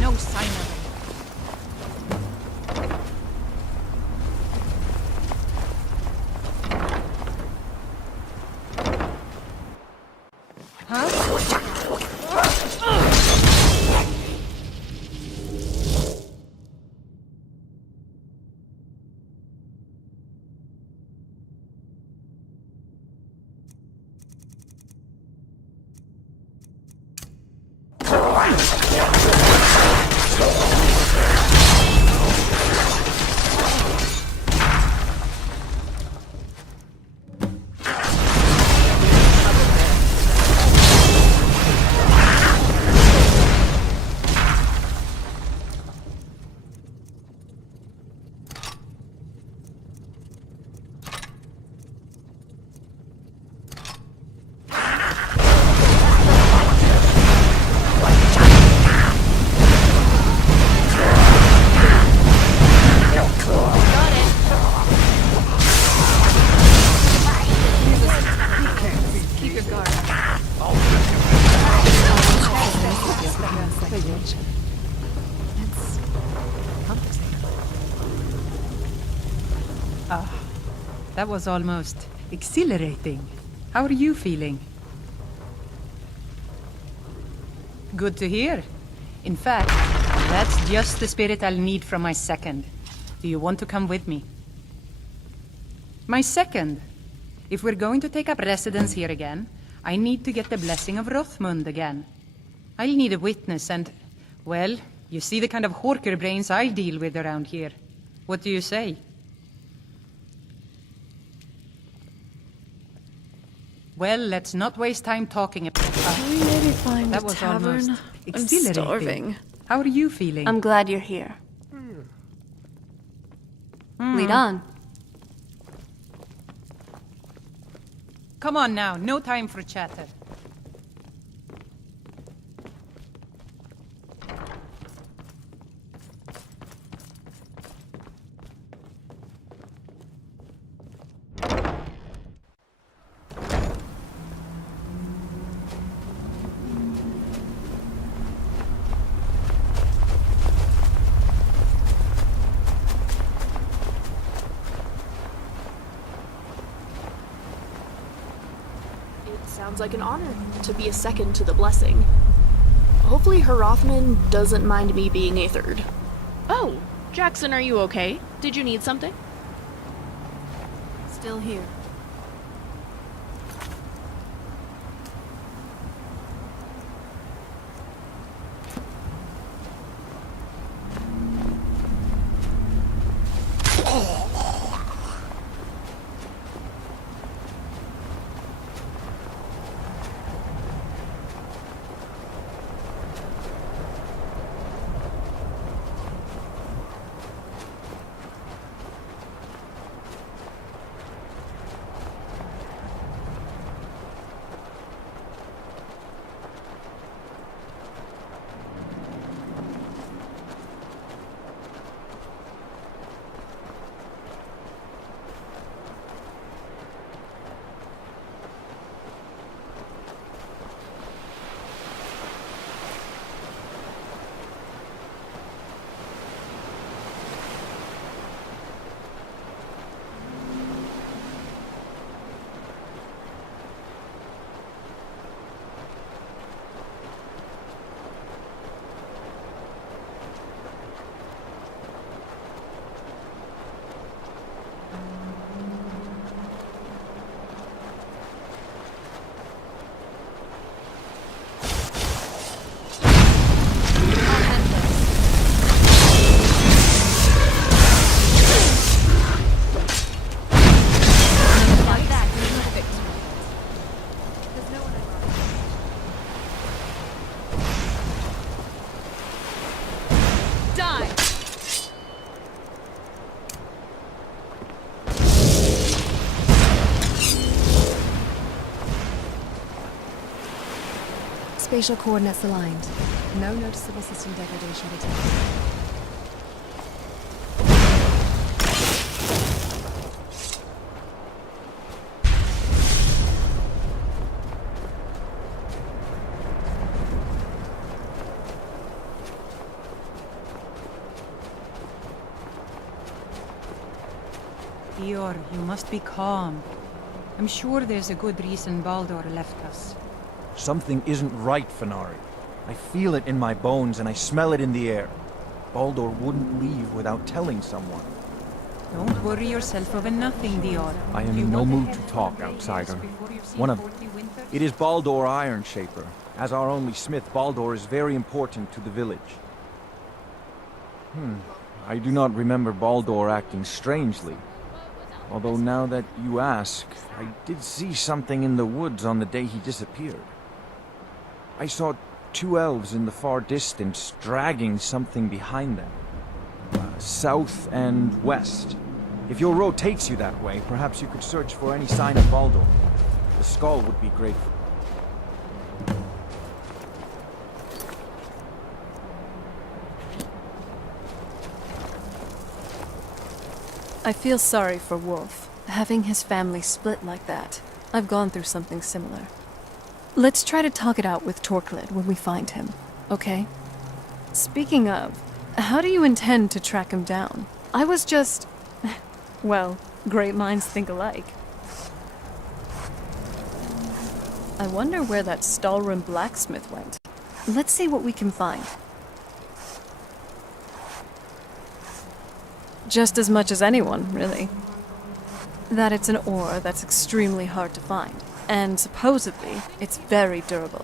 No sign of it. That was almost exhilarating. How are you feeling? Good to hear. In fact, that's just the spirit I'll need from my second. Do you want to come with me? My second. If we're going to take up residence here again, I need to get the blessing of Rothmund again. I'll need a witness and, well, you see the kind of horker brains I deal with around here. What do you say? Well, let's not waste time talking about Can we maybe find that a was tavern? almost I'm exhilarating. starving. How are you feeling? I'm glad you're here. Lead on. Come on now, no time for chatter. Sounds like an honor to be a second to the blessing. Hopefully Her Rothman doesn't mind me being a third. Oh, Jackson, are you okay? Did you need something? Still here. Spatial coordinates aligned. No noticeable system degradation detected. Dior, you must be calm. I'm sure there's a good reason Baldur left us. Something isn't right, Fenari. I feel it in my bones and I smell it in the air. Baldur wouldn't leave without telling someone. Don't worry yourself over nothing, Dior. I am in no mood to talk, outsider. It is Baldur Iron Shaper. As our only smith, Baldur is very important to the village. I do not remember Baldur acting strangely. Although now that you ask, I did see something in the woods on the day he disappeared. I saw two elves in the far distance dragging something behind them. South and west. If your road takes you that way, perhaps you could search for any sign of Baldur. The skull would be grateful. I feel sorry for Wolf, having his family split like that. I've gone through something similar. Let's try to talk it out with Torklid when we find him, okay? Speaking of, how do you intend to track him down? I was just... well, great minds think alike. I wonder where that Stalrim blacksmith went. Let's see what we can find. Just as much as anyone, really. That it's an ore that's extremely hard to find, and supposedly it's very durable.